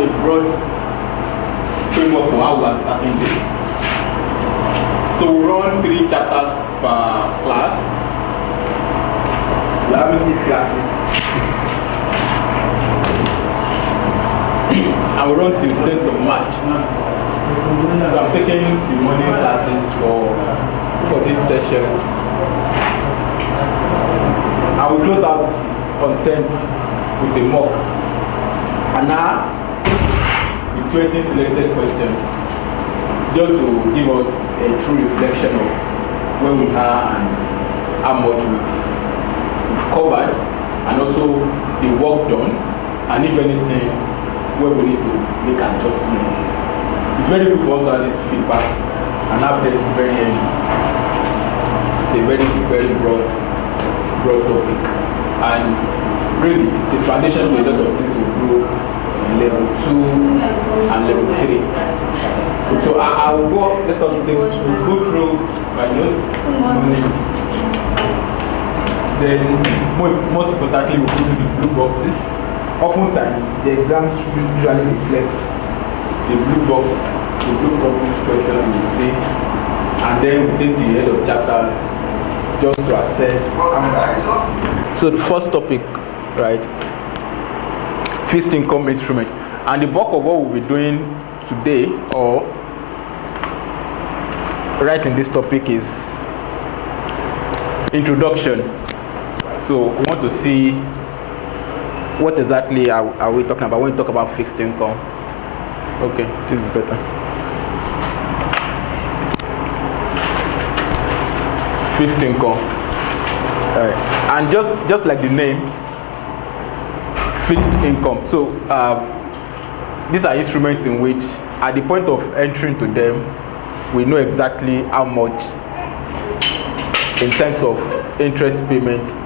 a broad framework for how we are tackling this. So we run 3 chapters per class. We are having 8 classes. And we run till 10th of March. So I'm taking the morning classes for these sessions. I will close out on 10th with a mock. And now, with 20 selected questions, just to give us a true reflection of where we are and how much we've covered, and also the work done, and if anything, where we need to make adjustments. It's very good for us to have this feedback and have them very early. It's a very, very broad topic, and really it's a foundation to a lot of things we do in level 2 and level 3. So I will go, let us say, we'll go through my notes. Then most importantly we'll go to the blue boxes. Oftentimes the exams usually reflect the blue boxes questions we see, and then we take the head of chapters just to assess. So the first topic, right, fixed income instrument, and the bulk of what we'll be doing today or right in this topic is introduction. So we want to see what exactly are we talking about when we talk about fixed income. Okay, this is better. Fixed income. And just like the name, fixed income. So these are instruments in which at the point of entering to them, we know exactly how much in terms of interest payments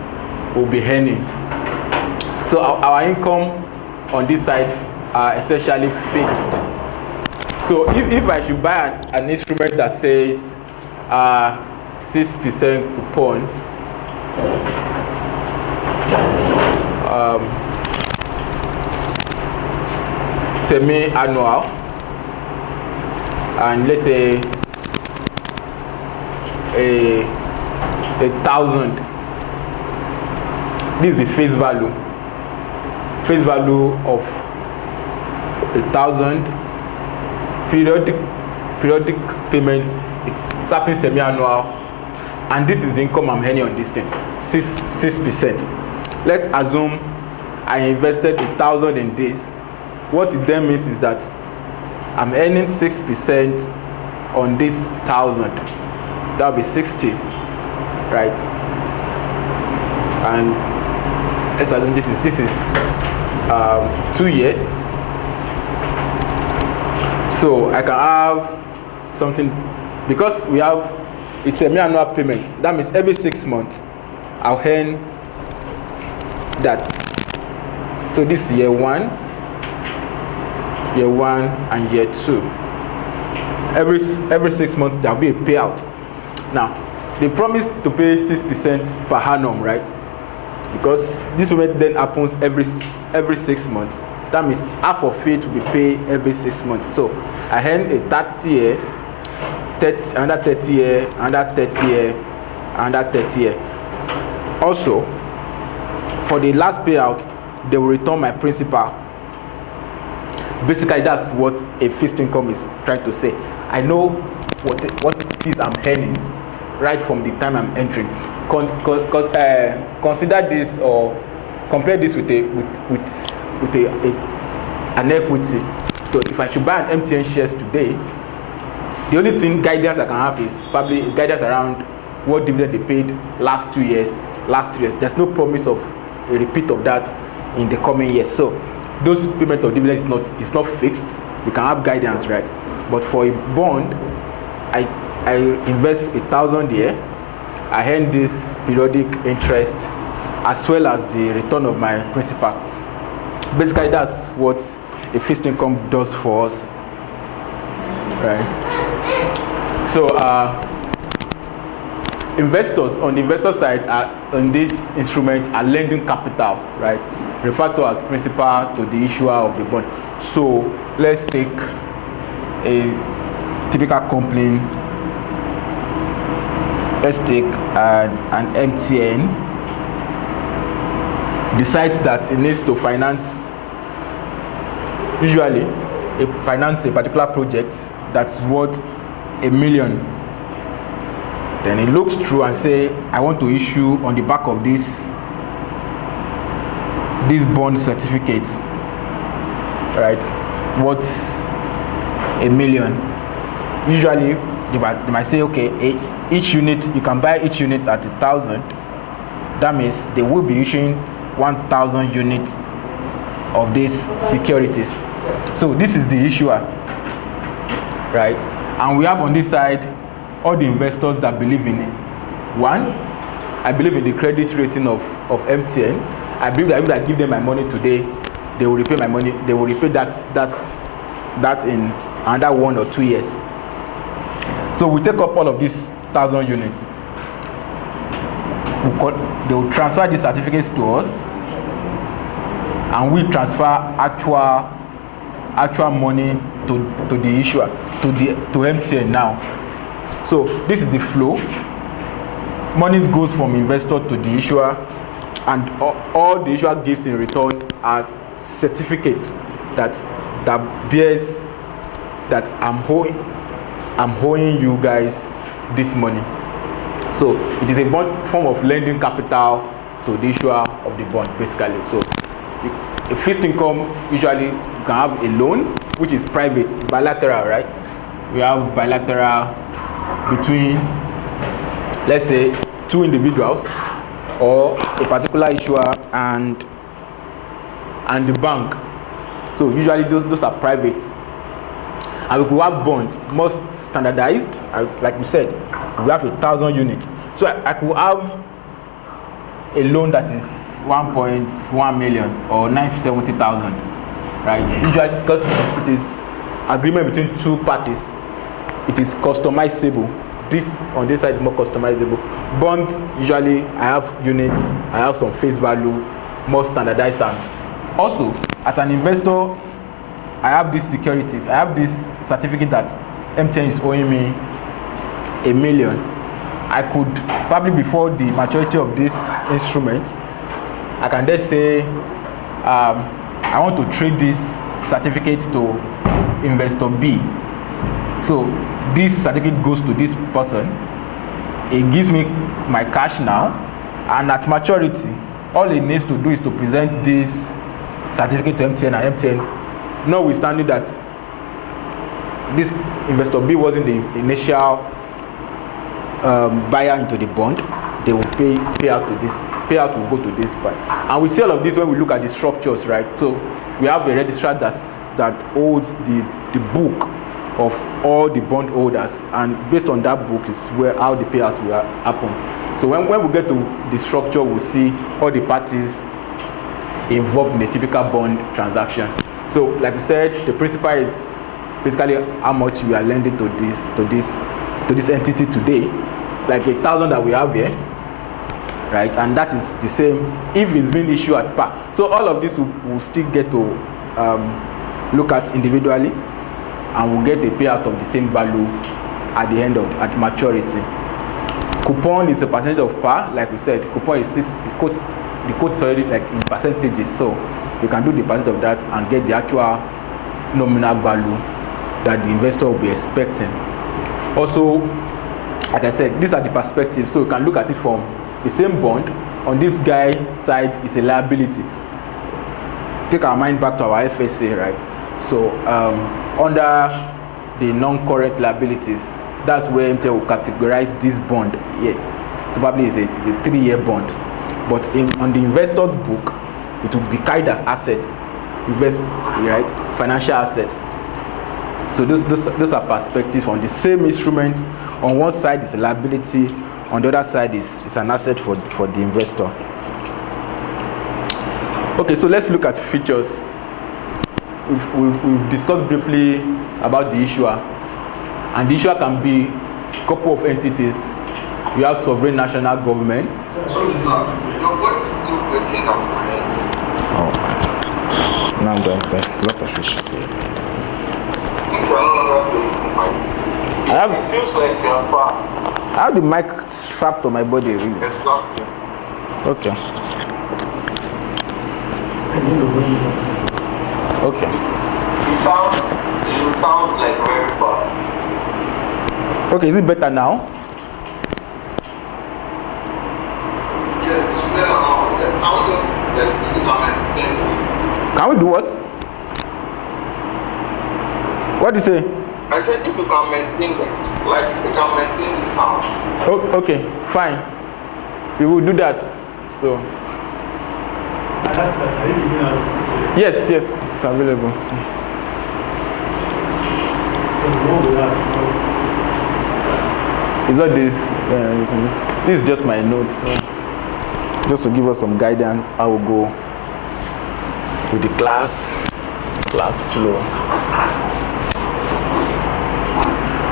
we'll be earning. So our income on this side are essentially fixed. So if I should buy an instrument that says 6% coupon, semi-annual, and let's say a 1,000. This is the face value. Face value of 1,000. Periodic payments. It's happening semi-annual, and this is the income I'm earning on this thing. 6%. Let's assume I invested 1,000 in this. What it then means is that I'm earning 6% on this 1,000. That'll be 60, right? And let's assume this is 2 years. So I can have something, because we have it's a semi-annual payment. That means every 6 months I'll earn that. So this is year 1, and year 2. Every 6 months there'll be a payout. Now they promise to pay 6% per annum, right? Because this payment then happens every 6 months. That means half of it will be paid every 6 months. So I earn a 30 year, another 30 year, another 30 year, another 30 year. Also, for the last payout, they will return my principal. Basically, that's what a fixed income is trying to say. I know what it is I'm earning right from the time I'm entering. Consider this or compare this with an equity. So if I should buy an MTN shares today, the only thing guidance I can have is probably guidance around what dividend they paid last 2 years, last 3 years. There's no promise of a repeat of that in the coming years. So those payment of dividends is not fixed. We can have guidance, right? But for a bond, I invest 1,000 here. I earn this periodic interest as well as the return of my principal. Basically, that's what a fixed income does for us, right? So investors on the investor side are on this instrument are lending capital, right? Referred to as principal to the issuer of the bond. So let's take a typical company. Let's take an MTN decides that it needs to finance, usually finance a particular project that's worth $1 million. Then it looks through and say, I want to issue on the back of this bond certificate, right, worth $1 million. Usually they might say, okay, each unit, you can buy each unit at 1,000. That means they will be issuing 1,000 units of these securities. So this is the issuer, right? And we have on this side all the investors that believe in it. One, I believe in the credit rating of MTN. I believe that if I give them my money today, they will repay my money. They will repay that in another 1 or 2 years. So we take up all of these 1,000 units. They will transfer these certificates to us, and we transfer actual money to the issuer, to MTN now. So this is the flow. Money goes from investor to the issuer, and all the issuer gives in return are certificates that bears that I'm owing you guys this money. So it is a form of lending capital to the issuer of the bond, basically. So a fixed income, usually you can have a loan, which is private, bilateral, right? We have bilateral between, let's say, 2 individuals or a particular issuer and the bank. So usually those are private. And we could have bonds, most standardized, like we said, we have 1,000 units. So I could have a loan that is 1.1 million or 970,000, right? Usually, because it is agreement between 2 parties, it is customizable. This on this side is more customizable. Bonds, usually I have units, I have some face value, more standardized. And also, as an investor, I have these securities. I have this certificate that MTN is owing me $1 million. I could probably, before the maturity of this instrument, I can just say I want to trade this certificate to investor B. So this certificate goes to this person. It gives me my cash now, and at maturity, all it needs to do is to present this certificate to MTN, and MTN, notwithstanding that this investor B wasn't the initial buyer into the bond, they will pay out to this. Payout will go to this part. And we see all of this when we look at the structures, right? So we have a registrar that holds the book of all the bond holders, and based on that book is how the payout will happen. So when we get to the structure, we'll see all the parties involved in a typical bond transaction. So like we said, the principal is basically how much we are lending to this entity today, like 1,000 that we have here, right? And that is the same if it's being issued at par. So all of this we'll still get to look at individually, and we'll get a payout of the same value at the end at maturity. Coupon is a percentage of par, like we said. Coupon is 6. The code is already like in percentages, so you can do the percentage of that and get the actual nominal value that the investor will be expecting. Also, like I said, these are the perspectives, so you can look at it from the same bond. On this guy side is a liability. Take our mind back to our FSA, right? So under the non-current liabilities, that's where MTN will categorize this bond. Yes, so probably it's a 3-year bond, but on the investor's book, it will be carried as assets, right? Financial assets. So those are perspectives on the same instrument. On one side is a liability, on the other side is an asset for the investor. Okay, so let's look at features. We've discussed briefly about the issuer, and the issuer can be a couple of entities We have sovereign national government. Your voice is still breaking up my head. Oh man. Now there's a lot of issues here. I think we're no longer doing the mic. It feels like you're far. I have the mic strapped on my body, really. Exactly. Okay. Okay. You sound like very far. Okay, is it better now? Yes, it's better now. Can we do what? What do you say? I said if you can maintain this, like you can maintain the sound. Oh, okay, fine. We will do that. So. Yes, it's available. So. It's not this. This is just my notes. So just to give us some guidance, I will go with the class flow.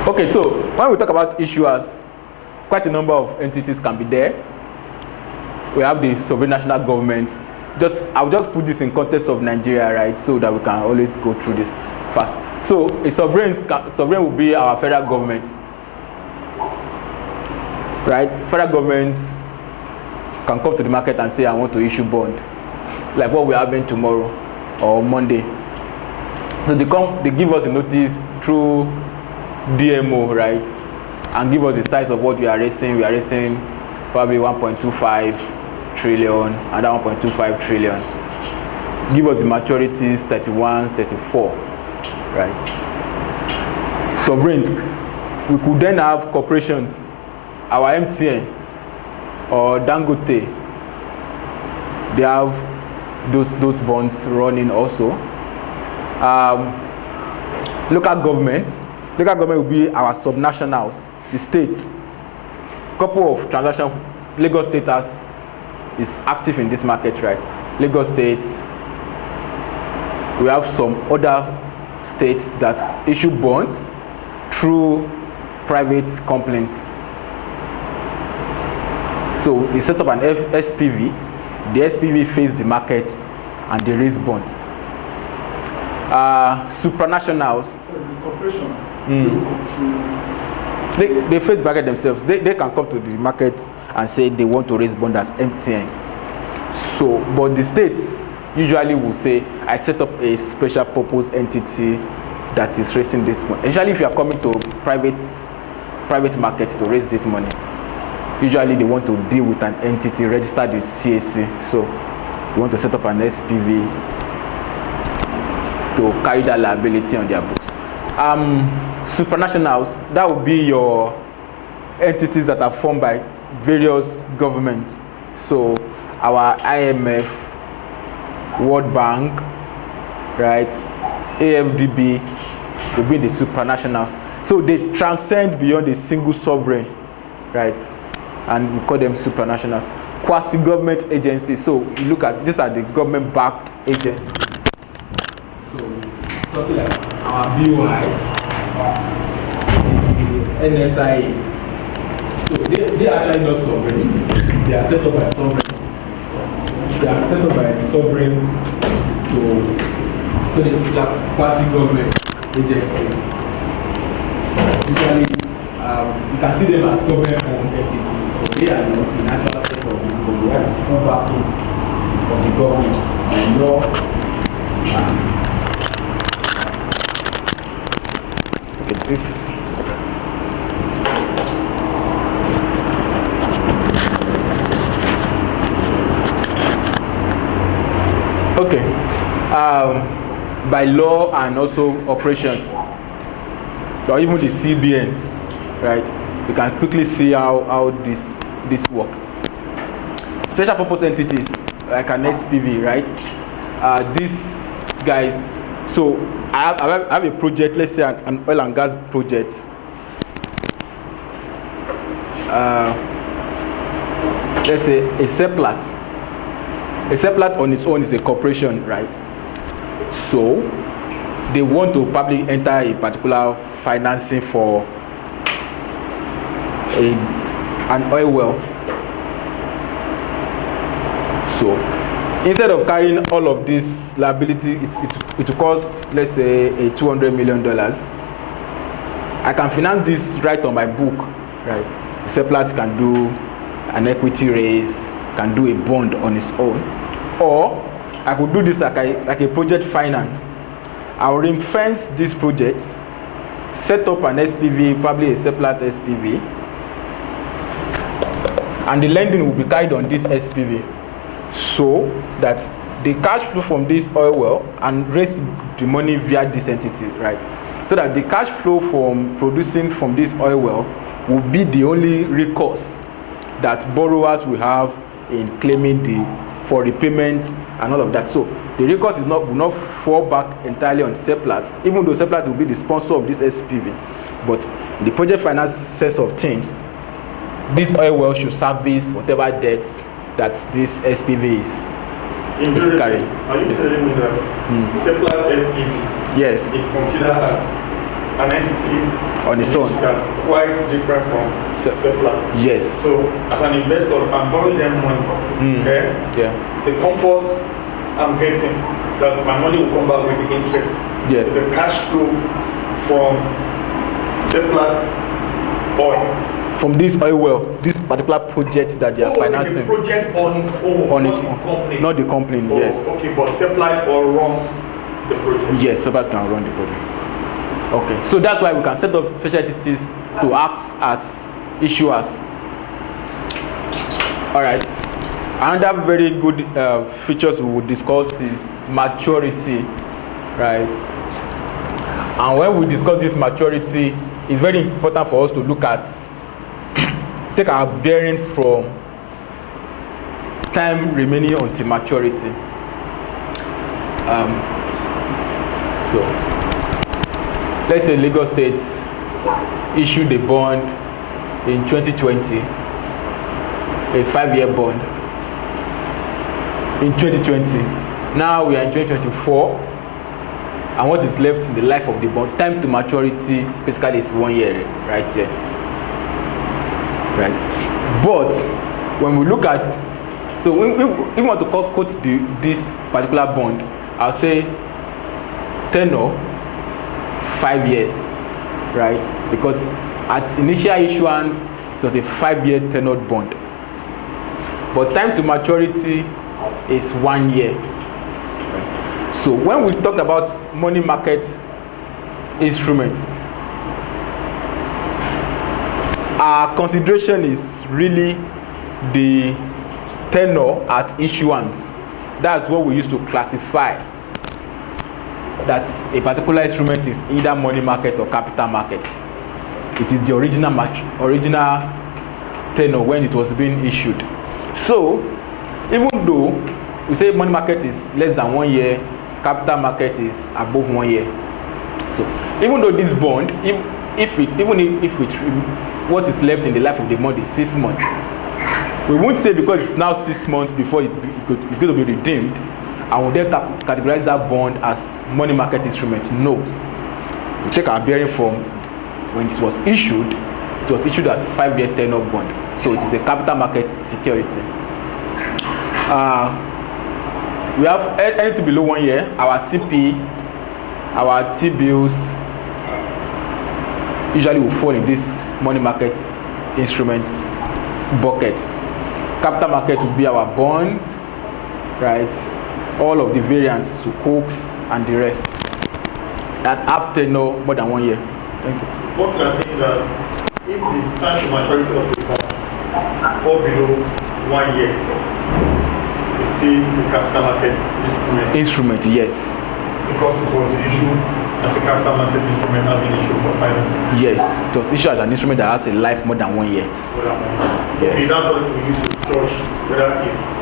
Okay, so when we talk about issuers, quite a number of entities can be there. We have the sovereign national government. I'll just put this in context of Nigeria, right, so that we can always go through this fast. So a sovereign will be our federal government, right? Federal governments can come to the market and say, I want to issue bond, like what we're having tomorrow or Monday. So they give us a notice through DMO, right, and give us the size of what we are raising. We are raising probably 1.25 trillion, and 1.25 trillion. Give us the maturities 31, 34, right? Sovereign. We could then have corporations, our MTN or Dangote. They have those bonds running also. Local government will be our subnationals, the states. Couple of transactions. Lagos State is active in this market, right? Lagos State. We have some other states that issue bonds through private companies. So they set up an SPV. The SPV face the market and they raise bonds. Supranationals. So the corporations they face the market themselves. They can come to the market and say they want to raise bond as MTN. So, but the states usually will say, I set up a special purpose entity that is raising this money. Especially if you are coming to private market to raise this money, usually they want to deal with an entity registered with CAC. So you want to set up an SPV to carry that liability on their books. Supranationals, that would be your entities that are formed by various governments. So our IMF, World Bank, right, AFDB will be the supranationals. So they transcend beyond a single sovereign, right? And we call them supranationals. Quasi-government agencies. So you look at, these are the government-backed agencies. So something like our BOI, the NSI. So they are actually not sovereigns. They are set up by sovereigns. They are set up by sovereigns to the quasi-government agencies. Usually, you can see them as government-owned entities. So they are not in actual sense of it, but they have the full backing of the government by law. Okay, this. Okay. By law and also operations, or even the CBN, right? You can quickly see how this works. Special purpose entities like an SPV, right? These guys. So I have a project. Let's say an oil and gas project. Let's say a Seplat. A Seplat on its own is a corporation, right? So they want to probably enter a particular financing for an oil well. So instead of carrying all of this liability, it will cost, let's say, $200 million. I can finance this right on my book, right? Seplat can do an equity raise, can do a bond on its own, or I could do this like a project finance. I'll ring fence this project, set up an SPV, probably a Seplat SPV, and the lending will be carried on this SPV, so that the cash flow from this oil well and raise the money via this entity, right? So that the cash flow from producing from this oil well will be the only recourse that borrowers will have in claiming for repayment and all of that. So the recourse will not fall back entirely on Seplat, even though Seplat will be the sponsor of this SPV. But in the project finance sense of things, this oil well should service whatever debts that this SPV is carrying. Are you telling me that Seplat SPV yes. is considered as an entity on its own, quite different from Seplat? Yes. So as an investor, if I'm borrowing them money, okay, yeah, the comfort I'm getting that my money will come back with the interest. Yes. It's a cash flow from Seplat oil. From this oil well, this particular project that they are financing. The project on its own, on not its the own. company. Not the company, Oh, yes. okay, but Seplat oil runs the project. Yes, Seplat can run the project. Okay, so that's why we can set up special entities to act as issuers. All right. Another very good features we will discuss is maturity, right? And when we discuss this maturity, it's very important for us to look at, take our bearing from time remaining until maturity. So, let's say Lagos State issued a bond in 2020, a 5-year bond. In 2020, now we are in 2024, and what is left in the life of the bond, time to maturity basically is 1 year, right here. Right. But when we look at, so if we want to quote this particular bond, I'll say tenor 5 years, right? Because at initial issuance it was a 5-year tenured bond, but time to maturity is 1 year. So when we talk about money market instruments, our consideration is really the tenor at issuance. That's what we use to classify that a particular instrument is either money market or capital market. It is the original tenor when it was being issued. So even though we say money market is less than 1 year, capital market is above 1 year. So even though this bond, if what is left in the life of the bond is 6 months, we won't say because it's now 6 months before it's going to be redeemed, and we'll then categorize that bond as money market instrument. No. We take our bearing from when it was issued. It was issued as 5-year tenor bond. So it is a capital market security. We have anything below 1 year, our CP, our T-bills usually will fall in this money market instrument bucket. Capital market will be our bonds, right? All of the variants, Sukoks and the rest. And after no more than 1 year. Thank you. What you are saying is that if the time to maturity of the bond fall below 1 year, it's still the capital market instrument. Instrument, yes. Because it was issued as a capital market instrument, has been issued for 5 years. Yes, it was issued as an instrument that has a life more than 1 year. More than 1 year. Yes. Okay, that's what we use to judge whether it's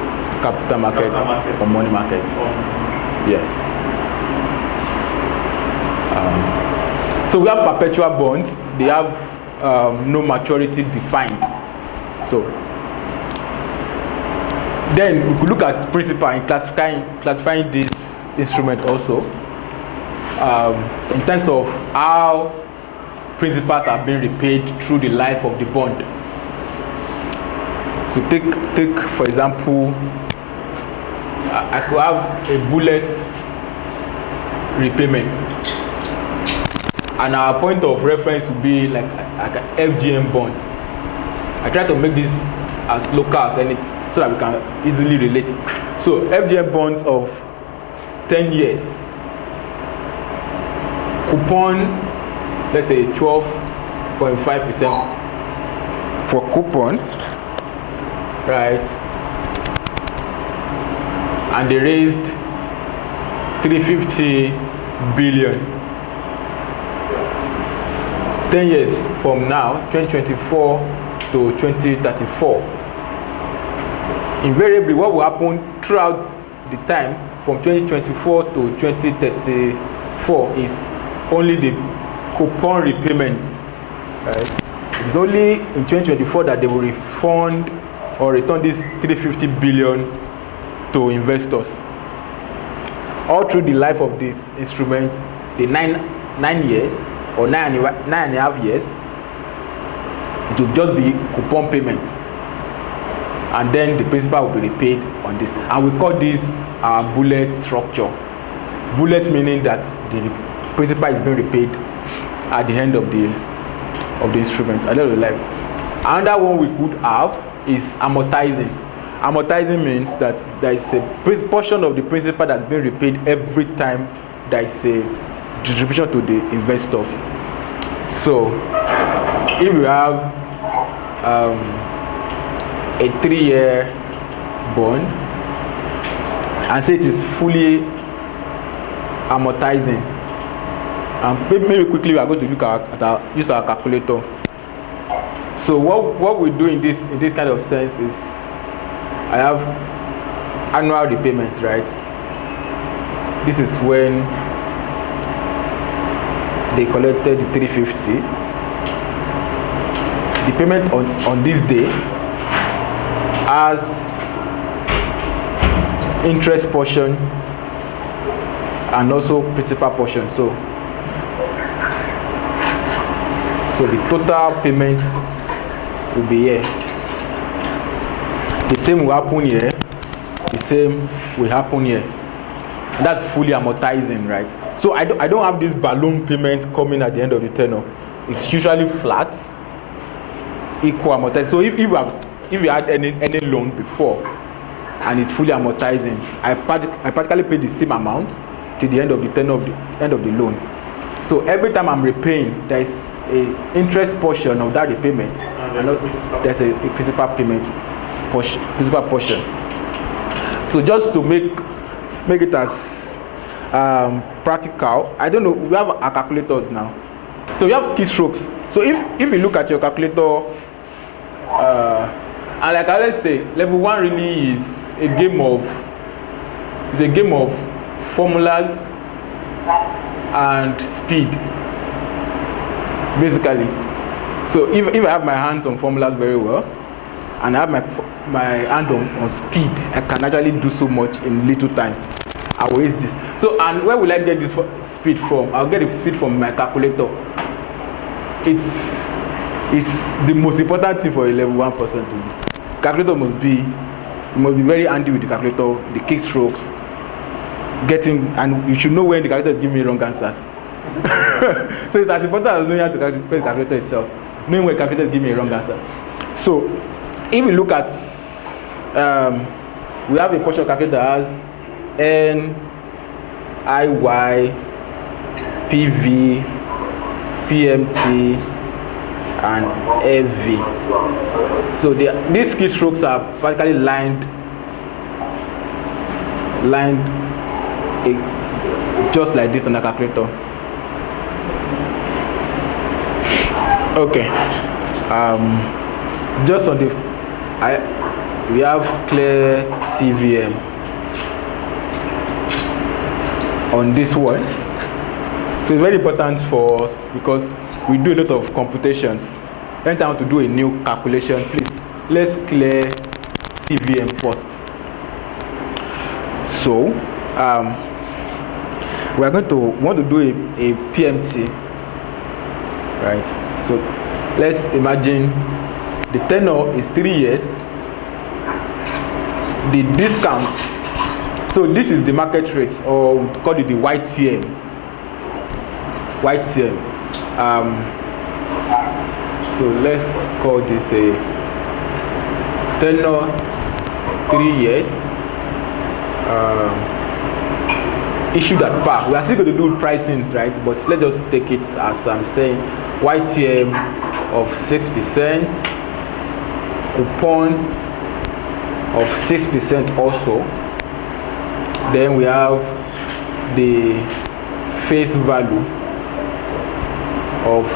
Capital market or money market. Yes. So we have perpetual bonds. They have no maturity defined. So then we could look at principal in classifying this instrument also in terms of how principals are being repaid through the life of the bond. So take for example, I could have a bullet repayment, and our point of reference would be like an FGM bond. I try to make this as local as any, so that we can easily relate. So FGM bonds of 10 years, coupon, let's say 12.5% For coupon, right? And they raised 350 billion. 10 years from now, 2024 to 2034. Invariably, what will happen throughout the time from 2024 to 2034 is only the coupon repayment, right? It's only in 2024 that they will refund or return this 350 billion to investors. All through the life of this instrument, the nine years or nine and a half years, it will just be coupon payment, and then the principal will be repaid on this. And we call this our bullet structure. Bullet meaning that the principal is being repaid at the end of the instrument, at the end of the life. Another one we could have is amortizing. Amortizing means that there is a portion of the principal that's being repaid every time there is a distribution to the investor. So if you have a 3-year bond and say it is fully amortizing, and maybe quickly we are going to look at use our calculator. So what we do in this kind of sense is, I have annual repayments, right? This is when they collected the 350. The payment on this day has interest portion and also principal portion. So the total payments will be here. The same will happen here. The same will happen here. And that's fully amortizing, right? So I don't have this balloon payment coming at the end of the tenure. It's usually flat, equal amortizing. So if you had any loan before and it's fully amortizing, I practically pay the same amount till the end of the tenure of the end of the loan. So every time I'm repaying, there's a interest portion of that repayment, and also there's a principal payment portion. So just to make it as practical, I don't know, we have our calculators now. So we have keystrokes. So if you look at your calculator, and like I always say, level 1 really is a game of formulas and speed, basically. So if I have my hands on formulas very well, and I have my hand on speed, I can actually do so much in little time. I will use this. So, and where will I get this speed from? I'll get the speed from my calculator. It's the most important thing for a level 1 person to do. Calculator must be very handy with the calculator, the keystrokes, and you should know when the calculator is giving me wrong answers. So it's as important as knowing how to calculate the calculator itself, knowing when the calculator is giving me a wrong answer. So if we look at, we have a portion of calculator that has N, IY, PV, PMT, and FV. So these keystrokes are practically lined just like this on the calculator. Okay. Just on we have clear CVM on this one. So it's very important for us because we do a lot of computations. Anytime to do a new calculation, please let's clear CVM first. So we are going to want to do a PMT, right? So let's imagine the tenure is 3 years the discount. So this is the market rate, or we call it the YTM. YTM. So let's call this a tenor 3 years. Issued at par. We are still going to do pricings, right? But let's just take it as I'm saying, YTM of 6%, coupon of 6% also. Then we have the face value of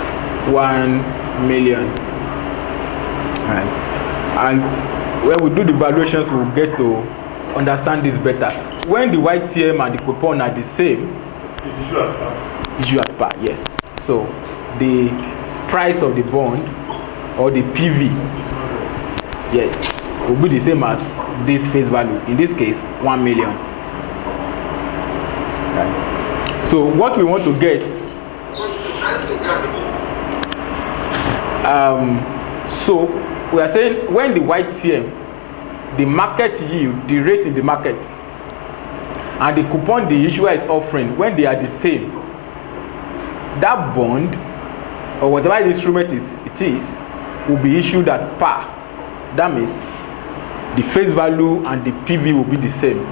1 million. Right. And when we do the valuations, we'll get to understand this better. When the YTM and the coupon are the same, issue at par, yes. So the price of the bond or the PV, yes, will be the same as this face value. In this case, 1 million. Right. So what we want to get, so we are saying when the YTM, the market yield, the rate in the market, and the coupon the issuer is offering, when they are the same, that bond or whatever the instrument it is will be issued at par. That means the face value and the PV will be the same.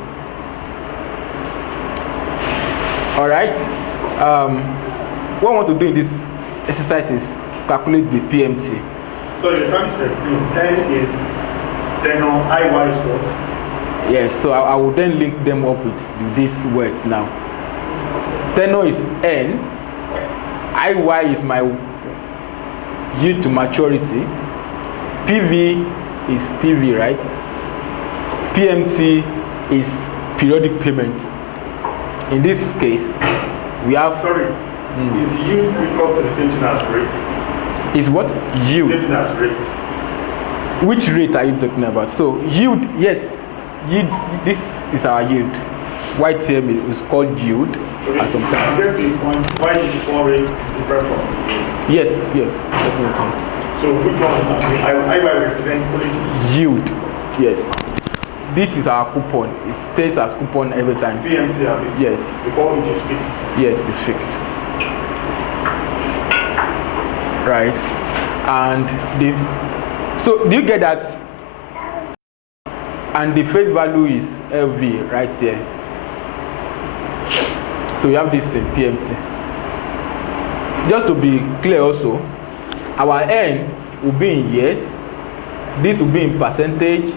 All right. What I want to do in this exercise is calculate the PMT. So you're trying to explain N is tenor, IY is what? Yes, so I will then link them up with these words now. Tenor is N, IY is my yield to maturity, PV is PV, right? PMT is periodic payment. In this case, we have... Sorry, is yield equal to the same thing as rate? Is what? Yield. Same thing as rate. Which rate are you talking about? So yield, yes. Yield, this is our yield. YTM is called yield. Okay. At some time. Get the point. Why is the coupon rate different from yield? Yes, definitely. So which one? I represent only yield. Yes. This is our coupon. It stays as coupon every time. PMT, I mean. Yes. Because it is fixed. Yes, it is fixed. Right. And so do you get that? And the face value is LV right here. So we have this in PMT. Just to be clear also, our N will be in years, this will be in percentage,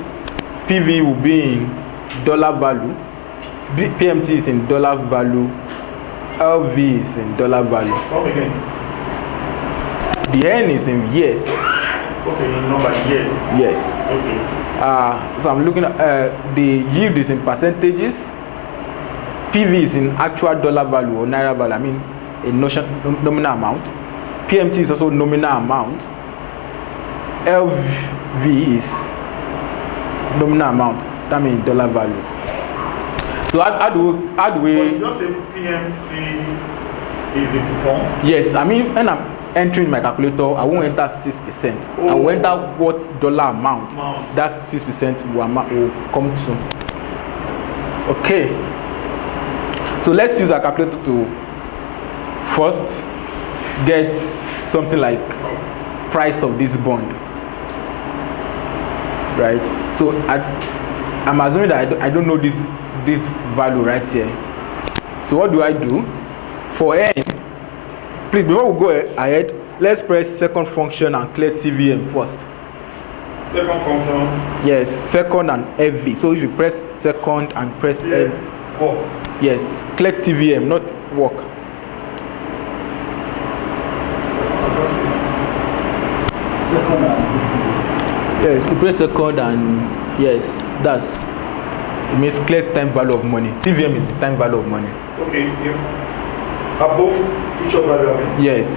PV will be in dollar value, PMT is in dollar value, LV is in dollar value. Come again. The N is in years. Okay, in number years. Yes. Okay. So I'm looking at the yield is in percentages, PV is in actual dollar value or naira value, I mean a nominal amount. PMT is also nominal amount. LV is nominal amount, that means dollar values. So how do we But you just say PMT is the coupon? Yes, I mean when I'm entering my calculator, I won't enter 6%. I will enter what dollar amount that 6% will come to. Okay. So let's use our calculator to first get something like price of this bond. Right? So I'm assuming that I don't know this value right here. So what do I do? For N, please, before we go ahead, let's press second function and clear TVM first. Second function? Yes, second and FV. So if you press second and press F, yes, clear TVM, not work. Second and yes, you press second and yes, that's it means clear time value of money. TVM is the time value of money. Okay, above future value, I mean? Yes.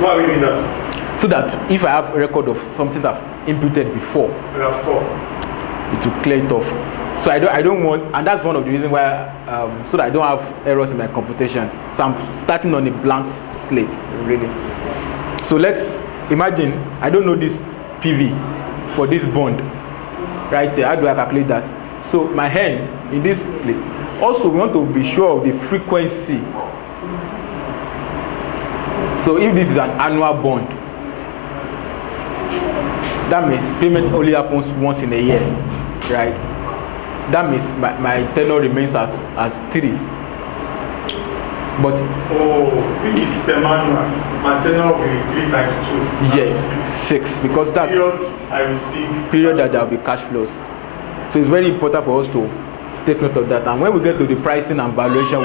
Why are we doing that? So that if I have a record of something that I've inputted before, We have stopped. it will clear it off. So I don't want, and that's one of the reasons why, so that I don't have errors in my computations. So I'm starting on a blank slate, really. So let's imagine I don't know this PV for this bond. right here. How do I calculate that? So my N in this place. Also, we want to be sure of the frequency. So if this is an annual bond, that means payment only happens once in a year, right? That means my tenure remains as 3. But if it's semi-annual, my tenure will be 3 times 2. Yes, 6, because that's period I receive. Period that there will be cash flows. So it's very important for us to take note of that. And when we get to the pricing and valuation,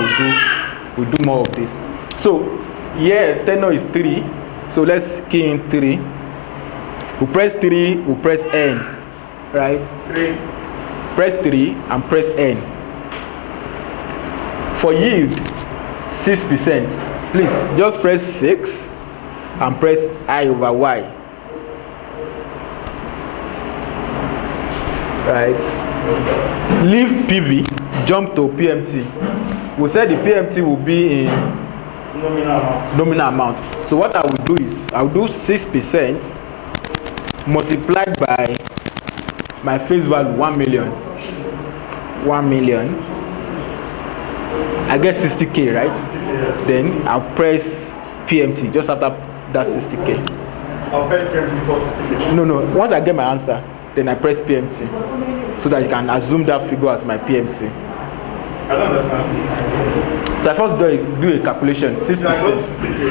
we do more of this. So here tenure is 3. So let's key in 3. We press 3, we press N, right? 3. Press 3 and press N. For yield, 6%. Please just press 6 and press I over Y. Right. Leave PV, jump to PMT. We said the PMT will be in nominal amount. So what I will do is I will do 6% multiplied by my face value 1 million. 1 million. I get 60K, right? Then I'll press PMT just after that 60K. I'll press PMT before 60K. No. Once I get my answer, then I press PMT so that you can assume that figure as my PMT. I don't understand. So I first do a calculation, 6%.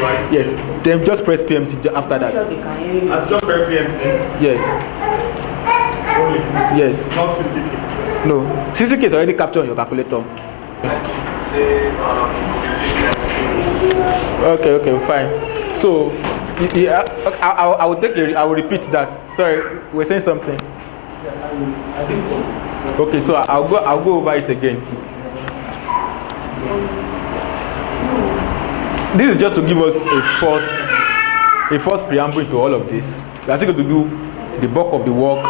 Right? Yes. Then just press PMT after that. I just press PMT. Yes. Only. Yes. Not 60K. No. 60K is already captured on your calculator. Okay, fine. So yeah, I will repeat that. Sorry, we're saying something. Okay, so I'll go over it again. This is just to give us a first preamble to all of this. We are still going to do the bulk of the work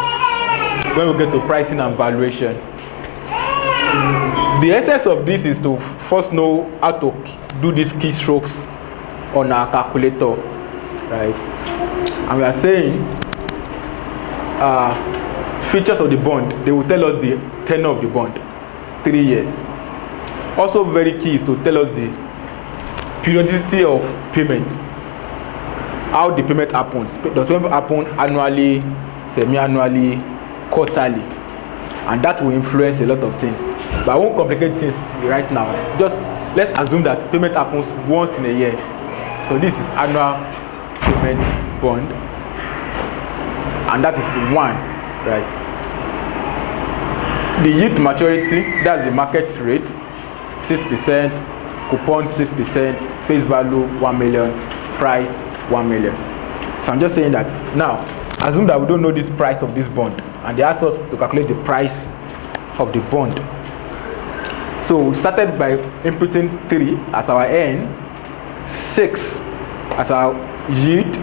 when we get to pricing and valuation. The essence of this is to first know how to do these keystrokes on our calculator, right? And we are saying features of the bond. They will tell us the tenure of the bond, 3 years. Also very key is to tell us the periodicity of payment, how the payment happens. Does payment happen annually, semi-annually, quarterly? And that will influence a lot of things. But I won't complicate things right now. Just let's assume that payment happens once in a year. So this is annual payment bond. And that is 1, right? The yield to maturity, that's the market rate, 6%, coupon 6%, face value 1 million, price 1 million. So I'm just saying that now, assume that we don't know this price of this bond, and they ask us to calculate the price of the bond. So we started by inputting 3 as our N, 6 as our yield,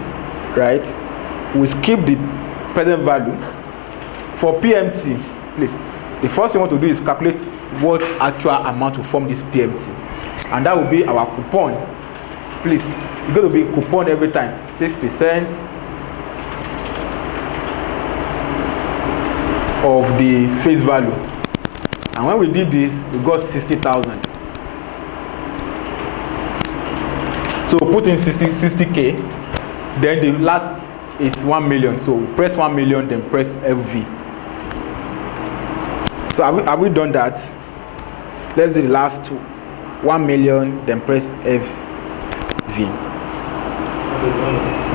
right? We skip the present value. For PMT, please, the first thing we want to do is calculate what actual amount will form this PMT. And that will be our coupon. Please, it's going to be coupon every time, 6% of the face value. And when we did this, we got 60,000. So put in 60K, then the last is 1 million. So press 1 million, then press FV. So have we done that? Let's do the last 1 million, then press FV.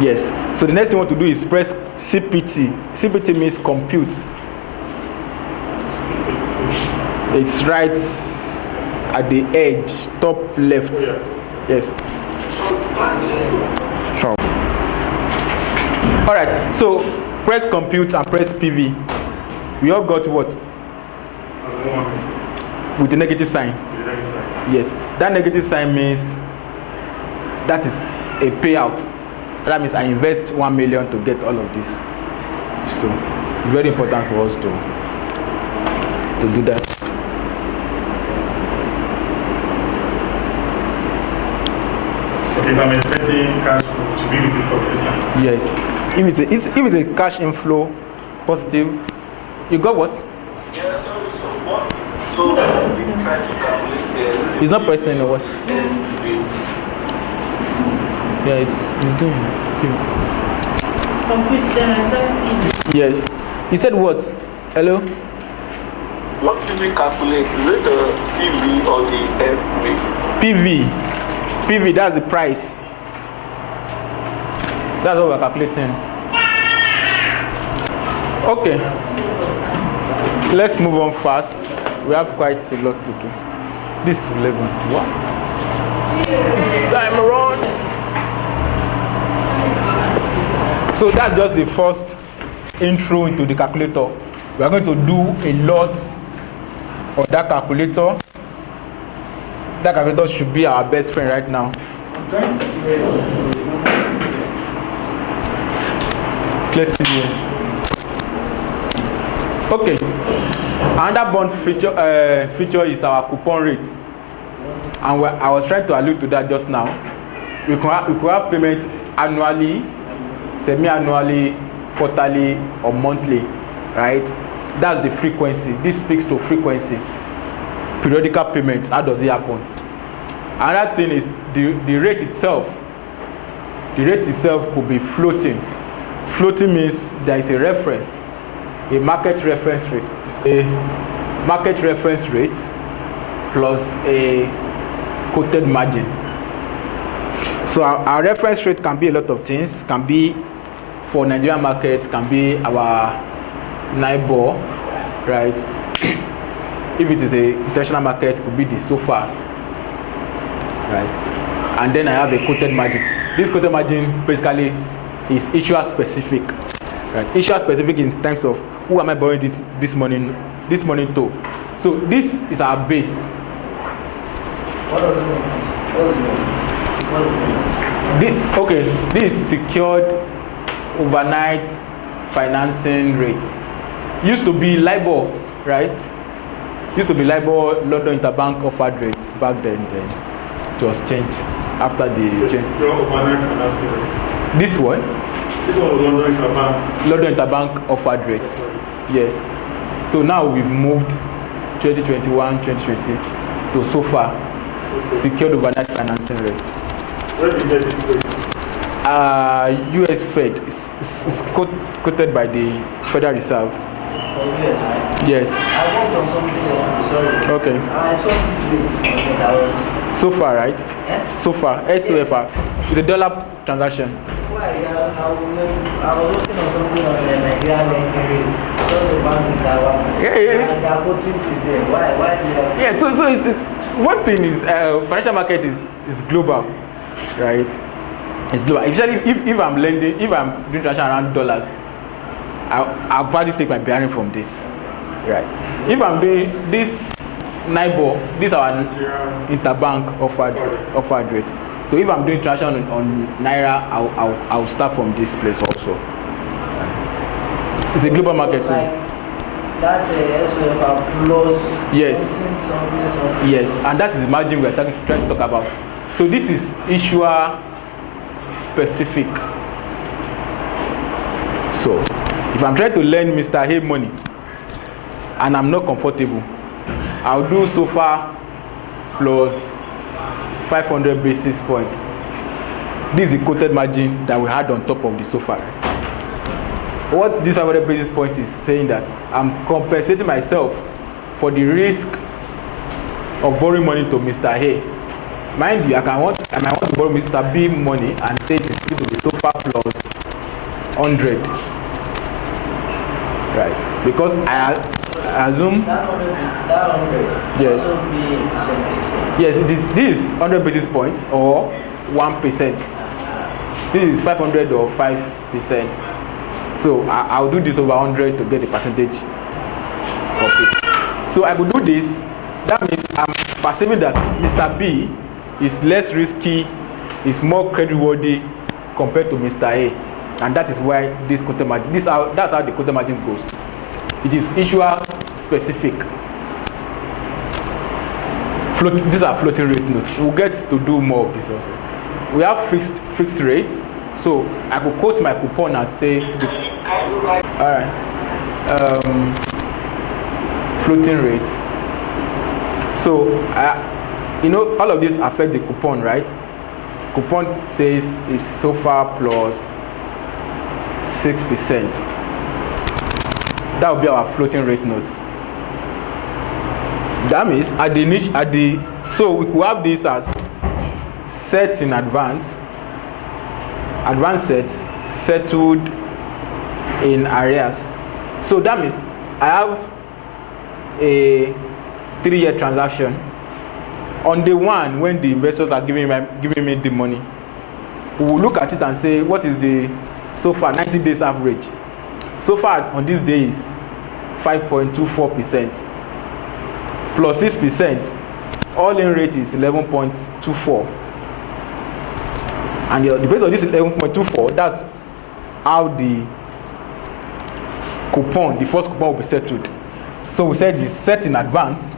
Yes. So the next thing we want to do is press CPT. CPT means compute. It's right at the edge, top left. Yes. All right. So press compute and press PV. We all got what? With the negative sign. Yes. That negative sign means that is a payout. That means I invest 1 million to get all of this. So it's very important for us to do that. Okay, if I'm expecting cash flow to be with the positive sign. Yes. If it's a cash inflow positive, You got what? Yeah, so we try to calculate It's not pressing or what? Yeah, it's doing. Compute them and press it. Yes. He said what? Hello? What do we calculate? Is it the PV or the FV? PV. PV, that's the price. That's what we're calculating. Okay. Let's move on fast. We have quite a lot to do. This is 11. What? This time runs. So that's just the first intro into the calculator. We are going to do a lot of that calculator. That calculator should be our best friend right now. Okay. Another bond feature is our coupon rate, and I was trying to allude to that just now. We could have payment annually, semi-annually, quarterly, or monthly, right? That's the frequency. This speaks to frequency. Periodical payments. How does it happen? Another thing is the rate itself. The rate itself could be floating. Floating means there is a reference, a market reference rate. A market reference rate plus a quoted margin. So our reference rate can be a lot of things. Can be for Nigerian market, can be our NIBOR, right? If it is a international market, it could be the SOFR, right? And then I have a quoted margin. This quoted margin basically is issuer specific, right? Issuer specific in terms of who am I borrowing this money to. So this is our base. What does it mean? Okay, this is secured overnight financing rate. Used to be LIBOR, right? Used to be LIBOR, London Interbank offered rates back then. Then it was changed after the change. Overnight financing rate. This one? This one was London Interbank. London Interbank offered rates. Yes. So now we've moved 2021, 2020 to SOFR, secured overnight financing rates. Where did you get this rate? US Fed is quoted by the Federal Reserve. For US, right? Yes. I worked on something else, sorry. Okay. I saw these rates, and I was... SOFR, right? Eh? SOFR, SOFR. It's a dollar transaction. Why? I was working on something on the Nigerian banking rates. So the bank in Taiwan. Yeah. And they are quoting this there. Why do you have to... Yeah, so it's, one thing is financial market is global, right? It's global. Especially if I'm lending, if I'm doing transaction around dollars, I'll probably take my bearing from this, right? If I'm doing this NIBOR, this is our interbank offered rate. So if I'm doing transaction on Naira, I'll start from this place also. It's a global market. It's like that SOFR plus Yes. something. Yes, and that is the margin we're trying to talk about. So this is issuer specific. So if I'm trying to lend Mr. Hay money and I'm not comfortable, I'll do SOFR plus 500 basis points. This is the quoted margin that we had on top of the SOFR. What this 500 basis points is saying that I'm compensating myself for the risk of borrowing money to Mr. Hay. Mind you, I might want to borrow Mr. B money and say it is going to be SOFR plus 100. Right. Because I assume That 100 yes. also be a percentage. Yes, this is 100 basis points or 1%. This is 500 or 5%. So I'll do this over 100 to get the percentage of it. So I could do this. That means I'm perceiving that Mr. B is less risky, is more creditworthy compared to Mr. A. And that is why this quoted margin, that's how the quoted margin goes. It is issuer specific. These are floating rate notes. We'll get to do more of this also. We have fixed rates. So I could quote my coupon and say, all right. floating rate. So, all of this affect the coupon, right? Coupon says is SOFR plus 6%. That will be our floating rate notes. That means so we could have this as set in advance sets settled in arrears. So that means I have a 3-year transaction. On day one, when the investors are giving me the money, we will look at it and say, what is the so far 90 days average? So far on this day is 5.24% plus 6%. All-in rate is 11.24. And the base of this 11.24, that's how the coupon, the first coupon will be settled. So we said it's set in advance,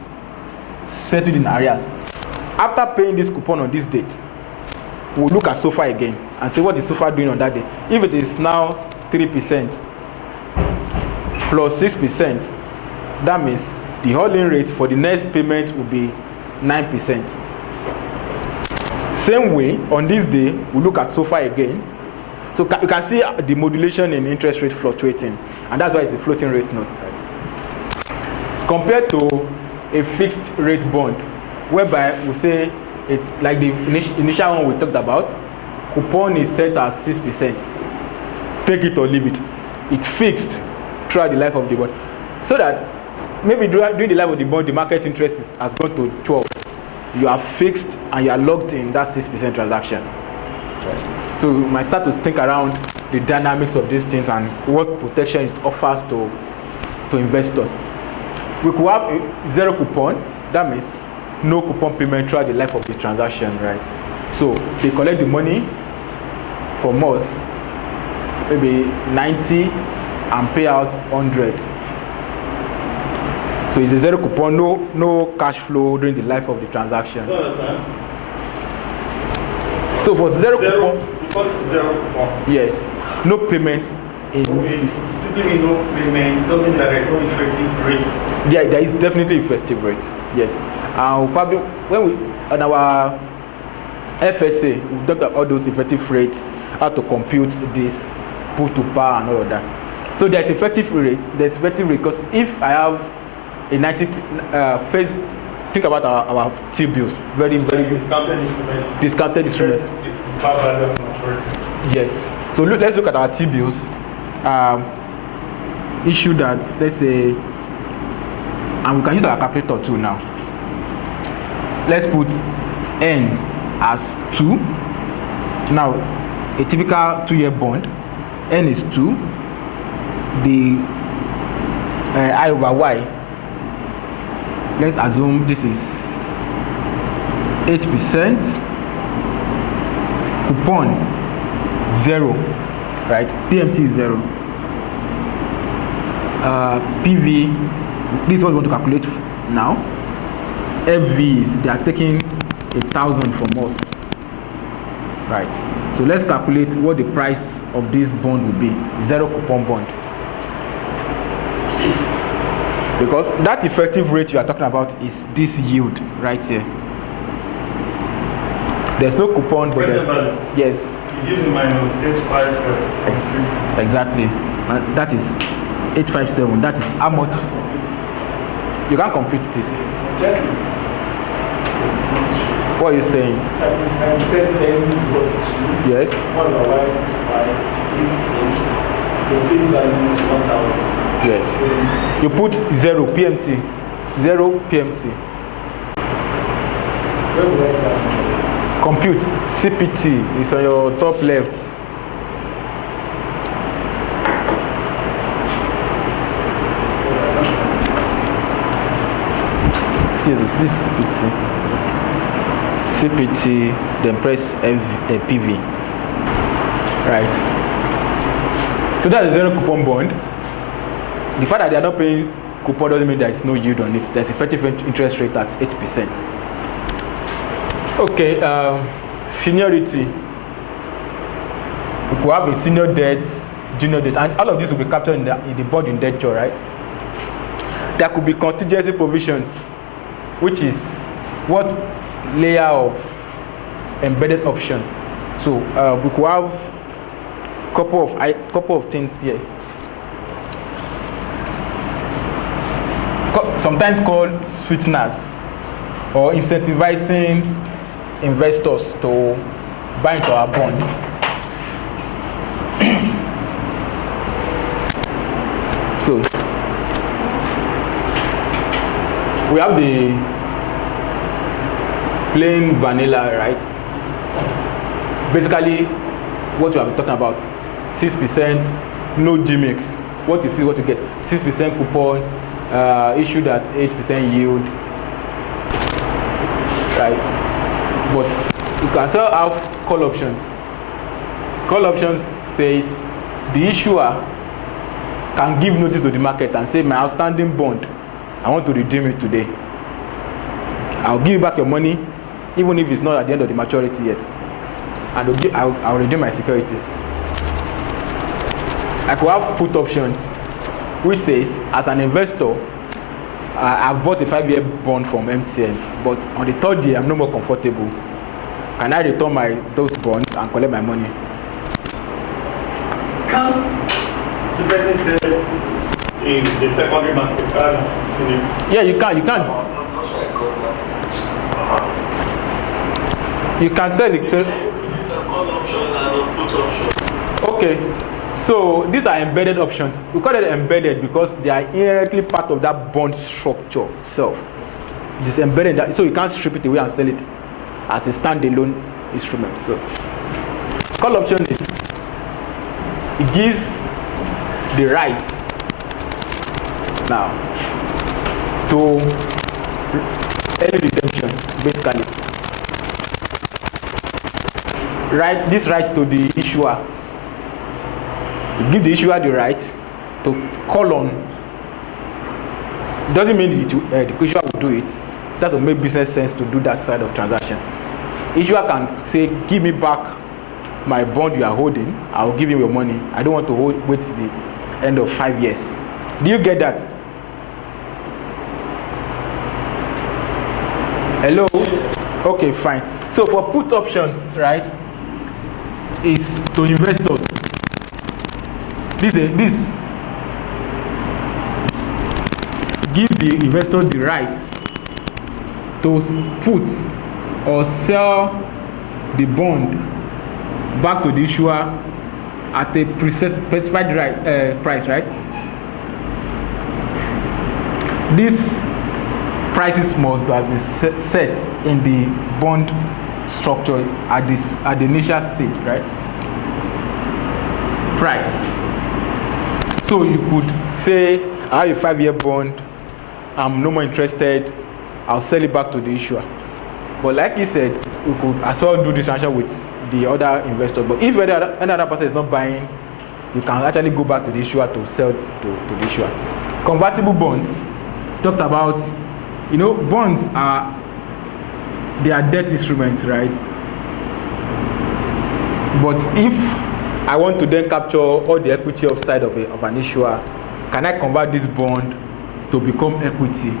settled in arrears. After paying this coupon on this date, we'll look at SOFR again and say what is SOFR doing on that day. If it is now 3% plus 6%, that means the all-in rate for the next payment will be 9%. Same way, on this day, we look at SOFR again. So you can see the modulation in interest rate fluctuating, and that's why it's a floating rate note. Compared to a fixed rate bond, whereby we say, like the initial one we talked about, coupon is set as 6%. Take it or leave it. It's fixed throughout the life of the bond. So that maybe during the life of the bond, the market interest has gone to 12. You are fixed and you are locked in that 6% transaction. So you might start to think around the dynamics of these things and what protection it offers to investors. We could have a zero coupon. That means no coupon payment throughout the life of the transaction, right? So they collect the money from us, maybe 90, and pay out 100. So it's a zero coupon, no cash flow during the life of the transaction. So for zero coupon, yes, no payment. Simply mean no payment doesn't mean that there is no effective rate. Yeah, there is definitely effective rate. Yes, probably when we on our FSA, we talked about all those effective rates, how to compute this, put to par and all of that. So there's effective rate. There's effective rate because if I have a 90 phase, think about our T-bills, very discounted instruments. Yes. So let's look at our T-bills. Issue that, let's say, and we can use our calculator too now. Let's put N as 2. Now, a typical 2-year bond, N is 2. The I over Y, let's assume this is 8%. Coupon 0, right? PMT is 0. PV, this is what we want to calculate now. FVs, they are taking 1,000 from us, right? So let's calculate what the price of this bond will be. Zero coupon bond. Because that effective rate you are talking about is this yield right here. There's no coupon, but there's, yes. It gives minus 857. Exactly. And that is 857. That is how much? You can't compute this. What are you saying? Yes. Yes. You put 0 PMT. 0 PMT. Compute. CPT is on your top left. This is CPT. CPT, then press PV. Right. So that's a zero coupon bond. The fact that they are not paying coupon doesn't mean there is no yield on it. There's effective interest rate at 8%. Okay, seniority. We could have a senior debt, junior debt, and all of this will be captured in the bond indenture, right? there could be contingency provisions, which is what layer of embedded options. So we could have couple of things here. Sometimes called sweeteners, or incentivizing investors to buy into our bond. So we have the plain vanilla, right? Basically, what we have been talking about, 6%, no G-mix. What you see, what you get, 6% coupon, issued at 8% yield, right? But you can still have call options. Call options says the issuer can give notice to the market and say, my outstanding bond, I want to redeem it today. I'll give you back your money, even if it's not at the end of the maturity yet. And I'll redeem my securities. I could have put options, which says, as an investor, I've bought a 5-year bond from MTN, but on the 3rd year, I'm no more comfortable. Can I return those bonds and collect my money? Can't the person say in the secondary market, yeah, you can. You can sell it. Okay, so these are embedded options. We call it embedded because they are inherently part of that bond structure itself. It is embedded in that, so you can't strip it away and sell it as a standalone instrument. So, call option is, it gives the right now to early redemption, basically. This right to the issuer. You give the issuer the right to call on. Doesn't mean the issuer will do it. It doesn't make business sense to do that side of transaction. Issuer can say, give me back my bond you are holding. I'll give you your money. I don't want to wait till the end of 5 years. Do you get that? Hello? Okay, fine. So for put options, right, is to investors. This gives the investor the right to put or sell the bond back to the issuer at a specified price, right? These prices must be set in the bond structure at the initial stage, right? Price. So you could say, I have a 5-year bond, I'm no more interested, I'll sell it back to the issuer. But like he said, we could as well do this transaction with the other investor. But if any other person is not buying, you can actually go back to the issuer to sell to the issuer. Convertible bonds, talked about, bonds they are debt instruments, right? But if I want to then capture all the equity upside of an issuer, can I convert this bond to become equity?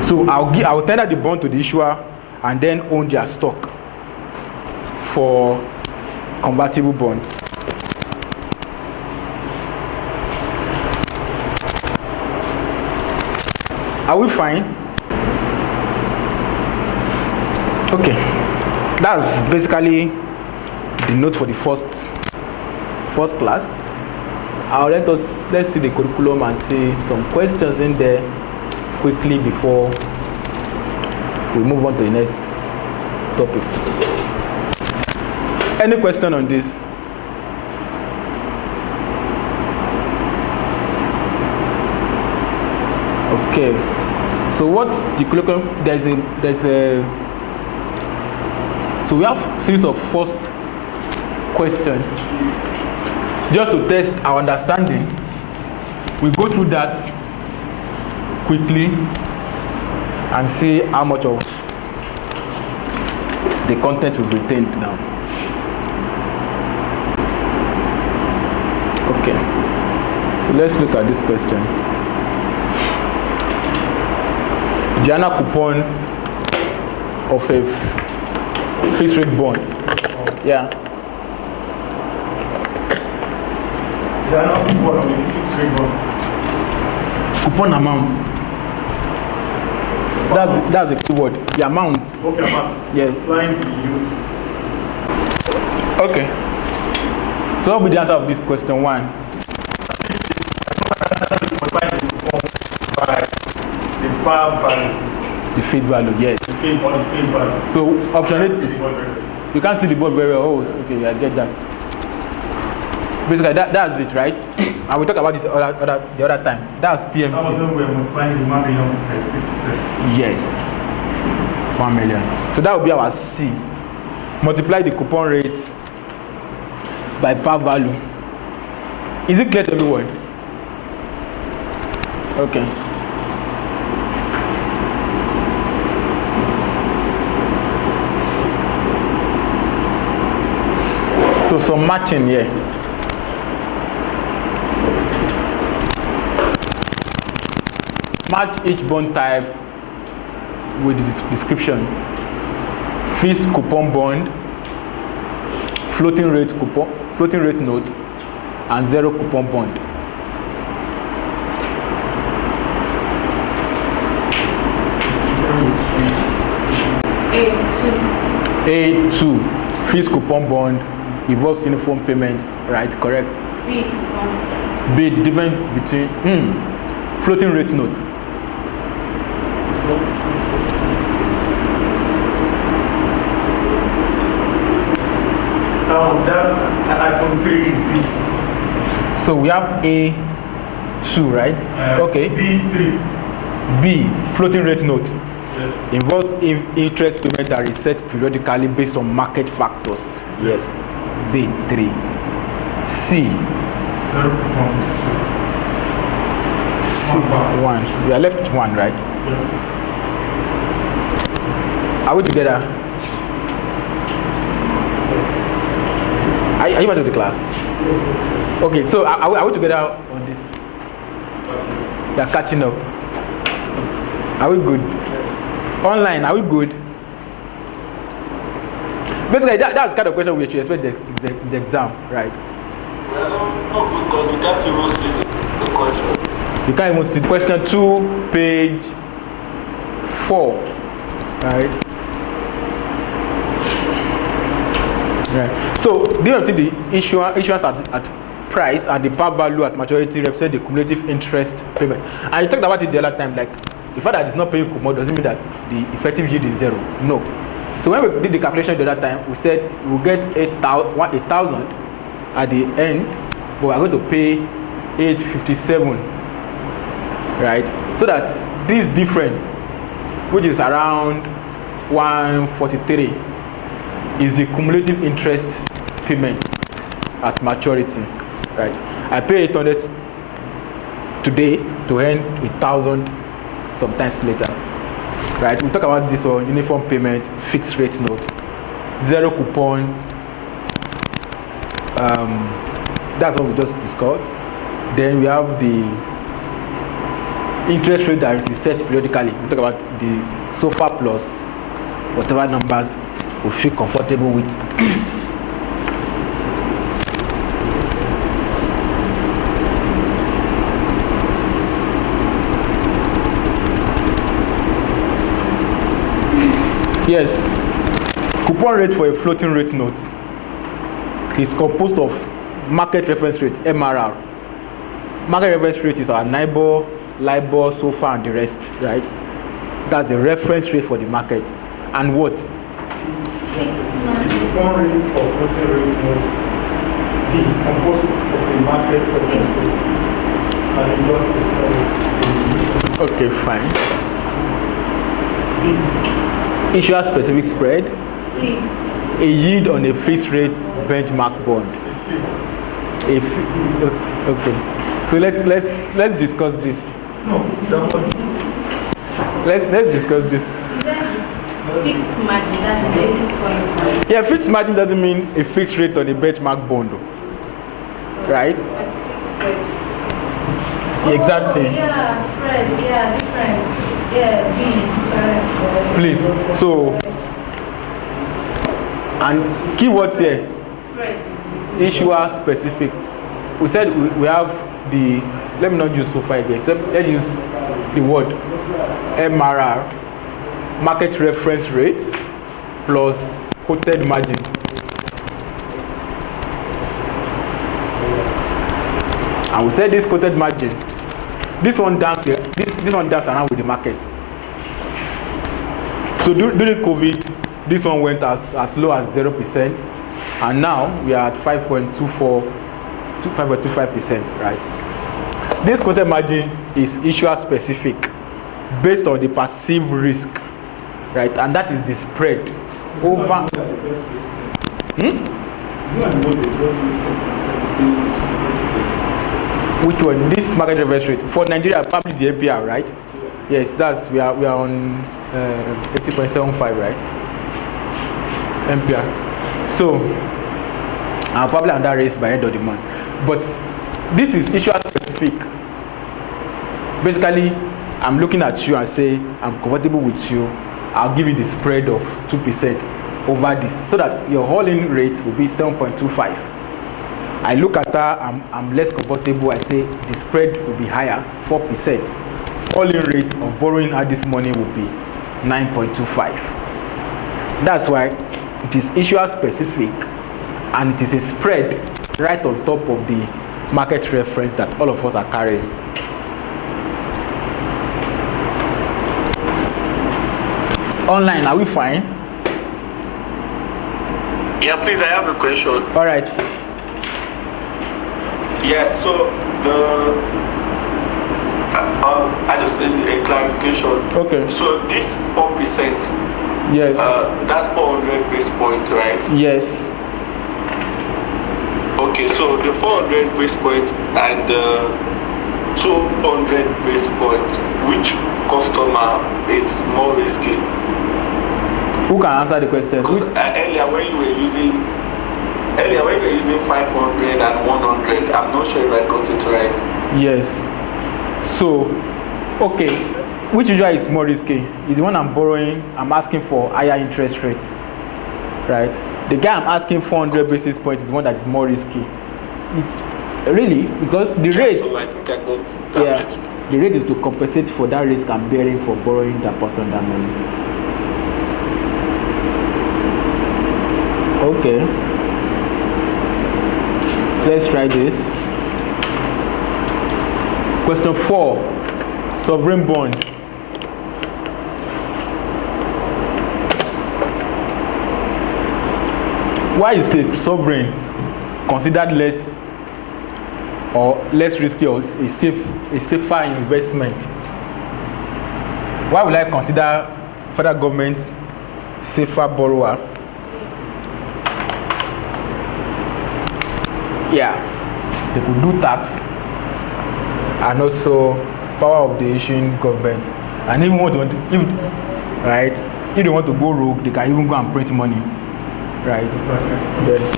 So I'll tender the bond to the issuer and then own their stock for convertible bonds. Are we fine? Okay, that's basically the note for the first class. Let's see the curriculum and see some questions in there quickly before we move on to the next topic. Any question on this? Okay, so what's the curriculum? So we have a series of first questions just to test our understanding. We go through that quickly and see how much of the content we've retained now. Okay, so let's look at this question. the annual coupon of a fixed rate bond. Yeah. The annual coupon of a fixed rate bond. Coupon amount. That's the key word. The amount. Okay, amount. Yes. Line be used. Okay. So what will be the answer of this question 1? By the par value. The face value, yes. The face value. So option 8 The is, bond value. you can't see the board very well. Oh, okay, I get that. Basically, that's it, right? And we talk about it the other time. That's PMT. How much we're multiplying the 1 million by 60 cents? Yes. 1 million. So that will be our C. Multiply the coupon rate by par value. Is it clear to everyone? Okay. So some matching here. Match each bond type with the description. Fixed coupon bond, floating rate note, and zero coupon bond. A2, fixed coupon bond involves uniform payment, right? Correct. B, the difference between floating rate note. That's iPhone 3 is B. So we have A2, right? Okay. B3. B, floating rate note. Yes. Involves interest payment that is set periodically based on market factors. Yes. B3. C. C1. We are left 1, right? Yes. Are we together? Are you part of the class? Yes. Okay, so are we together on this? We are catching up. Are we good? Online, are we good? Basically, that's the kind of question we should expect in the exam, right? No, because you can't even see the question. You can't even see question 2, page 4, right? Right. So, the issuance at price and the par value at maturity represent the cumulative interest payment. And you talked about it the other time, like the fact that it's not paying coupon doesn't mean that the effective yield is 0. No. So when we did the calculation the other time, we said we'll get 8,000 at the end, but we're going to pay 857, right? So that this difference, which is around 143, is the cumulative interest payment at maturity, right? I pay 800 today to earn 1,000 sometimes later, right? We talk about this one: uniform payment, fixed rate note, zero coupon. That's what we just discussed. Then we have the interest rate that is set periodically. We talk about the SOFR plus whatever numbers we feel comfortable with. Yes, coupon rate for a floating rate note is composed of market reference rate, MRR. Market reference rate is our NIBOR, LIBOR, SOFR, and the rest, right? That's the reference rate for the market. And what? The coupon rate for floating rate note is composed of the market reference rate. And it just Okay, fine. Issuer specific spread. C. A yield on a fixed rate benchmark bond. Okay. So let's discuss this. No, that was Let's discuss this. Is that fixed margin? That's the basis point. Yeah, fixed margin doesn't mean a fixed rate on a benchmark bond, right? Specific spread. Exactly. Yeah, spread. Yeah, difference. Yeah, B is correct. Please. So, and keywords here, Spread is issuer specific. We said we have the, let me not use so far again, so let's use the word MRR, market reference rate, plus quoted margin. And we said this quoted margin, this one dance here, this one dance around with the market. So during COVID, this one went as low as 0%, and now we are at 5.25%, right? This quoted margin is issuer specific, based on the perceived risk, right? And that is the spread over. Which one? This market reference rate for Nigeria, probably the APR, right? Yes, that's we are on 80.75, right? MPR. So I'll probably on that race by end of the month. But this is issuer specific. Basically, I'm looking at you and say I'm comfortable with you. I'll give you the spread of 2% over this, so that your all-in rate will be 7.25. I look at her, I'm less comfortable. I say the spread will be higher, 4%. All-in rate of borrowing at this money will be 9.25. That's why it is issuer specific, and it is a spread right on top of the market reference that all of us are carrying. Online, are we fine? Yeah, please, I have a question. All right. Yeah, so I just need a clarification. Okay. So this 4%, Yes. that's 400 basis points, right? Yes. Okay, so the 400 basis points and the 200 basis points, which customer is more risky? Who can answer the question? Because earlier when you were using 500 and 100, I'm not sure if I got it right. Yes. So, okay, which usually is more risky? Is the one I'm borrowing, I'm asking for higher interest rates, right? The guy I'm asking 400 basis points is the one that is more risky. It, really, because the rate, So I think I got that. yeah, the rate is to compensate for that risk I'm bearing for borrowing that person that money. Okay, let's try this. Question 4, sovereign bond. Why is a sovereign considered less risky or a safer investment? Why would I consider federal government safer borrower? Yeah, they could do tax, and also power of the issuing government, and even right, if they want to go rogue, they can even go and print money, right? Yes.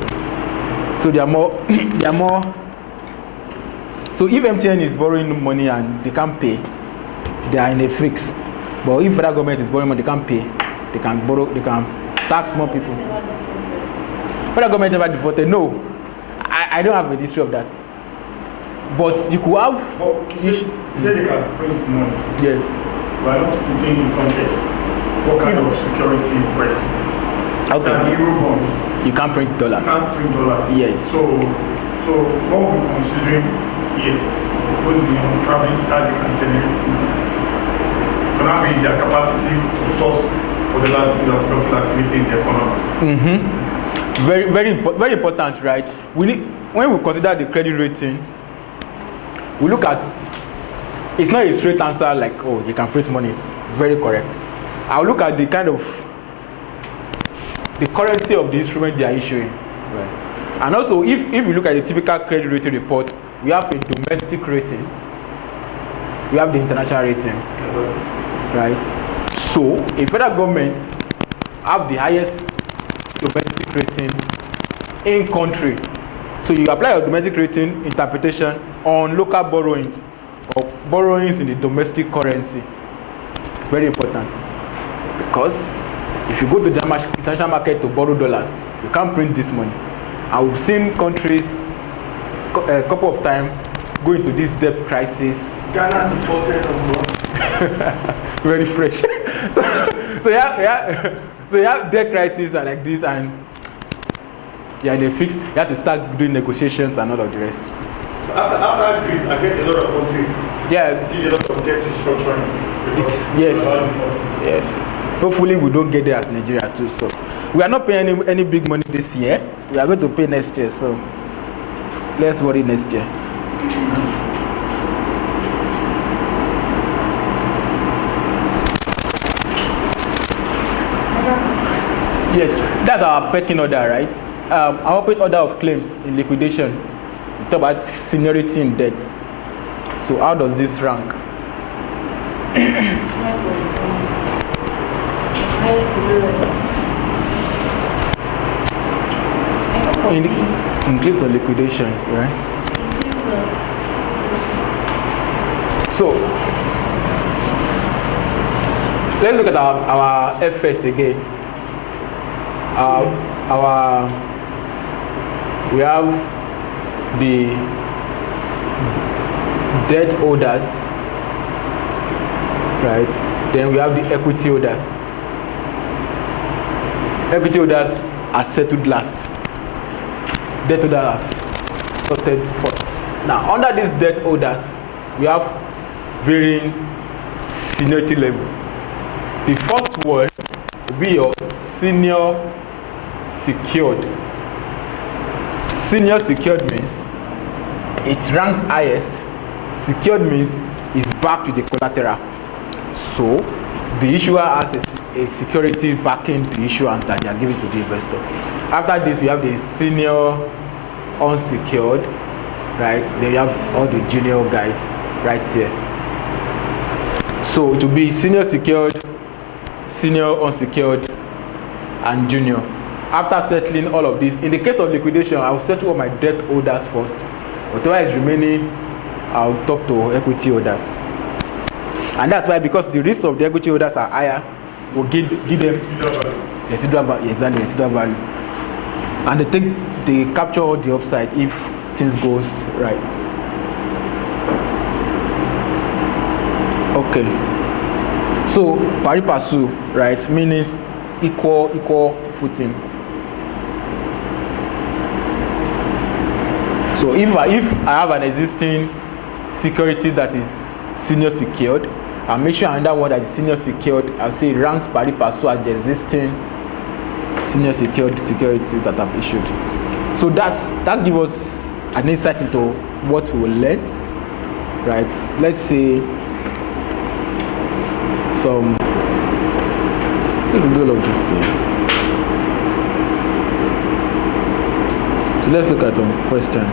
So they are more so if MTN is borrowing money and they can't pay, they are in a fix. But if federal government is borrowing money, they can't pay, they can borrow, they can tax more people. Federal government never defaulted. No, I don't have a history of that. But you could have. You said they can print money. Yes. But I want to put in context what kind of security in question. Okay. It's an euro bond. You can't print dollars. You can't print dollars. Yes. So what we're considering here will be probably that they can generate interest. It can be their capacity to source for the productive activity in the economy. Mm-hmm. Very important, right? When we consider the credit ratings, we look at, it's not a straight answer like, oh, you can print money. Very correct. I'll look at the kind of the currency of the instrument they are issuing, right? And also, if you look at the typical credit rating report, we have a domestic rating, we have the international rating, right? So, a federal government have the highest domestic rating in country. So you apply your domestic rating interpretation on local borrowings or borrowings in the domestic currency. Very important. Because if you go to the international market to borrow dollars, you can't print this money. And we've seen countries a couple of times go into this debt crisis. Ghana defaulted on what? Very fresh. so you have debt crisis like this, and they fix. You have to start doing negotiations and all of the rest. After Greece, I guess a lot of countries did a lot of debt restructuring. Yes. Hopefully we don't get there as Nigeria too. So we are not paying any big money this year. We are going to pay next year. So let's worry next year. Yes, that's our pecking order, right? Our pecking order of claims in liquidation. We talk about seniority in debts. So how does this rank? In case of liquidations, right? So let's look at our FS again. We have the debt holders, right? Then we have the equity holders. Equity holders are settled last. Debt holders are sorted first. Now, under these debt holders, we have varying seniority levels. The first one will be your senior secured. Senior secured means it ranks highest. Secured means it's backed with a collateral. So the issuer has a security backing the issuance that they are giving to the investor. After this, we have the senior unsecured, right? Then you have all the junior guys right here. So it will be senior secured, senior unsecured, and junior. After settling all of this, in the case of liquidation, I will settle all my debt holders first. Whatever is remaining, I'll talk to equity holders. And that's why, because the risks of the equity holders are higher, we'll give them residual value. Exactly, residual value. And they capture all the upside if things goes right. Okay. So pari passu, right, means equal footing. So if I have an existing security that is senior secured, I'll make sure another one that is senior secured, I'll say ranks pari passu as the existing senior secured securities that I've issued. So that gives us an insight into what we will learn, right? Let's say let's do all of this here. So let's look at some question.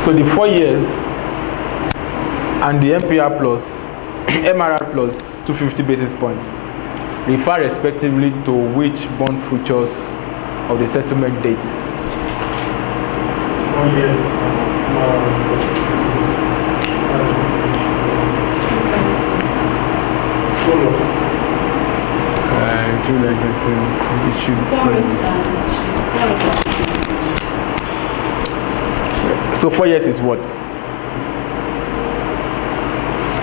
So the 4 years and the MPR plus MRR plus 250 basis points refer respectively to which bond futures of the settlement date? 4 years. So 4 years is what?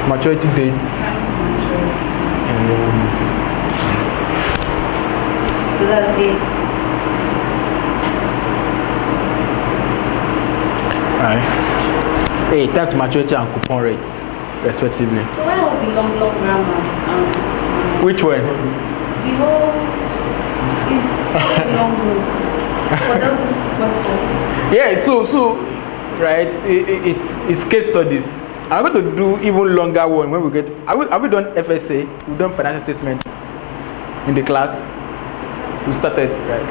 Maturity dates. So that's it. Right. Time to maturity and coupon rates, respectively. So why not the long grammar and this? Which one? The whole is long notes. What does this question? Yeah, so right, it's case studies. I'm going to do even longer one when we get. Have we done FSA? We've done financial statement in the class. We started, right?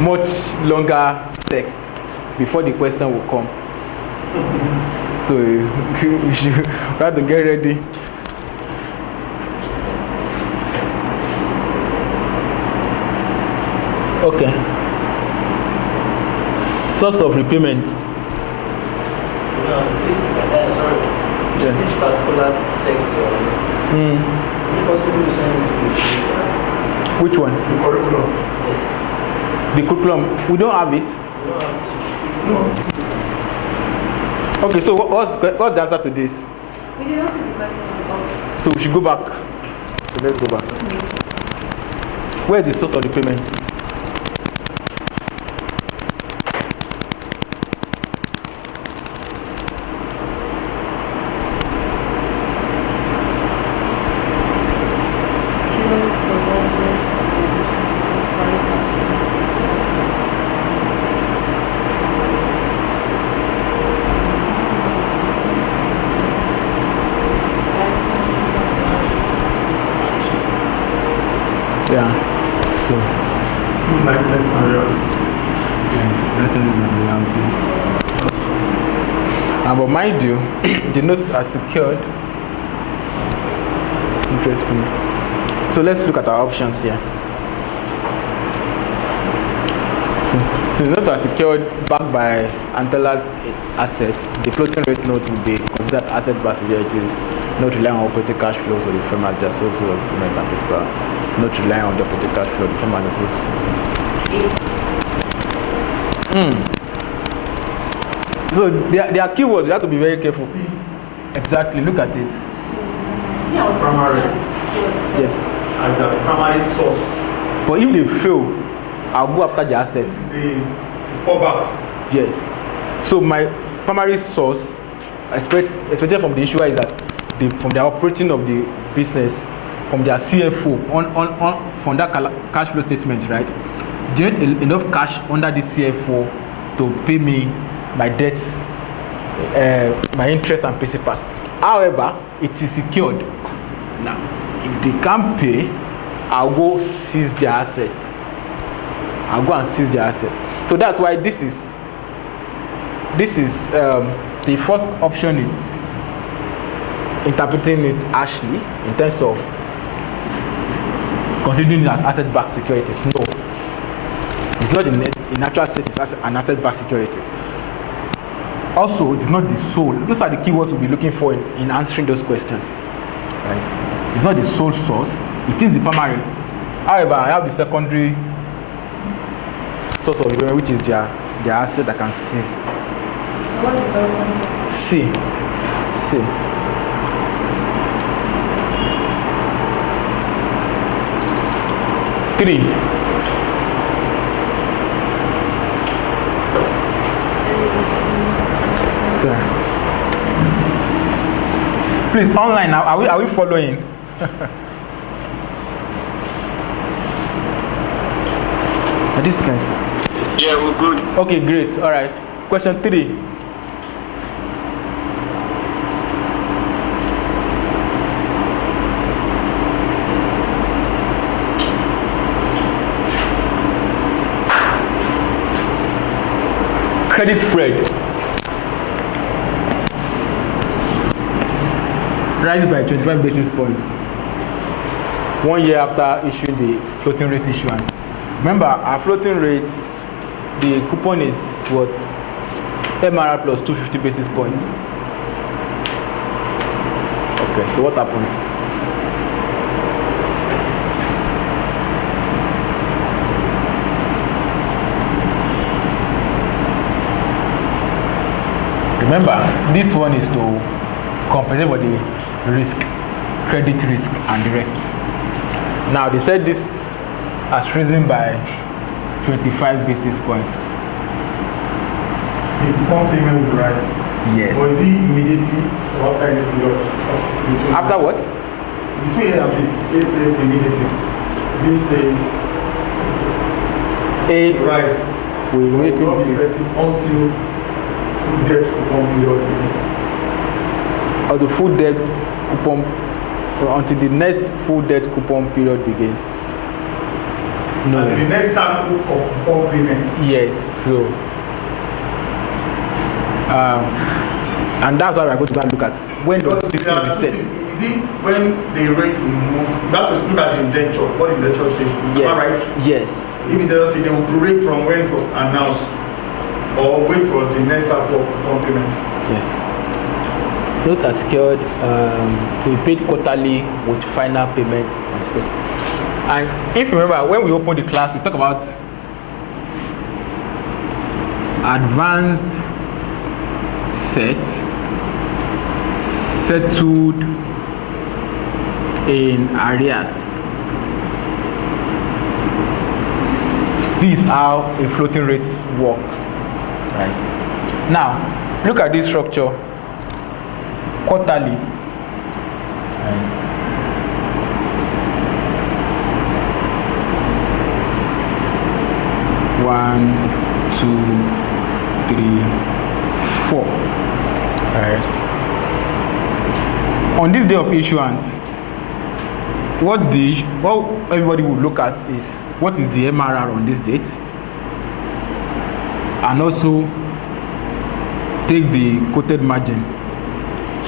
Much longer text before the question will come. So we have to get ready. Okay. Source of repayment. Yeah. this particular text, is it possible to send it to me? Which one? The curriculum. Yes. The curriculum. We don't have it. You don't have to No. Okay, so what's the answer to this? We did not see the question. Okay. So we should go back. So let's go back. Where is the source of the payment? Yeah. So True license and reality. yes, licenses and royalties. But mind you, the notes are secured. Interesting. So let's look at our options here. So since the notes are secured backed by Antella's assets, the floating rate note will be considered asset-backed securities, not relying on operating cash flows or the firm as their source of payment and principal, not relying on the operating cash flow, the firm as a source. So there are keywords, you have to be very careful. Exactly, look at it. Yeah, I was Primary. Yes. As a primary source. But if they fail, I'll go after the assets. The fallback. Yes. So my primary source, especially from the issuer, is that from the operating of the business, from their CFO from that cash flow statement, right? Generate enough cash under the CFO to pay me my debts, my interest and principal. However, it is secured. Now, if they can't pay, I'll go seize their assets. I'll go and seize their assets. So that's why this is the first option is interpreting it harshly in terms of considering it as asset-backed securities. No, it's not in actual sense. It's an asset-backed securities. Also, it is not the sole. Those are the keywords we'll be looking for in answering those questions. Right? It's not the sole source. It is the primary. However, I have the secondary source of the payment, which is their asset that can seize. What's the first C. Three. Sir. Please, online now. Are we following? This guys. Yeah, we're good. Okay, great. All right. Question 3. Credit spread rise by 25 basis points 1 year after issuing the floating rate issuance. Remember, our floating rates, the coupon is what? MRR plus 250 basis points. Okay, so what happens? Remember, this one is to compensate for the risk, credit risk, and the rest. Now, they said this has risen by 25 basis points. The coupon payment will rise. Yes. But is it immediately or after any period? After what? Between A and B, A says immediately. B says A rise. will wait Will not be in place. effective until full debt coupon period begins. Or the full debt coupon, or until the next full debt coupon period begins. No. As in the next cycle of coupon payments. Yes. So, and that's why we're going to go and look at when does this thing reset. Is it when the rate will move? You have to look at the indenture, what the indenture says. Am I right? Yes. If it does say they will prorate from when it was announced or wait for the next cycle of coupon payment. Yes. Notes are secured to be paid quarterly with final payment on security. And if you remember, when we opened the class, we talked about advanced sets settled in arrears. This is how a floating rate works, right? Now, look at this structure. Quarterly, right? One, two, three, four. Right. On this day of issuance, what everybody will look at is what is the MRR on this date, and also take the quoted margin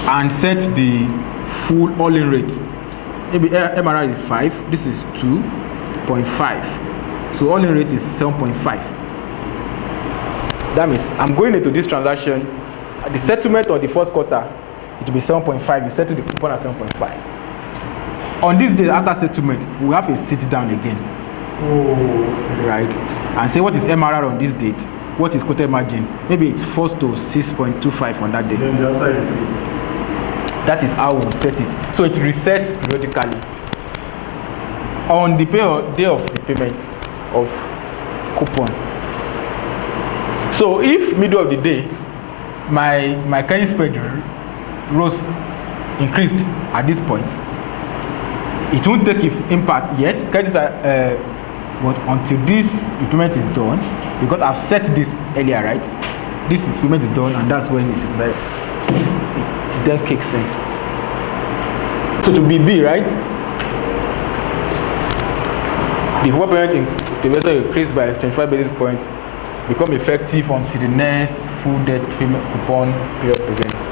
and set the full all-in rate. Maybe MRR is 5, this is 2.5. So all-in rate is 7.5. That means I'm going into this transaction, the settlement on the first quarter, it will be 7.5. You settle the coupon at 7.5. On this day after settlement, we have a sit down again. Right? And say what is MRR on this date, what is quoted margin. Maybe it falls to 6.25 on that day. Then the answer is That is how we set it. So it resets periodically. On the day of repayment of coupon. So if middle of the day, my credit spread increased at this point, it won't take impact yet. Credits are, but until this repayment is done, because I've set this earlier, right? This repayment is done, and that's when it then kicks in. So to be B, right? The coupon payment interest increased by 25 basis points, become effective until the next full debt payment coupon period begins.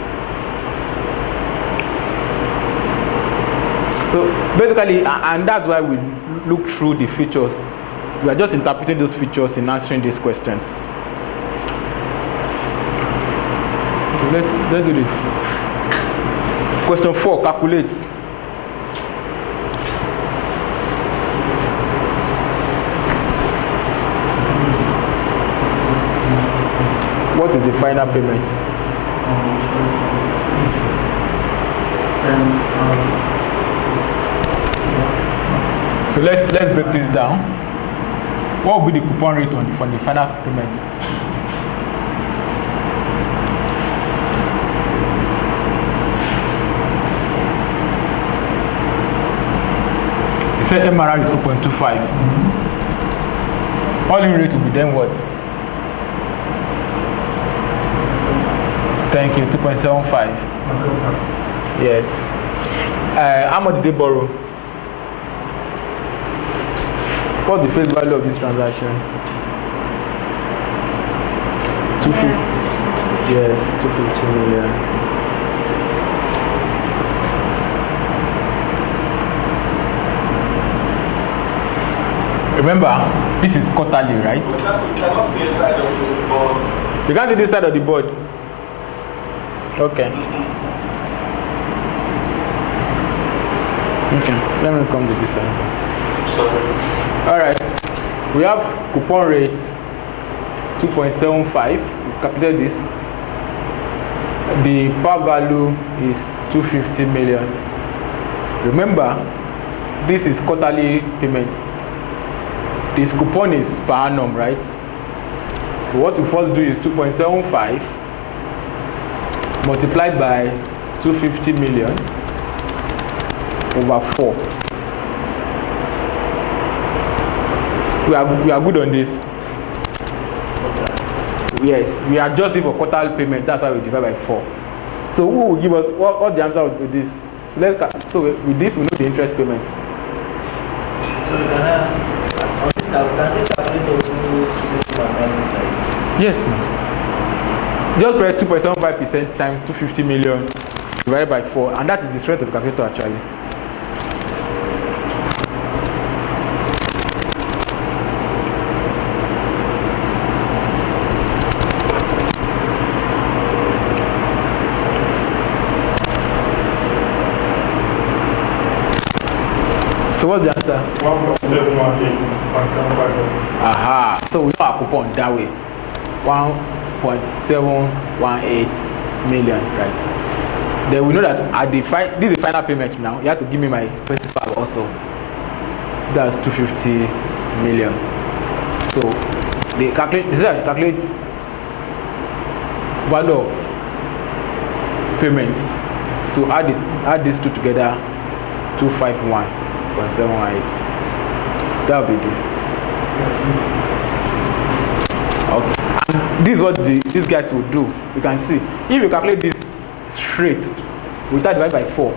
So basically, and that's why we look through the features. We are just interpreting those features in answering these questions. Okay, let's do this. Question 4, calculate. What is the final payment? So let's break this down. What will be the coupon rate on the final payment? You said MRR is 0.25. All-in rate will be then what? Thank you, 2.75. Yes. How much did they borrow? What's the face value of this transaction? 250. Yes, 250 million. Remember, this is quarterly, right? We cannot see the side of the board. You can't see this side of the board. Okay. Okay, let me come to this side. Sorry. All right, we have coupon rate 2.75. We calculated this. The par value is 250 million. Remember, this is quarterly payment. This coupon is per annum, right? So what we first do is 2.75 multiplied by 250 million over 4. We are good on this. Yes, we adjust it for quarterly payment. That's why we divide by 4. So who will give us what the answer to this? So with this we know the interest payment. So can this calculate also simple mathematics side? Yes, no. Just press 2.75% times 250 million divided by 4, and that is the strength of the calculator actually. So what's the answer? 1.718. Aha. So we know our coupon that way. 1.718 million, right? Then we know that at the this is the final payment now. You have to give me my principal also. That's 250 million. So they calculate value of payment. So add these two together, 251.718. That will be this. Okay. And this is what these guys will do. You can see if you calculate this straight without divided by 4,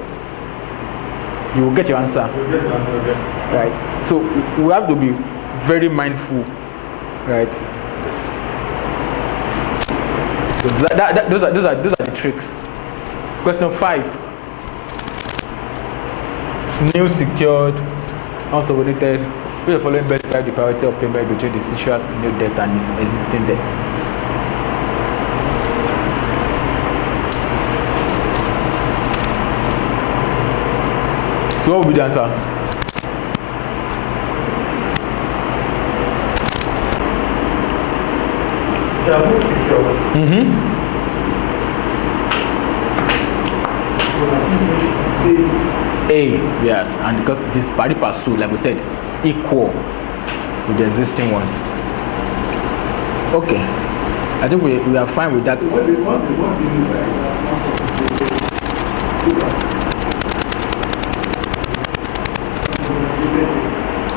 you will get your answer. Right. So we have to be very mindful, right? Those are the tricks. Question 5. New secured, unsubordinated. Which of the following best describe the priority of payment between the issuer's new debt and his existing debt? So what will be the answer? They are not secure. A, yes, and because this pari passu, like we said, equal with the existing one. Okay, I think we are fine with that. So what do you mean by that?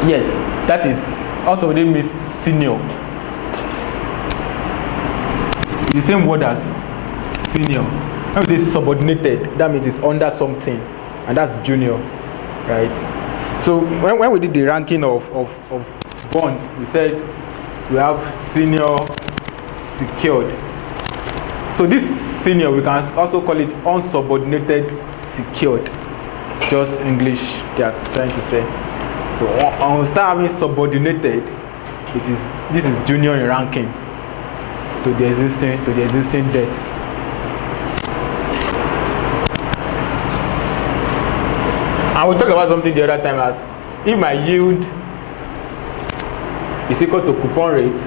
Yes, that is also within means senior. The same word as senior. When we say subordinated, that means it's under something, and that's junior, right? So when we did the ranking of bonds, we said we have senior, secured. So this senior, we can also call it unsubordinated secured. Just English they are trying to say. So when we start having subordinated, this is junior in ranking to the existing debts. And we talked about something the other time as if my yield is equal to coupon rate,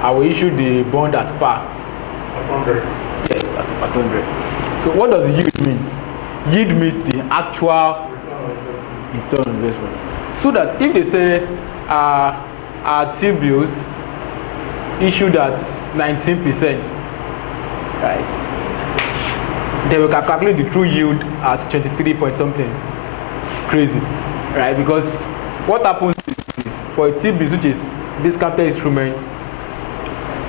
I will issue the bond at par. At 100. Yes, at 100. So what does yield means? Yield means the actual return on investment. So that if they say our T-bills issued at 19%, right? They will calculate the true yield at 23 point something. Crazy, right? Because what happens is for a T-bill, which is discounted instrument,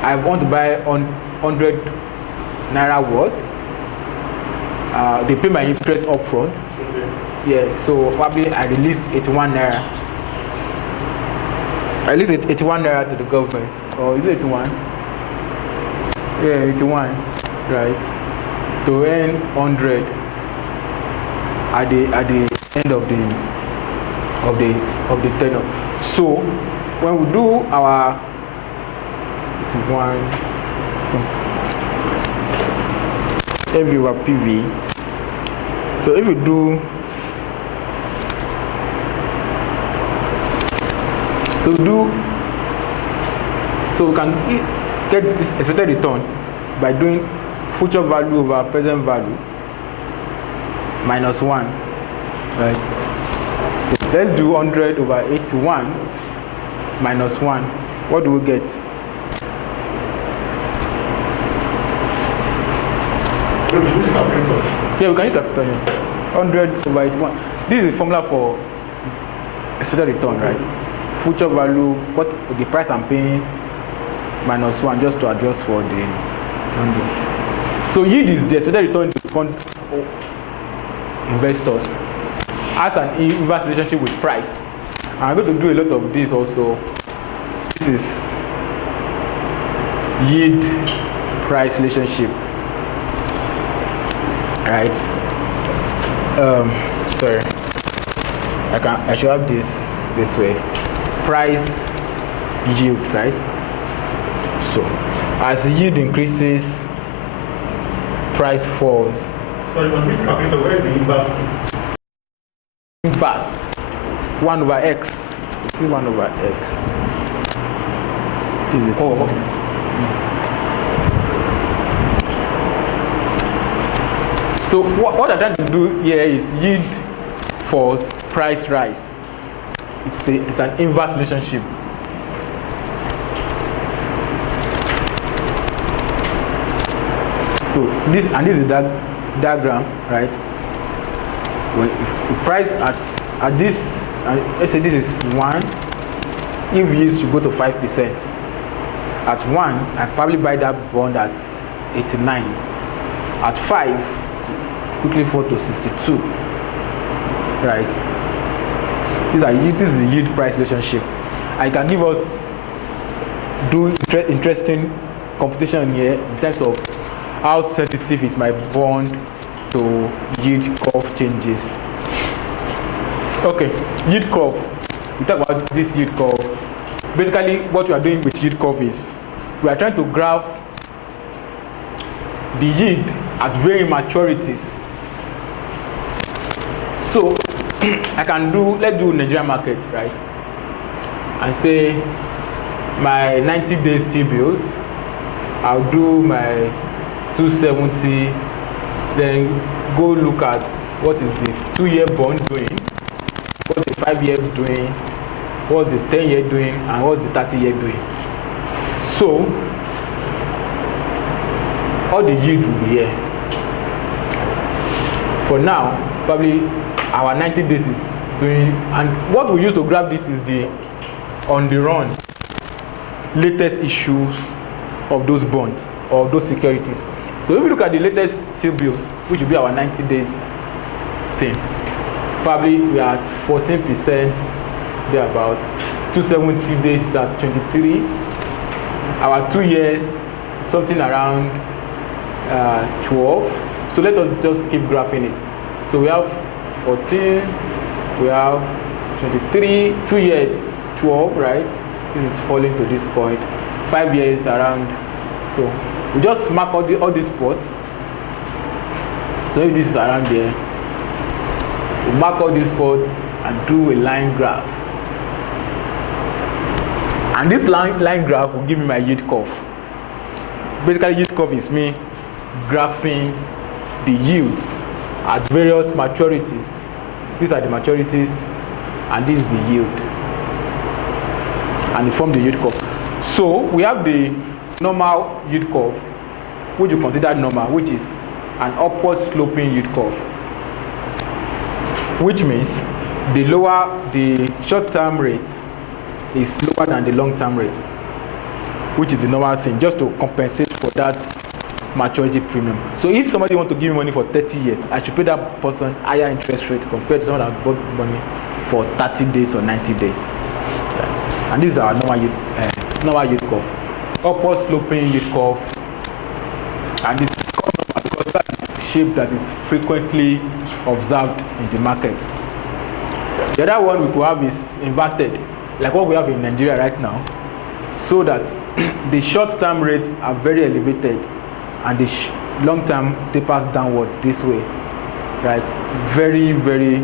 I want to buy 100 naira worth. They pay my interest up front. Yeah, so probably I release 81 naira. I release 81 naira to the government. Or is it 81? Yeah, 81, right? To earn 100 at the end of the tenure. So when we do our 81, so everywhere PV. So if we do, so we can get this expected return by doing future value over present value minus 1, right? So let's do 100 over 81 minus 1. What do we get? Yeah, we can use calculator. 100 over 81. This is the formula for expected return, right? Future value, what the price I'm paying minus 1, just to adjust for the 100. So yield is the expected return to fund investors has an inverse relationship with price. And I'm going to do a lot of this also. This is yield price relationship, right? Sorry, I should have this way. Price yield, right? So as yield increases, price falls. Sorry, on this calculator, where is the inverse? Inverse. 1 over x. You see 1 over x. This is it. Oh, okay. So what I'm trying to do here is yield for price rise. It's an inverse relationship. So this is that diagram, right? When if the price at this, let's say this is 1, if yields should go to 5%. At 1, I probably buy that bond at 89. At 5, quickly fall to 62, right? This is a yield price relationship. I can give us interesting computation here in terms of how sensitive is my bond to yield curve changes. Okay, yield curve. We talk about this yield curve. Basically, what we are doing with yield curve is we are trying to graph the yield at varying maturities. So let's do Nigerian market, right? And say my 90 days T-bills, I'll do my 270, then go look at what is the 2-year bond doing, what the 5-year doing, what the 10-year doing, and what the 30-year doing. So all the yield will be here. For now, probably our 90 days is doing, and what we use to grab this is the on the run latest issues of those bonds or those securities. So if we look at the latest T-bills, which will be our 90 days thing, probably we are at 14%, there about 270 days is at 23. Our 2 years, something around 12. So let us just keep graphing it. So we have 14, we have 23, 2 years, 12, right? This is falling to this point. 5 years around. So we just mark all these spots. So if this is around there, we mark all these spots and do a line graph. And this line graph will give me my yield curve. Basically, yield curve is me graphing the yields at various maturities. These are the maturities, and this is the yield. And it forms the yield curve. So we have the normal yield curve, which you consider normal, which is an upward sloping yield curve. Which means the lower the short-term rate is lower than the long-term rate, which is the normal thing, just to compensate for that maturity premium. So if somebody wants to give me money for 30 years, I should pay that person higher interest rate compared to someone that bought money for 30 days or 90 days. Yeah. And this is our normal yield curve. Upward sloping yield curve. And this is called normal because that is shape that is frequently observed in the market. The other one we could have is inverted, like what we have in Nigeria right now, so that the short-term rates are very elevated and the long-term tapers downward this way, right? Very, very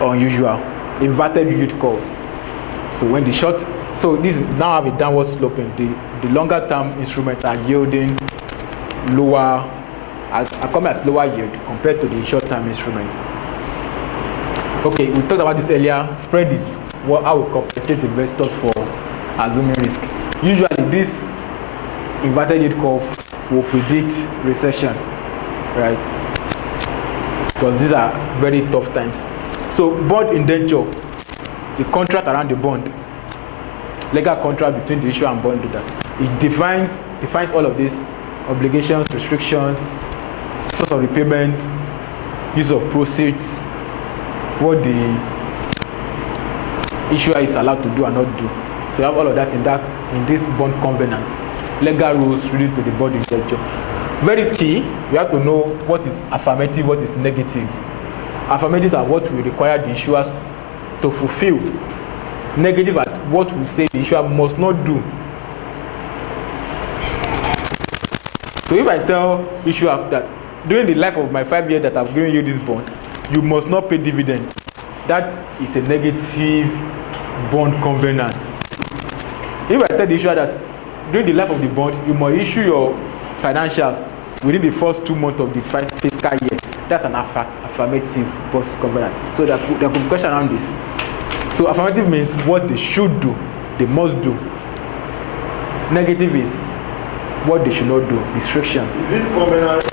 unusual. Inverted yield curve. So when the this now have a downward sloping. The longer-term instruments are yielding lower, are coming at lower yield compared to the short-term instruments. Okay, we talked about this earlier. Spread is how we compensate investors for assuming risk. Usually, this inverted yield curve will predict recession, right? Because these are very tough times. So, bond indenture, the contract around the bond, legal contract between the issuer and bondholders. It defines all of these obligations, restrictions, source of repayment, use of proceeds, what the issuer is allowed to do and not do. So you have all of that in this bond covenant. Legal rules related to the bond indenture. Very key, we have to know what is affirmative, what is negative. Affirmative are what we require the issuers to fulfill. Negative are what we say the issuer must not do. So if I tell issuer that during the life of my 5 years that I've given you this bond, you must not pay dividend. that is a negative bond covenant. If I tell the issuer that during the life of the bond, you must issue your financials within the first 2 months of the fiscal year, that's an affirmative post covenant. So there could be question around this. So affirmative means what they should do, they must do. Negative is what they should not do, restrictions. Is this covenant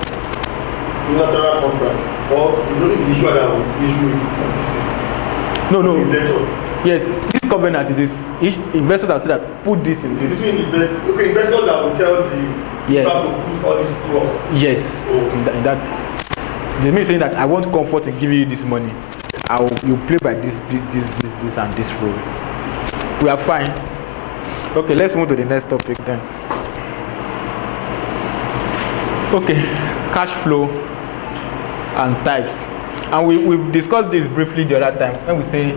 unilateral contract, or is only the issuer that will issue it? This is No. Investor. Yes, this covenant is investors that say that put this in this. Investors that will tell the Yes. people to put all this clause. Yes, Okay. and that's the means saying that I want comfort in giving you this money. You play by this and this rule. We are fine. Okay, let's move to the next topic then. Okay, cash flow and types. And we've discussed this briefly the other time when we say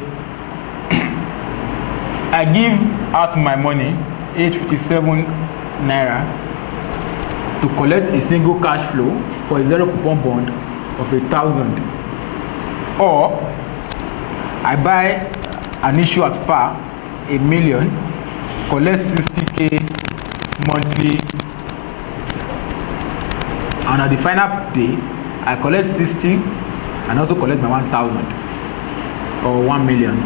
I give out my money, 857 naira, to collect a single cash flow for a zero coupon bond of 1,000. Or I buy an issue at par, 1 million, collect 60k monthly, and at the final day, I collect 60 and also collect my 1,000 or 1 million.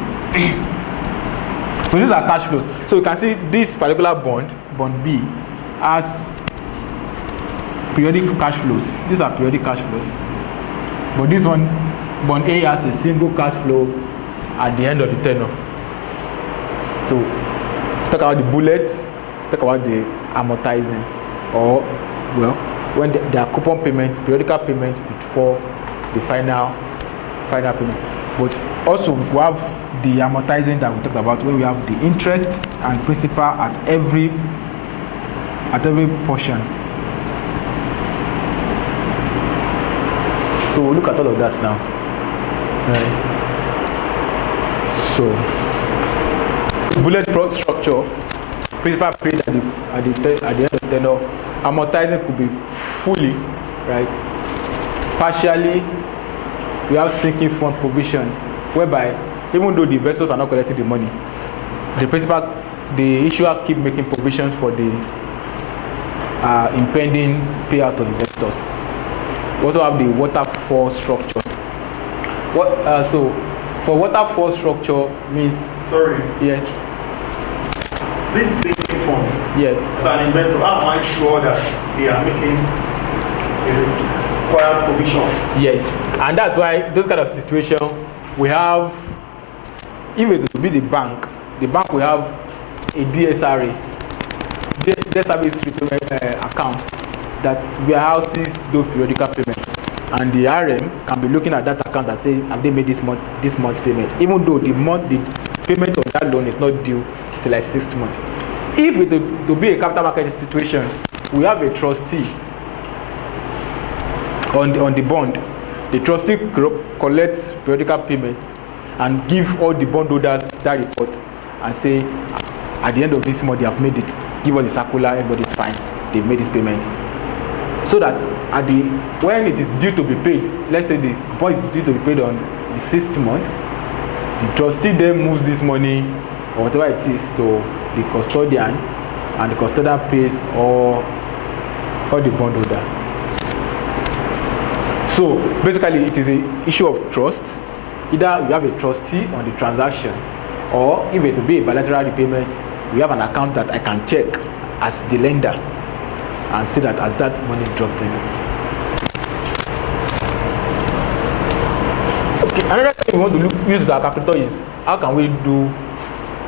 So these are cash flows. So you can see this particular bond B, has periodic cash flows. These are periodic cash flows. But this one, bond A, has a single cash flow at the end of the tenure. So talk about the bullets, talk about the amortizing, or well, when there are coupon payments, periodical payments before the final payment. But also we have the amortizing that we talked about, when we have the interest and principal at every portion. So we'll look at all of that now. Right. So bullet structure, principal paid at the end of the tenure. Amortizing could be fully, right? Partially, we have sinking fund provision, whereby even though the investors are not collecting the money, the issuer keep making provisions for the impending payout to investors. We also have the waterfall structures. So for waterfall structure means. Sorry. Yes. This sinking fund. Yes. As an investor, how am I sure that they are making a required provision? Yes, and that's why those kind of situation we have. If it will be the bank will have a DSRA, debt service repayment account that warehouses those periodical payments, and the RM can be looking at that account and say, have they made this month's payment, even though the payment of that loan is not due till like 6 months. If it to be a capital market situation, we have a trustee on the bond. The trustee collects periodical payments and give all the bondholders that report and say, at the end of this month they have made it. Give us the circular, everybody's fine. They've made this payment. So that when it is due to be paid, let's say the bond is due to be paid on the 6th month, the trustee then moves this money or whatever it is to the custodian, and the custodian pays or the bondholder. So basically it is an issue of trust. Either you have a trustee on the transaction, or if it will be a bilateral repayment, we have an account that I can check as the lender and see that as that money dropped in. Okay, another thing we want to use our calculator is how can we do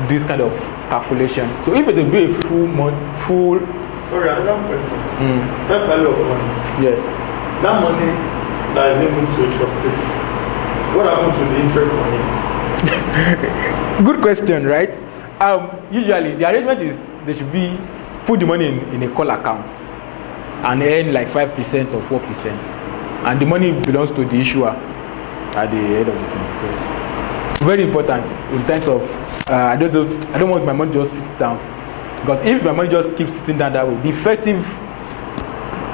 this kind of calculation. So if it will be a full. Sorry, another question. That value of money. Yes. That money that is being moved to a trustee, what happened to the interest on it? Good question, right? Usually the arrangement is they should put the money in a call account and earn like 5% or 4%, and the money belongs to the issuer at the end of the thing. So very important in terms of I don't want my money just sit down, because if my money just keeps sitting down that way, the effective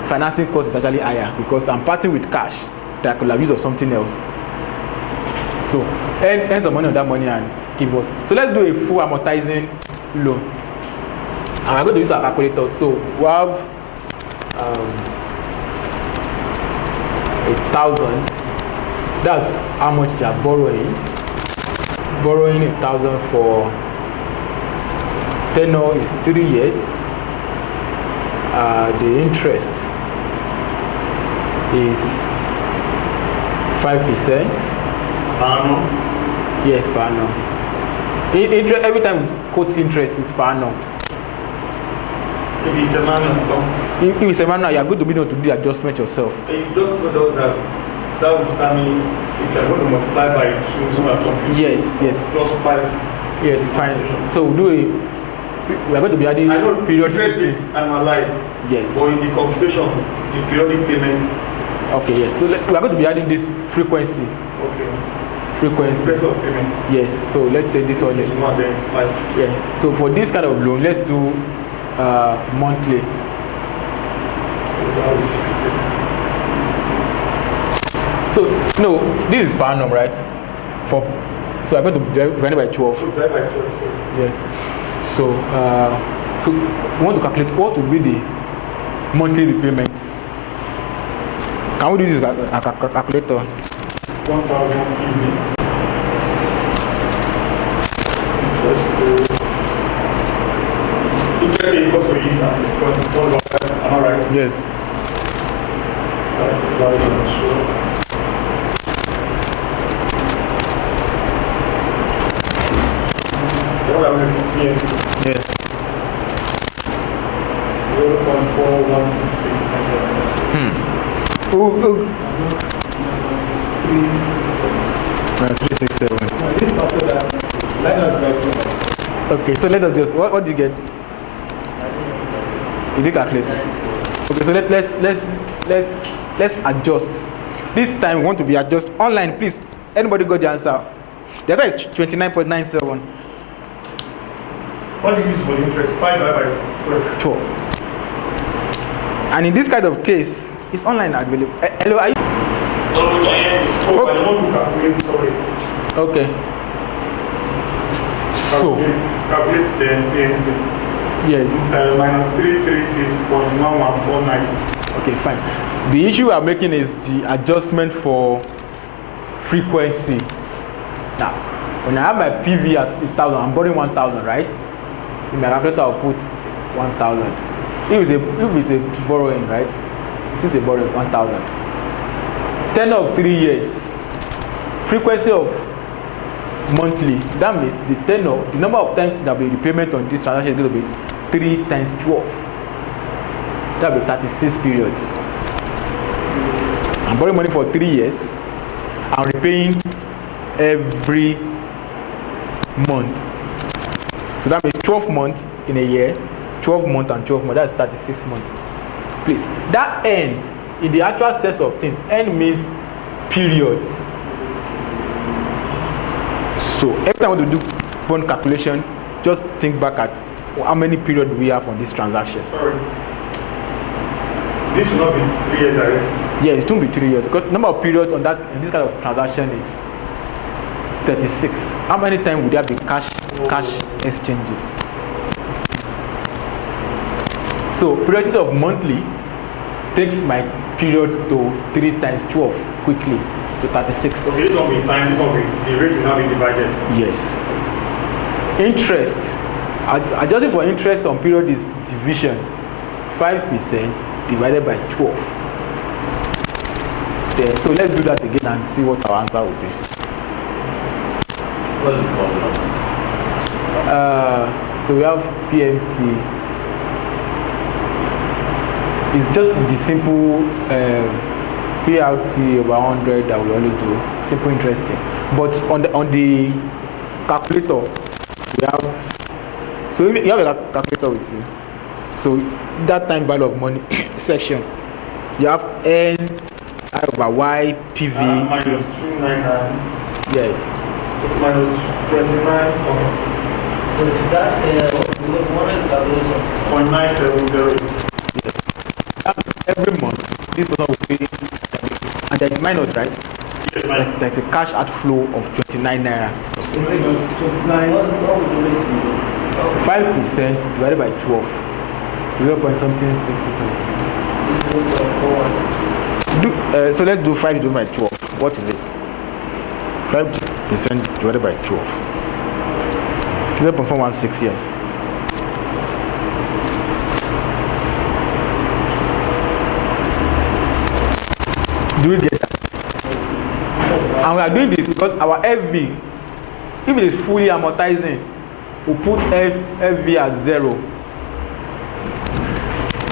financing cost is actually higher, because I'm parting with cash that I could have used of something else. So earn some money on that money and give us. So let's do a full amortizing loan. And I'm going to use our calculator. So we have 1,000. That's how much you are borrowing. Borrowing 1,000 for tenor is 3 years. The interest is 5%. Per annum? Yes, per annum. Every time we quote interest is per annum. If it's a manual, If it's a manual, you are going to be able to do the adjustment yourself. you just told us that that will determine if you are going to multiply by 2, so that complete. Yes, yes. Plus 5. Yes, fine. So we are going to be adding I know periodicity. interest is analyzed, Yes. but in the computation, the periodic payments, Okay, yes. So we are going to be adding this frequency. okay, Frequency. price of payment Yes. So let's say this one is is. 1, then it's 5. Yes. So for this kind of loan, let's do monthly. So that will be 60. So no, this is per annum, right? So I'm going to divide it by 12. So divide by 12. So Yes. So so we want to calculate what will be the monthly repayments. Can we do this with a calculator? 1,000 PV. Interest equals to yield and discount is 1.5. Am I right? Yes. 5,000. What are we looking at? Yes. 0.4166. Oh, 367. 367. Okay, so let us just what do you get? You did calculate. Okay, so let's adjust. This time we want to be adjust online, please. Anybody got the answer? The answer is 29.97. What do you use for the interest? 5 divided by 12. Sure. And in this kind of case, it's online available. Hello, are you? Oh, I want to calculate, sorry. Okay. So, Calculate the PNC. yes. Minus 336.11496. Okay, fine. The issue I'm making is the adjustment for frequency. Now, when I have my PV as 1,000, I'm borrowing 1,000, right? In my calculator, I'll put 1,000. If it's a borrowing, right? Since a borrowing, 1,000. Tenor of 3 years. Frequency of monthly. That means the tenor, the number of times that will be repayment on this transaction is going to be 3 times 12. That will be 36 periods. I'm borrowing money for 3 years. I'm repaying every month. So that means 12 months in a year, 12 months and 12 months, that's 36 months. Please, that N, in the actual sense of thing, N means periods. So every time I want to do bond calculation, just think back at how many periods we have on this transaction. Sorry. This will not be 3 years directly. Yes, it won't be 3 years because the number of periods on that in this kind of transaction is 36. How many times would there be cash exchanges? So periodicity of monthly takes my period to 3 times 12 quickly to 36. Okay, this one will be time, this one will be, the rate will now be divided. Yes. Interest. Adjusting for interest on period is division. 5% divided by 12. There. So let's do that again and see what our answer will be. What is the formula? So we have PMT. It's just the simple PRT over 100 that we always do. Simple interesting. But on the calculator, we have. So if you have a calculator with you. So that time value of money section, you have N I over Y PV. Minus 299. Yes. Minus 29. But that, what is the calculation? 0.9708. Every month, this person will pay, and there is minus, right? Yes. there's a cash outflow of 29 naira. So it is 29. What would you rate me? 5% divided by 12. 0 point something, 60 something. 0.416. So let's do 5 divided by 12. What is it? 5% divided by 12. 0.416, yes. Do we get that? And we are doing this because our FV, if it is fully amortizing, we put FV as 0.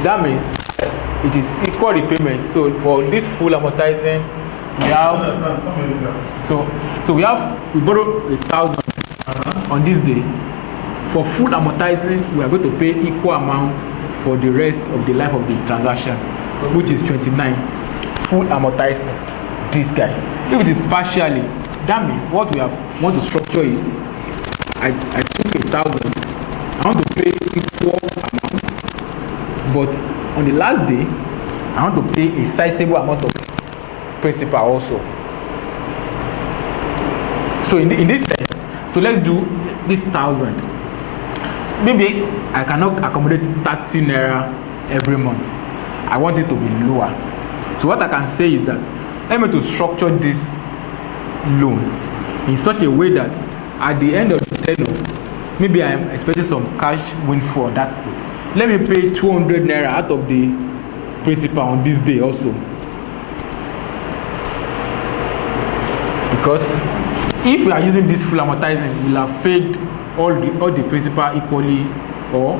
That means it is equal repayment. So for this full amortizing, we have we borrow 1,000 on this day. For full amortizing, we are going to pay equal amount for the rest of the life of the transaction, which is 29. Full amortizing this guy. If it is partially, that means what we want to structure is I took 1,000. I want to pay equal amount, but on the last day, I want to pay a sizable amount of principal also. So in this sense, so let's do this 1,000. So maybe I cannot accommodate 30 naira every month. I want it to be lower. So what I can say is that let me to structure this loan in such a way that at the end of the tenure, maybe I am expecting some cash windfall that point. Let me pay 200 naira out of the principal on this day also. Because if we are using this full amortizing, we'll have paid all the principal equally, or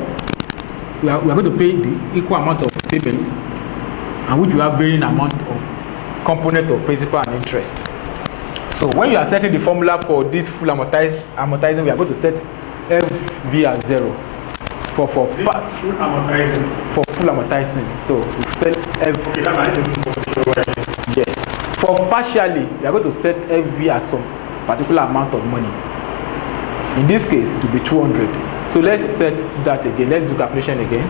we are going to pay the equal amount of payment, and which will have varying amount of component of principal and interest. So when you are setting the formula for this full amortizing, we are going to set FV as 0 for full amortizing. So we set F. Okay, that Yes. For partially, we are going to set FV as some particular amount of money. In this case, it will be 200. So let's set that again. Let's do calculation again.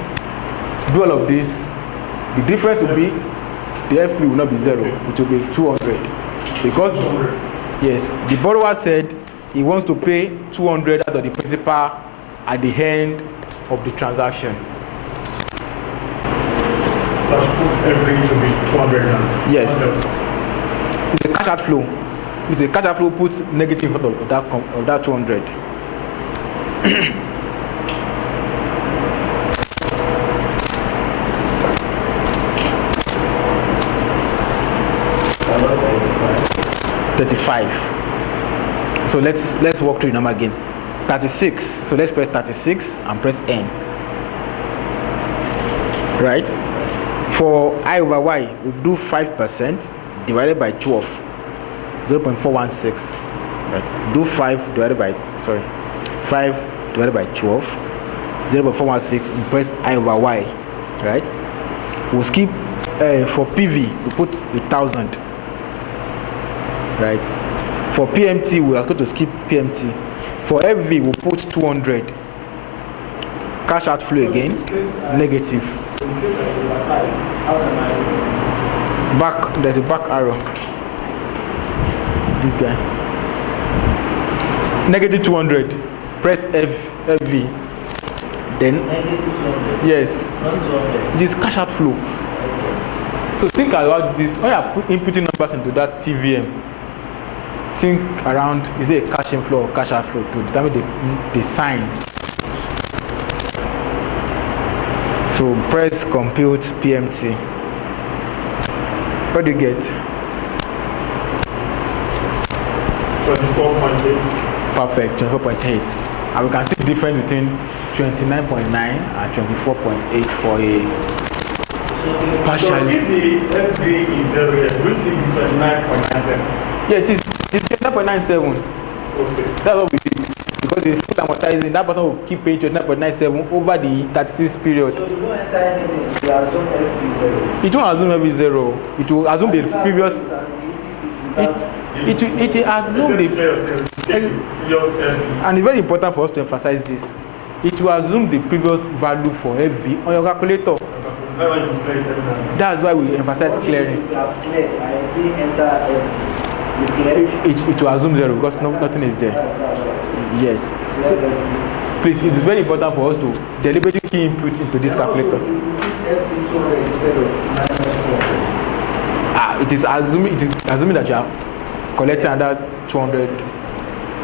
Do all of this. The difference will be the FV will not be 0. It will be 200 because yes, the borrower said he wants to pay 200 out of the principal at the end of the transaction. So every to be 200 now. Yes. It's a cash outflow. It's a cash outflow puts negative in front of that 200. $35. So let's walk through the number again. 36. So let's press 36 and press N. Right? For I over Y, we do 5% divided by 12. 0.416. Right? Do 5 divided by 5 divided by 12. 0.416. We press I over Y. Right? We'll skip for PV, we put 1,000. Right? For PMT, we are going to skip PMT. For FV, we'll put 200. Cash outflow again, negative. So in case of overtime, how can I Back, there's a back arrow. This guy. Negative 200. Press FV. Then, negative 200? yes, Not 200. it is cash outflow. So think about this. When you are inputting numbers into that TVM, think around, is it a cash inflow or cash outflow to determine the sign. So press compute PMT. What do you get? 24.8. Perfect, 24.8. And we can see the difference between 29.9 and 24.8 for a partially. So if the FV is 0, it will still be 29.97. Yeah, it is 29.97. Okay. That's what we did. Because the full amortizing, that person will keep paying 29.97 over the 36 period. So if you don't enter anything, you assume every 0. It won't assume every 0. It will assume the previous. It will assume the. And it's very important for us to emphasize this. It will assume the previous value for FV on your calculator. That's why we emphasize clearing. If you have cleared, I didn't enter every. it will assume 0 because nothing is there. Yes. So, please, it is very important for us to deliberately key input into this calculator. It is assuming that you are collecting under 200,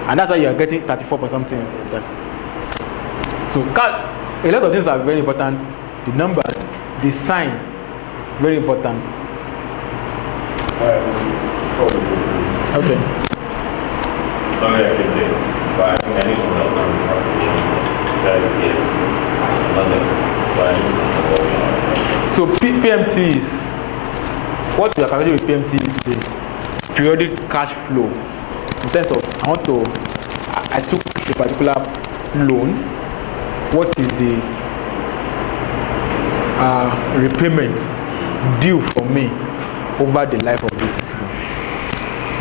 and that's why you are getting 34 or something like that. So a lot of things are very important. The numbers, the sign, very important. Okay. Sorry, I can this, but I think I need to understand the calculation that you get. So PMT is, what we are calculating with PMT is the periodic cash flow. In terms of, I took a particular loan, what is the repayment due for me over the life of this loan.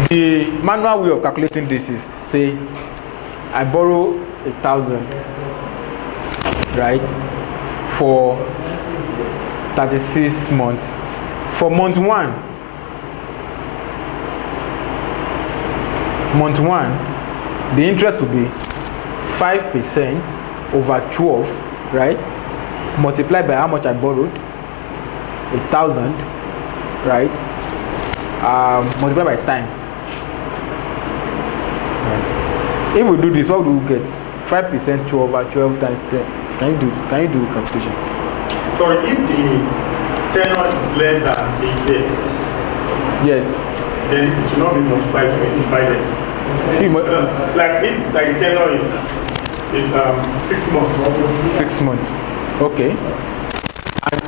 The manual way of calculating this is, say, I borrow 1,000, right, for 36 months. For month one, the interest will be 5% over 12, right, multiplied by how much I borrowed, 1,000, right, multiplied by time. Right. If we do this, what do we get? 5% 2 over 12 times 10. Can you do computation? Sorry, if the tenor is less than a year, Yes. then it should not be multiplied to be divided. Like the tenor is 6 months. 6 months. Okay.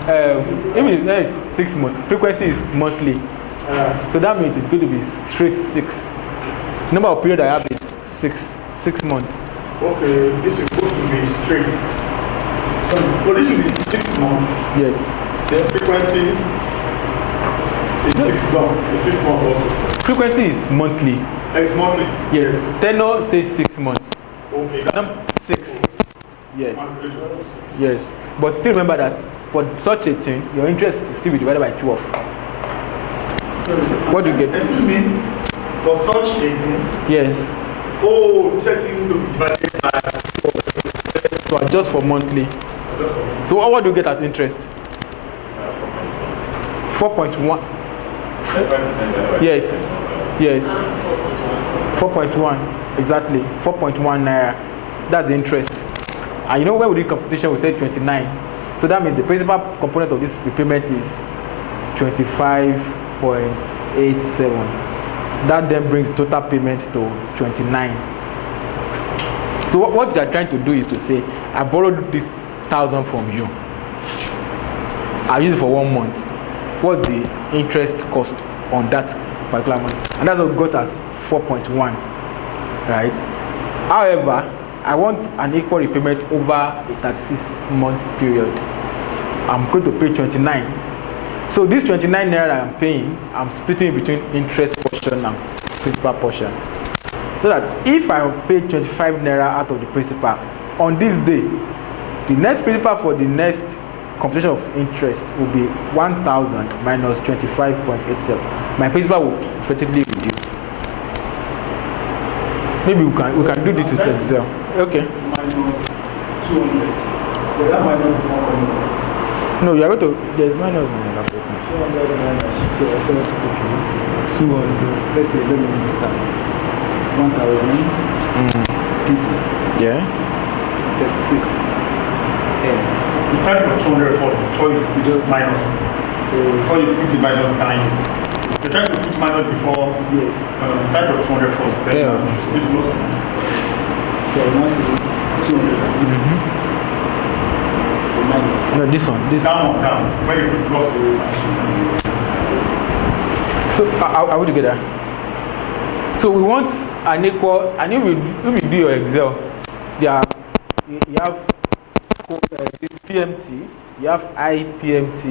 And if it's 6 months, frequency is monthly. So that means it's going to be straight 6. Number of period I have is 6 months. Okay, this is supposed to be straight. So this will be 6 months. Yes. The frequency is 6 months. It's 6 months also. Frequency is monthly. It's monthly. Yes. Tenor says 6 months. Okay. That's 6. Yes. Yes. But still remember that for such a thing, your interest is still be divided by 12. So what do you get? Excuse me. For such a thing. Yes. Oh, interest is to be divided by. So adjust for monthly. So what do you get as interest? 4.1. Yes. Yes. 4.1. Exactly. 4.1 naira. That's the interest. And you know when we do computation, we say 29. So that means the principal component of this repayment is 25.87. That then brings the total payment to 29. So what they are trying to do is to say, I borrowed this 1,000 from you. I use it for 1 month. What's the interest cost on that particular month? And that's what we got as 4.1, right? However, I want an equal repayment over a 36 months period. I'm going to pay 29. So this 29 naira that I'm paying, I'm splitting it between interest portion and principal portion. So that if I have paid 25 naira out of the principal, on this day, the next principal for the next computation of interest will be 1,000 minus 25.87. My principal will effectively reduce. Maybe we can do this with Excel. Okay. Minus 200. But that minus is not coming. No, you are going to. There's minus on your laptop. 200 minus. So I said, okay. 200. Let's say, let me start. 1,000 people. Yeah. 36. You type your 200 first before you put the minus. Before you put the minus behind you. You try to put minus before. Yes. Type your 200 first. Then Yeah. this is most. So now say 200. The minus. No, this one. This. Down. When you put plus. So are we together? So we want an equal. And if we do your Excel, you have this PMT, you have IPMT,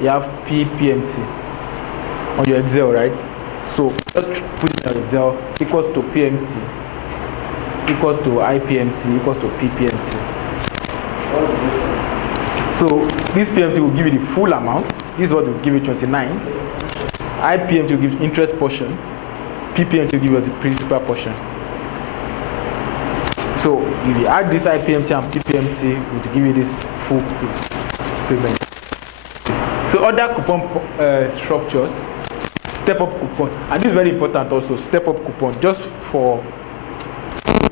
you have PPMT on your Excel, right? So just put it in your Excel equals to PMT, equals to IPMT, equals to PPMT. So this PMT will give you the full amount. This is what will give you 29. IPMT will give you interest portion. PPM to give you the principal portion. So if you add this IPMT and PPMT, it will give you this full payment. So other coupon structures, step-up coupon, and this is very important also, step-up coupon, just for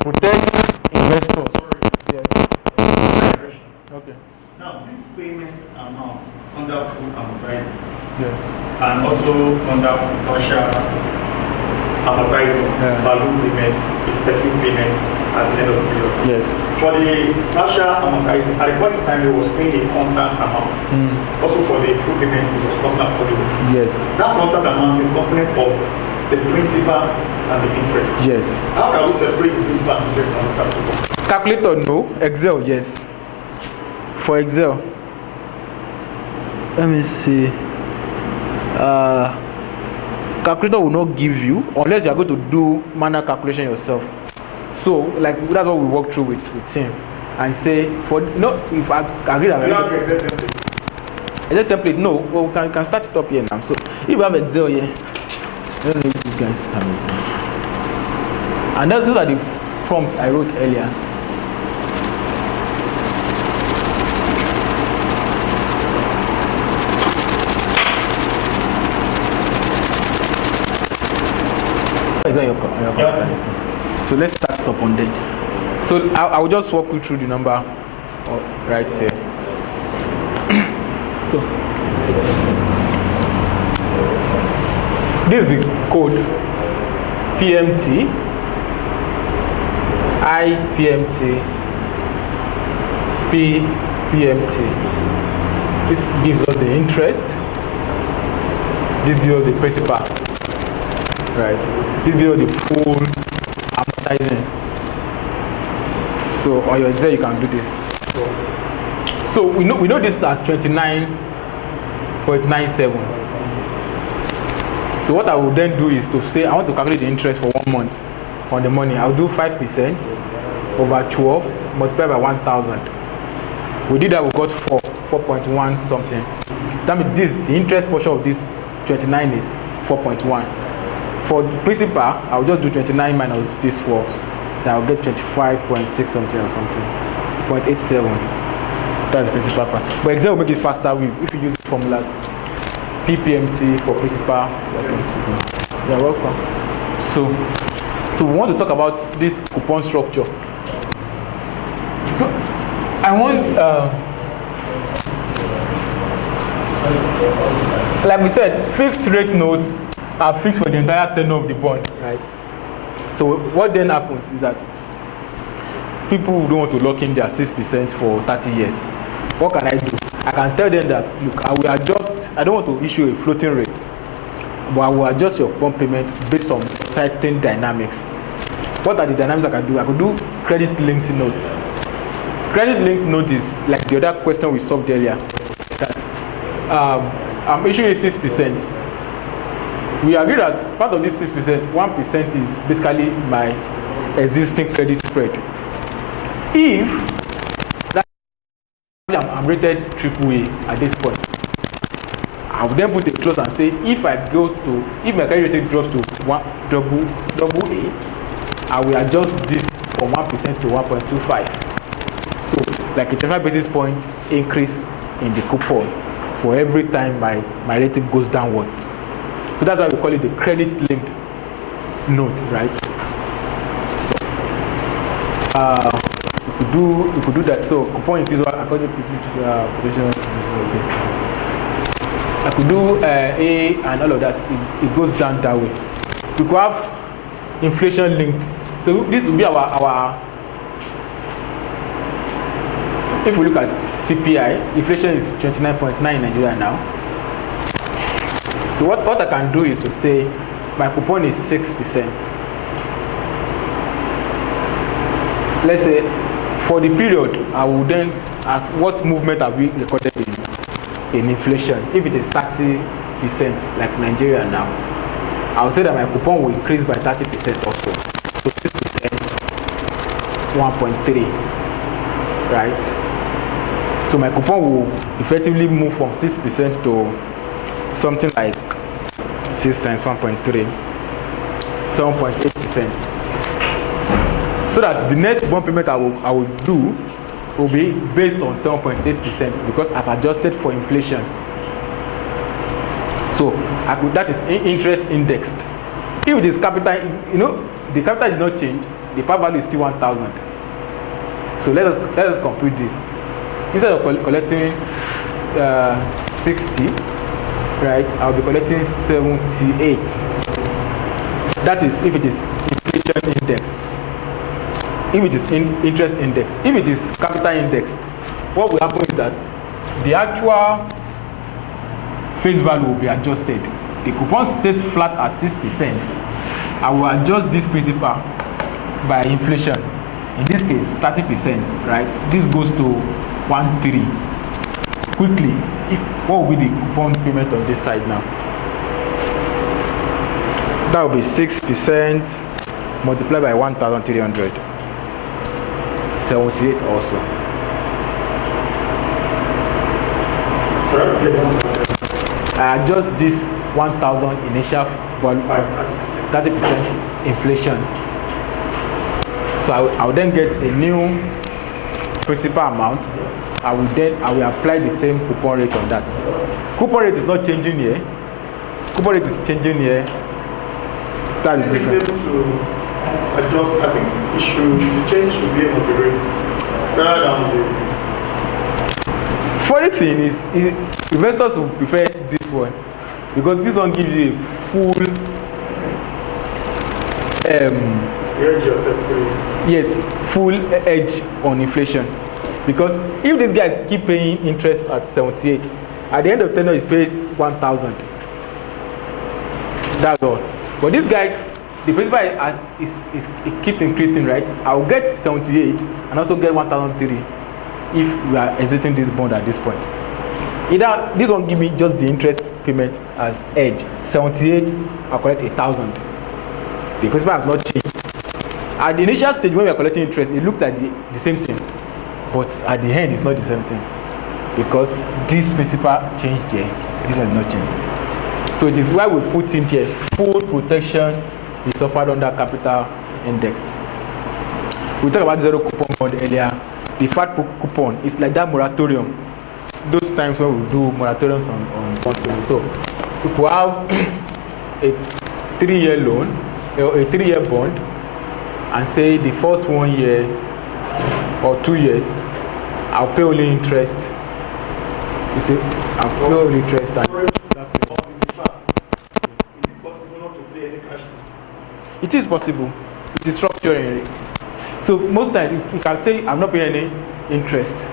protect investors. Yes. Okay. Now, this payment amount under full amortizing Yes. and also under partial amortizing balloon payments, a specific payment at the end of the period. Yes. For the partial amortizing, at the point in time, it was paying a constant amount. Also for the full payment, it was constant for the weeks. Yes. That constant amount is a component of the principal and the interest. Yes. How can we separate the principal and interest on this calculator? Calculator, no. Excel, yes. For Excel, let me see. Calculator will not give you unless you are going to do manual calculation yourself. So, like that's what we walk through with him and say for no. If I agree that You have the Excel template. Excel template, no. Well, we can start it up here now. So, if you have Excel here, I don't know if these guys have Excel. And those are the prompts I wrote earlier. Is that your computer? So let's start up on that. So I will just walk you through the number right here. So this is the code PMT, IPMT, PPMT. This gives us the interest. This gives us the principal. Right. This gives us the full amortizing. So on your Excel you can do this. So we know this as 29.97. So what I will then do is to say I want to calculate the interest for 1 month on the money. I'll do 5% over 12 multiplied by 1,000. We did that, we got 4.1 something. That means the interest portion of this 29 is 4.1. For the principal, I'll just do 29 minus this 4. Then I'll get 25.6 something or something. 0.87. That's the principal part. But Excel will make it faster if you use the formulas. PPMT for principal. You're welcome. So we want to talk about this coupon structure. So I want, like we said, fixed rate notes are fixed for the entire tenure of the bond, right? So what then happens is that people who don't want to lock in their 6% for 30 years. What can I do? I can tell them that, look, I will adjust, I don't want to issue a floating rate, but I will adjust your bond payment based on certain dynamics. What are the dynamics I can do? I could do credit linked note. Credit linked note is like the other question we solved earlier, that I'm issuing 6%. We agree that part of this 6%, 1% is basically my existing credit spread. If that I'm rated AAA at this point, I will then put a clause and say if my credit rating drops to AA, I will adjust this from 1% to 1.25. So like a 25 basis points increase in the coupon for every time my rating goes downwards. So that's why we call it the credit linked note, right? So we could do that. So coupon increase according to position. I could do A and all of that. It goes down that way. We could have inflation linked. So this will be our if we look at CPI, inflation is 29.9 in Nigeria now. So what I can do is to say my coupon is 6%. Let's say for the period, I will then ask what movement have we recorded in inflation. If it is 30% like Nigeria now, I'll say that my coupon will increase by 30% also. So 6%, 1.3, right? So my coupon will effectively move from 6% to something like 6 times 1.3, 7.8%. So that the next bond payment I will do will be based on 7.8% because I've adjusted for inflation. So that is interest indexed. If it is capital, the capital did not change, the par value is still 1,000. So let us compute this. Instead of collecting 60, right, I'll be collecting 78. That is if it is inflation indexed. If it is interest indexed. If it is capital indexed, what will happen is that the actual face value will be adjusted. The coupon stays flat at 6%. I will adjust this principal by inflation. In this case, 30%, right? This goes to 1.3. Quickly, what will be the coupon payment on this side now? That will be 6% multiplied by 1,300. 78 also. I adjust this 1,000 initial value by 30% inflation. So I will then get a new principal amount. I will apply the same coupon rate on that. Coupon rate is not changing here. Coupon rate is changing here. That's the difference. To adjust, I think the change should be on the rate rather than the. Funny thing is investors will prefer this one because this one gives you a full full edge on inflation. Because if these guys keep paying interest at 78, at the end of tenure it pays 1,000. That's all. But these guys, the principal it keeps increasing, right? I'll get 78 and also get 1,003 if we are exiting this bond at this point. Either this one give me just the interest payment as edge. 78, I'll collect 1,000. The principal has not changed. At the initial stage when we are collecting interest, it looked like the same thing. But at the end, it's not the same thing. Because this principal changed here. This one did not change. So this is why we put in here full protection is offered under capital indexed. We talked about zero coupon bond earlier. The fat coupon is like that moratorium. Those times when we do moratoriums on bond payment. So we could have a 3-year loan, or a 3-year bond, and say the first 1 year or 2 years, I'll pay only interest. You see, I'll pay only interest. And it is possible. It is structuring. So most times you can say I'm not paying any interest,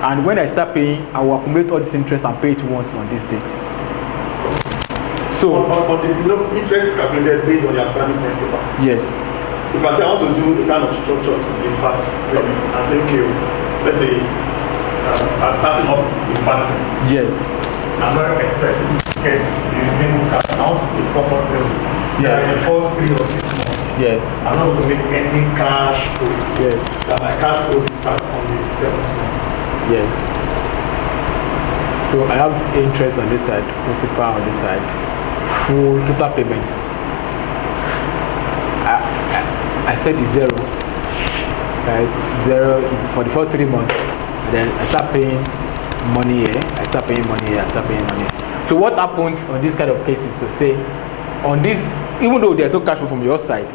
and when I start paying, I will accumulate all this interest and pay it once on this date. So the interest is calculated based on your standing principal. Yes. If I say I want to do a kind of structure to defer payment, I say okay, let's say I'm starting up in factory. Yes. I'm not expecting cash using account with comfort level. Yes. The first 3 or 6 months. Yes. I'm not going to make any cash flow. Yes. That my cash flow will start on the 7th month. Yes. So I have interest on this side, principal on this side, full total payment. I said it's 0. Right? 0 is for the first 3 months. Then I start paying money here. I start paying money here. I start paying money. So what happens on this kind of cases to say, on this, even though there's no cash flow from your side,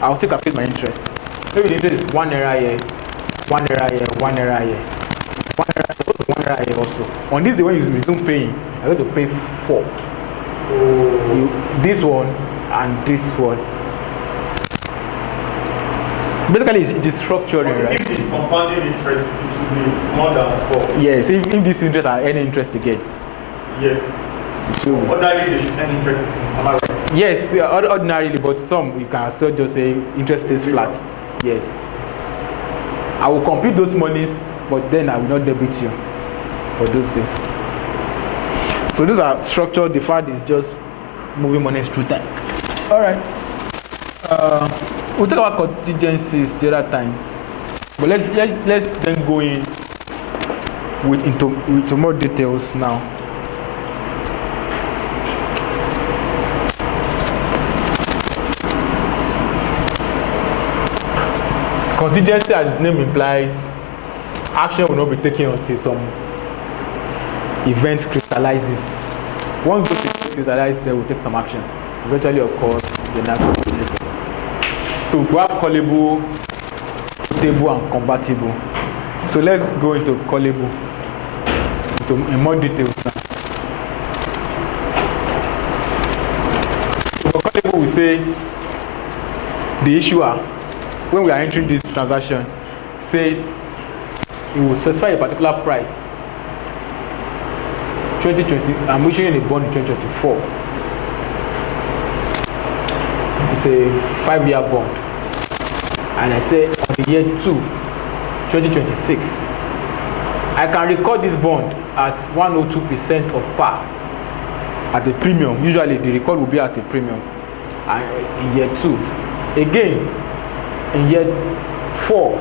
I'll still calculate my interest. Maybe the interest is 1 naira here, 1 naira here, 1 naira here. 1 naira here also. On this day when you resume paying, I'm going to pay 4. This one and this one. Basically, it is structuring, right? If it's compounding interest, it will be more than 4. Yes, if this interest are any interest again. Yes. Ordinarily, they should earn interest. Am I right? Yes, ordinarily, but some you can still just say interest stays flat. Yes. I will compute those monies, but then I will not debit you for those days. So those are structured. The fact is just moving monies through time. All right. We'll talk about contingencies the other time, but let's then go into more details now. Contingency, as its name implies, action will not be taken until some events crystallizes. Once those events crystallize, they will take some actions. Eventually, of course, the action will be taken. So we have callable, table, and convertible. So let's go into callable in more details now. So for callable, we say the issuer, when we are entering this transaction, says it will specify a particular price. 2020, I'm issuing a bond in 2024. It's a 5-year bond. And I say on the year 2026, I can record this bond at 102% of par at the premium. Usually the record will be at the premium. And in year 2, again, in year 4,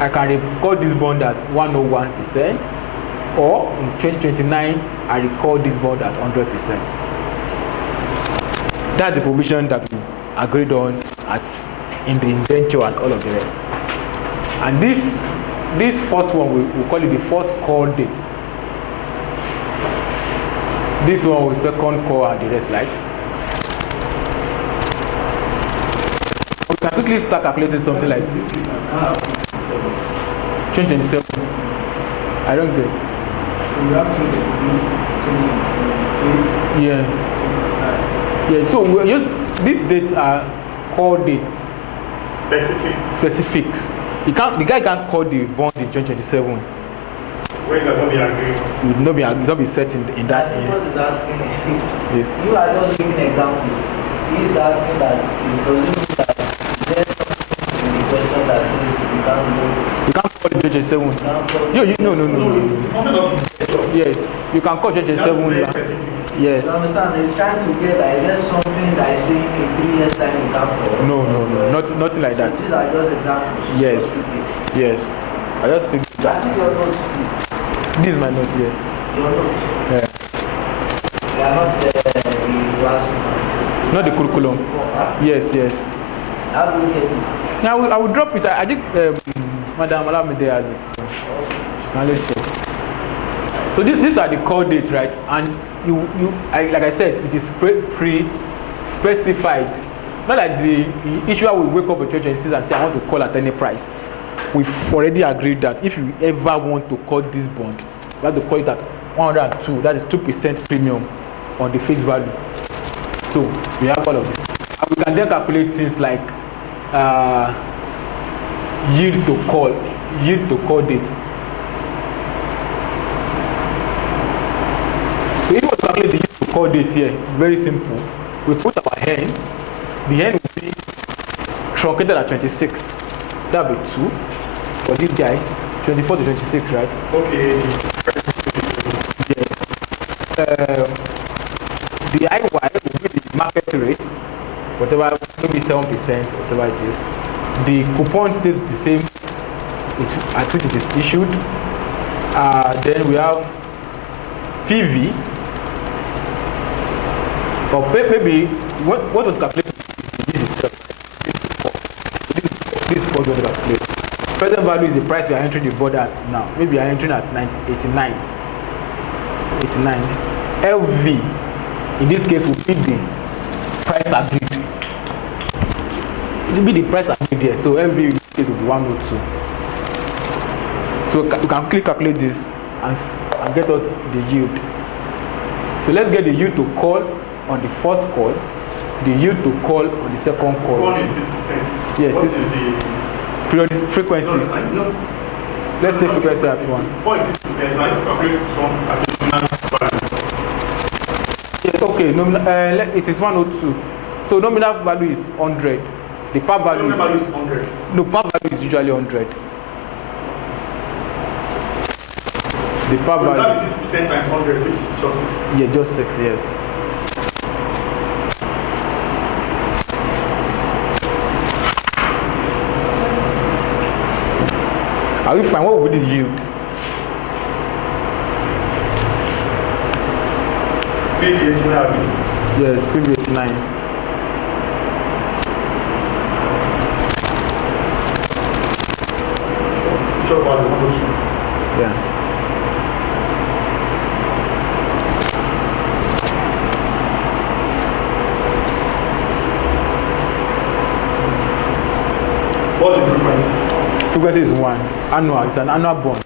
I can record this bond at 101%, or in 2029, I record this bond at 100%. That's the provision that we agreed on in the indenture and all of the rest. And this first one, we call it the first call date. This one will second call and the rest, like. We can quickly start calculating something like This is 2027. I don't get. we have 2026, 2028, Yeah. 2029. Yeah. So we use these dates are call dates, specifics. The guy can't call the bond in 2027. When does not be agreed? Would not be set in that. I think what is asking, Yes. you are just giving examples. He is asking that it doesn't mean that there's something in the question that says you can't go. You can't call it 2027. You can't go. No. It's funded up in the job. Yes, you can call 2027. Very specific. Yes. You understand? He's trying to get that. Is there something that is saying in 3 years' time you can't go? No. Nothing like that. These are just examples. Yes. Yes. I just picked That that. is your notes, please. This is my note. Yes. Your notes. Yeah. They are not the last ones. Not the curriculum. Yes. How do you get it? Now I will drop it. I think Madam Alamide has it. So she can let share. So these are the call dates, right? And like I said, it is pre-specified. Not like the issuer will wake up at 2026 and say, I want to call at any price. We've already agreed that if you ever want to call this bond, you have to call it at 102. That is 2% premium on the face value. So we have all of this. And we can then calculate things like yield to call date. So if we calculate the yield to call date here, very simple. We put our hen. The hen will be truncated at 26. That will be 2 for this guy. 24 to 26, right? Okay. Yes. The IY will be the market rate, whatever, maybe 7%, whatever it is. The coupon stays the same at which it is issued. Then we have PV. Or maybe what would calculate is the yield itself. This is what we calculate. Present value is the price we are entering the board at now. Maybe we are entering at 89. LV, in this case, will be the price agreed. It will be the price agreed here. So LV in this case will be 102. So we can quickly calculate this and get us the yield. So let's get the yield to call on the first call, the yield to call on the second call. One is 6%. Yes, What 6%. is the Frequency. no, Let's take frequency as one. 0.6%. Now you calculate some additional value. Yeah, okay, it is 102. So nominal value is 100. The par value Nominal value is 100. no, par value is usually 100. The par So that value, is 6% times 100, which is just 6. yeah, just 6, yes. Are we fine? What would be the yield? Maybe 89. Yes, PV89. Yeah. What's the frequency? Frequency is 1. Annual. It's an annual bond.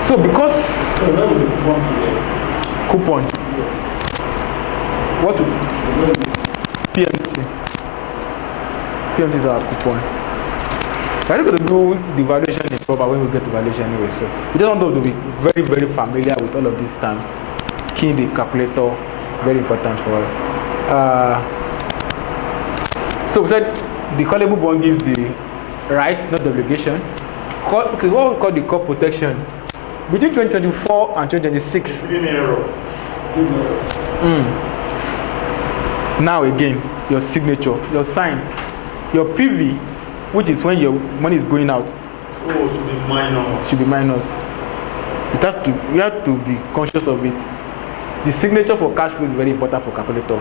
So because So where will the coupon be? coupon, Yes. what is So where will PMT? PMT is our coupon. We're not going to do the valuation in proper when we get to valuation anyway. So we just want to be very, very familiar with all of these terms. Key in the calculator, very important for us. So we said the callable bond gives the right, not the obligation. What we call the call protection. Between 2024 and 2026. Giving error. Now again, your signature, your signs, your PV, which is when your money is going out, Oh, should be minor. should be minus. You have to be conscious of it. The signature for cash flow is very important for calculator.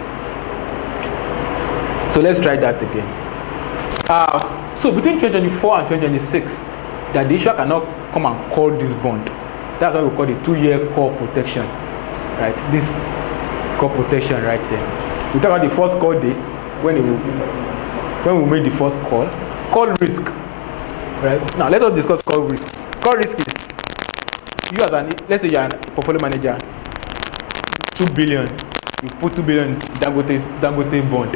So let's try that again. So between 2024 and 2026, that the issuer cannot come and call this bond. That's what we call the 2-year call protection, right? This call protection right here. We talk about the first call date when we made the first call. Call risk, right? Now let us discuss call risk. Call risk is you as let's say you are a portfolio manager, 2 billion. You put 2 billion Dangote bond.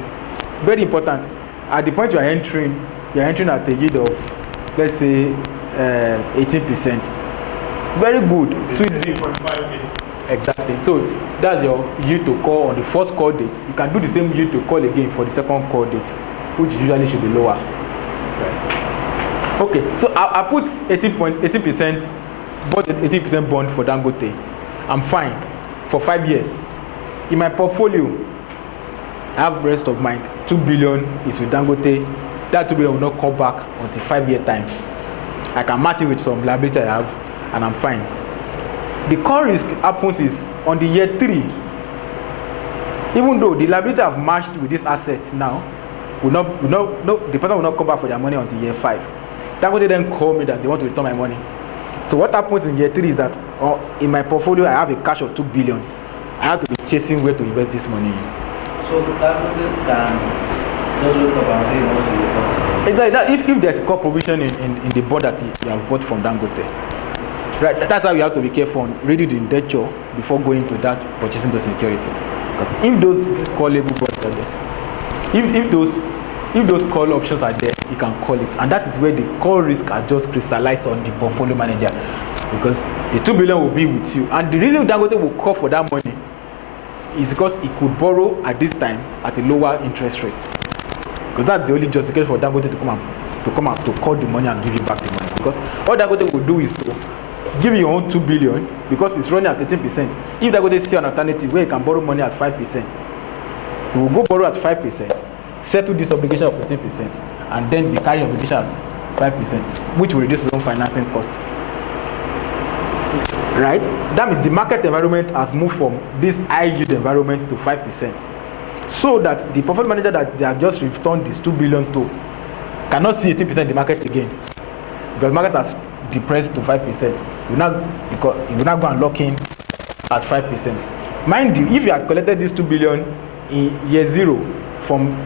Very important. At the point you are entering at a yield of, let's say, 18%. Very good. Sweet deal. 8.58. Exactly. So that's your yield to call on the first call date. You can do the same yield to call again for the second call date, which usually should be lower. Right. Okay. So I put 18%, bought 18% bond for Dangote. I'm fine for 5 years. In my portfolio, I have rest of mind. 2 billion is with Dangote. That 2 billion will not come back until 5-year time. I can match it with some liability I have, and I'm fine. The call risk happens is on the year 3. Even though the liability have matched with this asset now, the person will not come back for their money until year 5. Dangote then call me that they want to return my money. So what happens in year 3 is that in my portfolio I have a cash of 2 billion. I have to be chasing where to invest this money in. So Dangote can just look up and say he wants to report. Exactly. That if there's a call provision in the bond that you have bought from Dangote. Right, that's how you have to be careful on reading the indenture before going to that purchasing those securities. Because if those callable bonds are there, if those call options are there, you can call it, and that is where the call risk are just crystallized on the portfolio manager, because the 2 billion will be with you, and the reason Dangote will call for that money is because he could borrow at this time at a lower interest rate, because that's the only justification for Dangote to call the money and give you back the money. Because all Dangote will do is to give you your own 2 billion because it's running at 18%. If Dangote see an alternative where you can borrow money at 5%, you will go borrow at 5%, settle this obligation of 18%, and then be carrying obligation at 5%, which will reduce his own financing cost. Right? That means the market environment has moved from this high yield environment to 5%. So that the portfolio manager that they have just returned this 2 billion to cannot see 18% in the market again. Because the market has depressed to 5%. You will not go and lock in at 5%. Mind you, if you had collected this 2 billion in year 0 from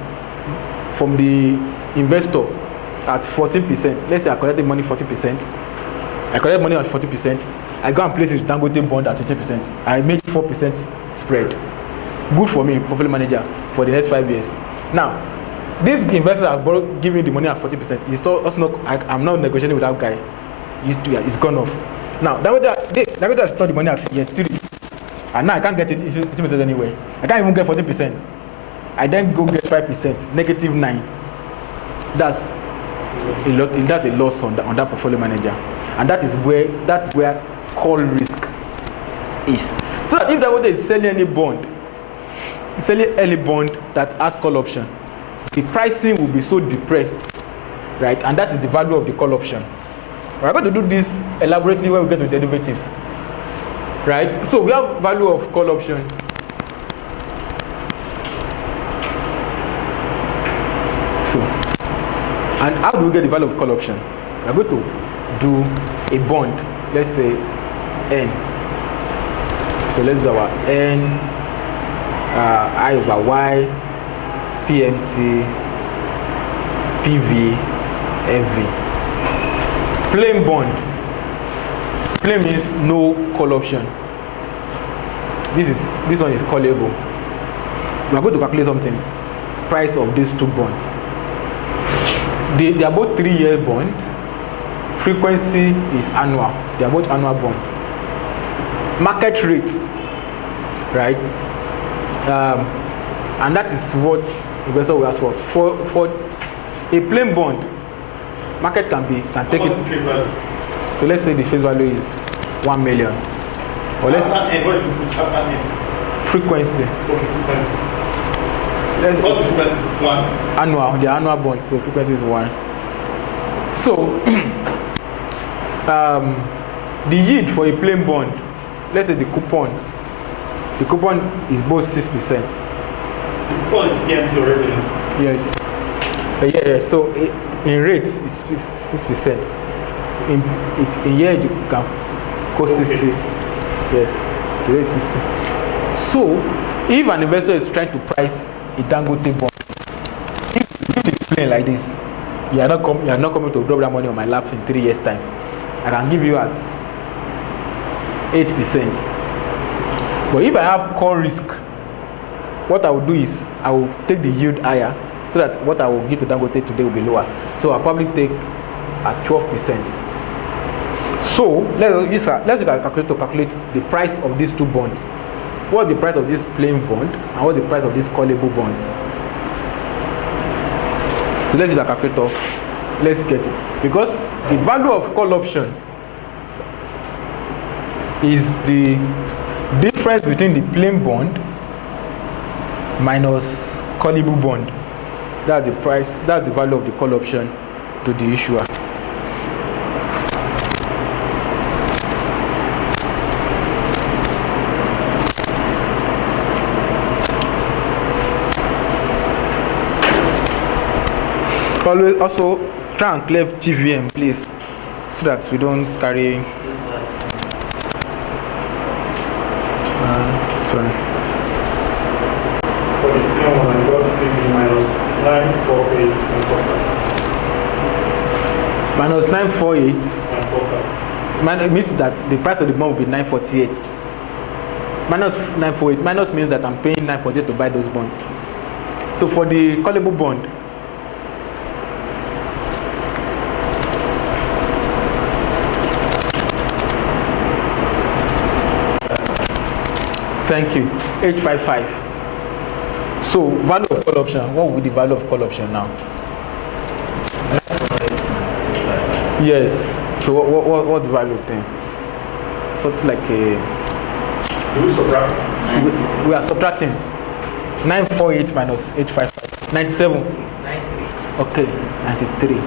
the investor at 14%, let's say I collected money 40%, I collected money at 40%, I go and place it with Dangote bond at 18%, I make 4% spread. Good for me, portfolio manager, for the next 5 years. Now, this investor that gave me the money at 40%, he's also not, I'm not negotiating with that guy. He's gone off. Now, Dangote has returned the money at year 3. And now I can't get it 18% anyway. I can't even get 40%. I then go get 5%, negative 9. That's a loss on that portfolio manager. And that's where call risk is. So that if Dangote is selling any bond, that has call option, the pricing will be so depressed, right? And that is the value of the call option. We're going to do this elaborately when we get to derivatives. Right? So we have value of call option. So, and how do we get the value of call option? We're going to do a bond, let's say N. So let's do our N, I over Y, PMT, PV, FV. Plain bond. Plain means no call option. This one is callable. We are going to calculate something. Price of these two bonds. They are both 3-year bonds. Frequency is annual. They are both annual bonds. Market rate, right? And that is what investor will ask for. For a plain bond, market can take it. So let's say the face value is 1 million. Or let's frequency. Okay, frequency. Let's What is frequency? 1. Annual, the annual bond, so frequency is 1. So the yield for a plain bond, let's say the coupon is both 6%. The coupon is PMT already. Yes. Yeah. So in rates it's 6%. In year you can cost 60. Yes. The rate is 60. So if an investor is trying to price a Dangote bond, if it is plain like this, you are not coming to drop that money on my lap in 3 years' time. I can give you at 8%. But if I have call risk, what I will do is I will take the yield higher so that what I will give to Dangote today will be lower. So I'll probably take at 12%. So let's use a calculator to calculate the price of these two bonds. What is the price of this plain bond and what is the price of this callable bond? So let's use a calculator. Let's get it. Because the value of call option is the difference between the plain bond minus callable bond. That's the price, that's the value of the call option to the issuer. Always also try and clear GVM, please, so that we don't carry. Sorry. For the plain one, I got PV minus 948.45. Minus 948. 945. It means that the price of the bond will be 948. Minus 948. Minus means that I'm paying 948 to buy those bonds. So for the callable bond, thank you, 855. So value of call option, what will be the value of call option now? Yes. So what's the value of them? Something like a. Do we subtract? We are subtracting 948 minus 855. 97. 93. Okay, 93.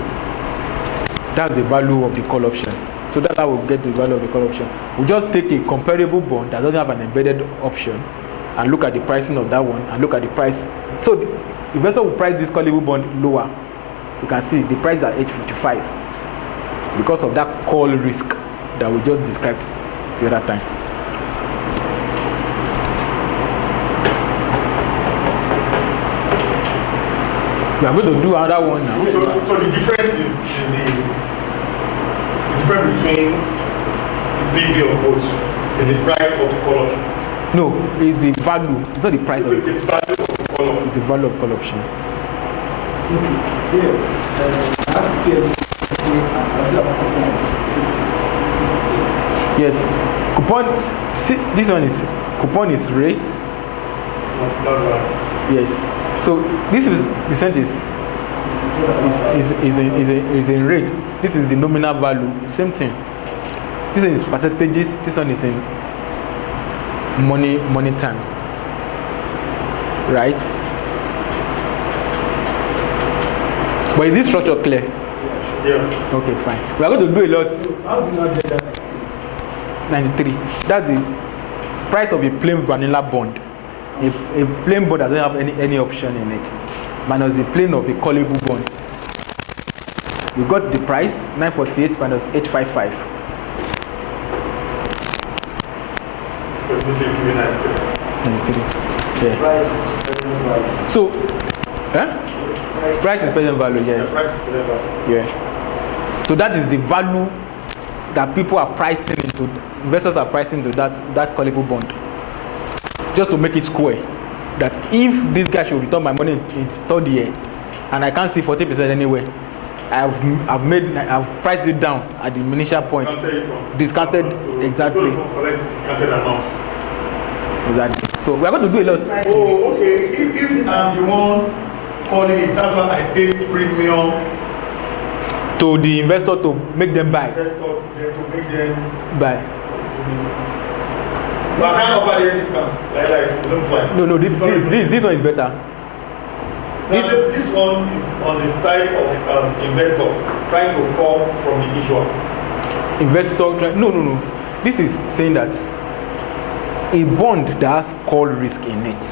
That's the value of the call option. So that's how we'll get the value of the call option. We just take a comparable bond that doesn't have an embedded option and look at the pricing of that one and look at the price. So the investor will price this callable bond lower. You can see the price is at 855 because of that call risk that we just described the other time. We are going to do another one now. So the difference is the difference between the PV of both is the price of the call option. No, it's the value. It's not the price of The it. value of the call option. It's the value of call option. Yes, coupon. See, this one is coupon is rate. Yes. So this percent is in rate. This is the nominal value. Same thing. This is percentages. This one is in money terms. Right? But is this structure clear? Yeah. Okay, fine. We are going to do a lot. How do you not get that? 93. That's the price of a plain vanilla bond. A plain bond doesn't have any option in it. Minus the plain of a callable bond. We got the price 948 minus 855. Because we can give you 93. 93. Yeah. Price is present value. So, price is present value, yes. The price is present value. Yeah. So that is the value that people are pricing into, investors are pricing into that callable bond. Just to make it square. That if this guy should return my money in third year, and I can't see 40% anywhere, I've priced it down at the initial point. Discounted exactly. Discounted amount. Exactly. So we are going to do a lot. Oh, okay. If I'm the one calling it, that's why I pay premium. To the investor to make them buy. Investor, to make them Buy. But I can't offer them discounts. Don't fly. No, this one is better. This one is on the side of investor trying to call from the issuer. No. This is saying that a bond that has call risk in it.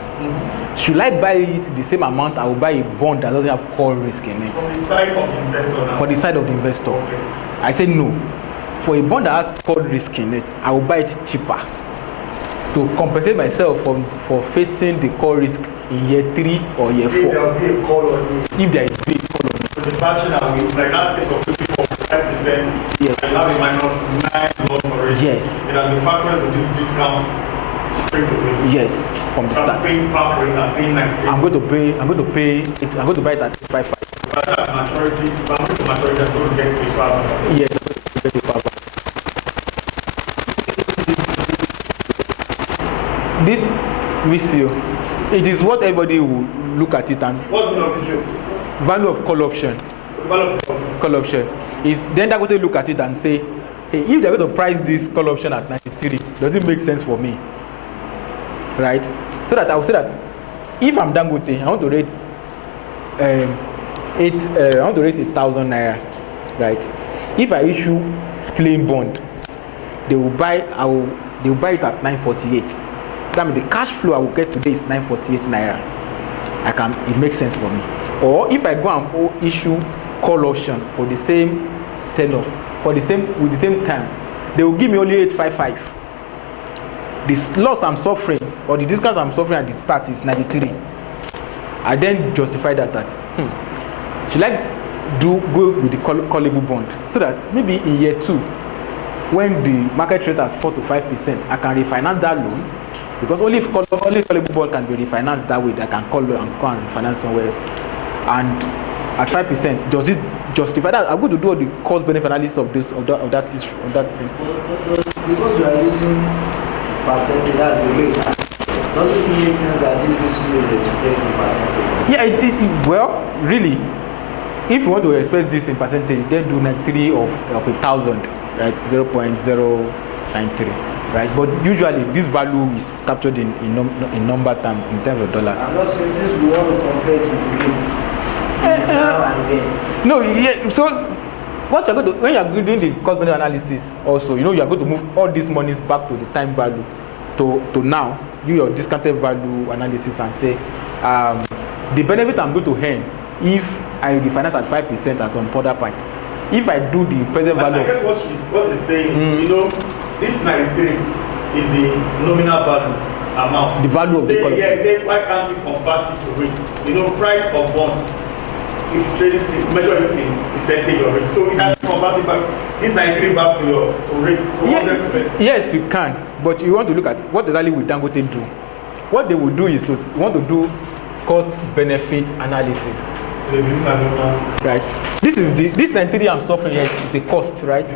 Should I buy it the same amount I will buy a bond that doesn't have call risk in it? On the side of the investor now. For the side of the investor. Okay. I say no. For a bond that has call risk in it, I will buy it cheaper to compensate myself for facing the call risk in year 3 or year 4. If there will be a call on you. If there is big call on it. Because the matching are with like that case of 54.5%. Yes. And have a minus 9 loss already. Yes. And then the factor to this discount straight away. Yes, from the I'm start. paying half for it, I'm paying 9. I'm going to buy it at 5.5. But that maturity, if I'm going to maturity, I'm going to get a power. Yes, get the power. This resale, it is what everybody will look at it and What's the official? value of call option. Value of Call option is then they're going to look at it and say, hey, if they're going to price this call option at 93, does it make sense for me? Right? So that I will say that if I'm Dangote, I want to rate 1,000 naira, right? If I issue plain bond, they will buy it at 948. That means the cash flow I will get today is 948 naira. It makes sense for me. Or if I go and issue call option for the same tenor, with the same time, they will give me only 855. The loss I'm suffering or the discount I'm suffering at the start is 93. I then justify that should I go with the callable bond so that maybe in year 2, when the market rate has 4 to 5%, I can refinance that loan. Because only callable bond can be refinanced that way, I can call and refinance somewhere else. And at 5%, does it justify that? I'm going to do all the cost benefit analysis of that thing. Because we are using percentage, that's the rate. Doesn't it make sense that this issue is expressed in percentage? Yeah, well, really, if you want to express this in percentage, then do 93 of 1,000, right? 0.093. Right, but usually this value is captured in number term in terms of dollars. I'm not saying since we want to compare it with rates. Now and then. No, yeah. So what you're going to when you're doing the cost benefit analysis, also, you are going to move all these monies back to the time value, to now do your discounted value analysis and say the benefit I'm going to earn if I refinance at 5% at some other point. If I do the present value. I guess what she's saying is, this 93 is the nominal value amount. The value of the call option. Say, why can't we convert it to rate? Price of bond, if trading, measure it in percentage of it. So it has to convert it back, this 93 back to your rate, to 100%. Yes, you can. But you want to look at what exactly will Dangote do. What they will do is want to do cost benefit analysis. So right. This 93 I'm suffering here is a cost, right?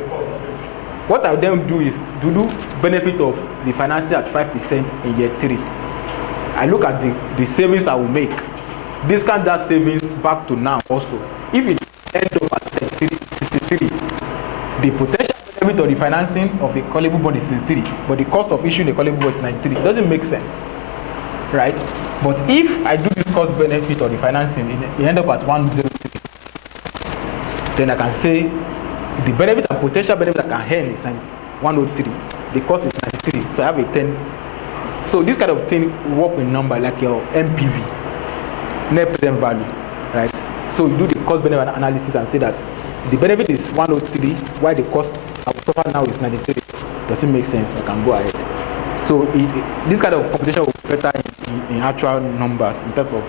What I then do is to do benefit of the financing at 5% in year 3. I look at the savings I will make, discount that savings back to now also. If it ends up at 63, the potential benefit of the financing of a callable bond is 63, but the cost of issuing a callable bond is 93. It doesn't make sense, right? But if I do this cost benefit of the financing, it ends up at 103. then I can say the benefit and potential benefit I can earn is 103. The cost is 93. So I have a 10. So this kind of thing work with number like your NPV, net present value, right? So you do the cost benefit analysis and say that the benefit is 103, while the cost I will suffer now is 93. Does it make sense? I can go ahead. So this kind of computation will be better in actual numbers in terms of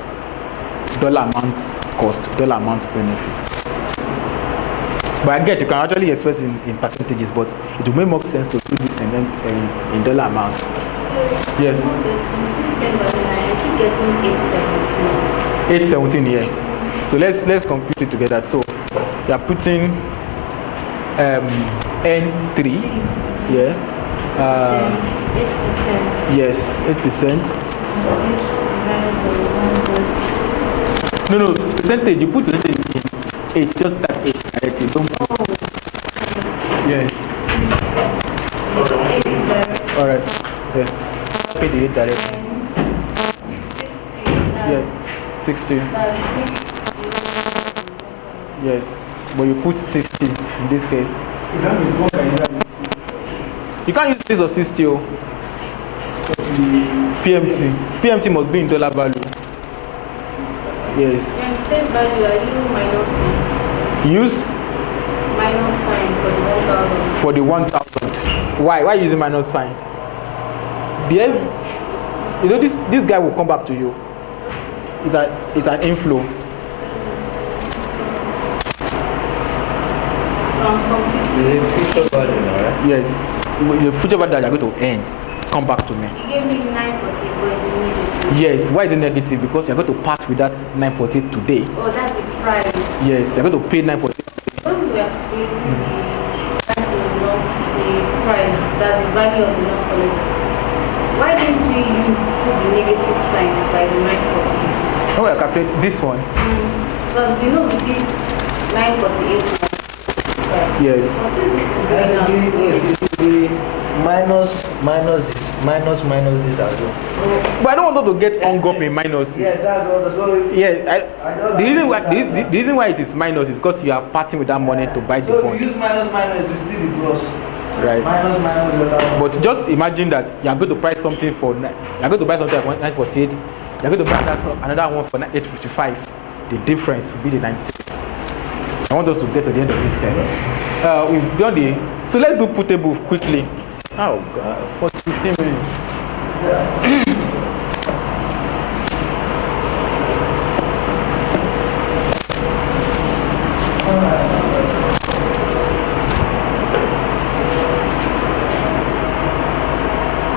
dollar amount cost, dollar amount benefits. But I get you can actually express in percentages, but it will make more sense to do this in dollar amount. Yes. This I keep getting 817. 817 here. So let's compute it together. So you are putting N3 here. 8%. Yes, 8%. No, percentage. You put percentage in 8. Just type 8 directly. Don't put. Yes. All right. Yes. Pay the 8 directly. 60. Yeah. 60. That's 6. Yes. But you put 60 in this case. So that means one can either use 6. You can't use 6 or 60. PMT. PMT must be in dollar value. Yes. And face value, are you minusing? Use Minus sign for the 1,000. for the 1,000. Why using minus sign? You know this guy will come back to you. It's an inflow. So I'm computing. It's a future value now, right? Yes. The future value that you're going to earn. Come back to me. You gave me 940, but it's immediately. Yes. Why is it negative? Because you're going to part with that 940 today. Oh, that's the price. Yes. You're going to pay 940. When we were calculating the price, that's the value of the non-collectible. Why didn't we put the negative sign by the 948? When we calculate this one. Because we did 948. Yes. But since this is And going it will be minus this as well. But I don't want to get hung up in minuses. Yes, that's what. So Yeah, the reason why it is minus is because you are parting with that money to buy the so if bond. you use minus, you still be plus. Right. Minus. But just imagine that you are going to price something for you are going to buy something at 948. You are going to buy another one for 855. The difference will be the 93. I want us to get to the end of this time. We've done the. So let's do putable quickly. Oh God, for 15 minutes.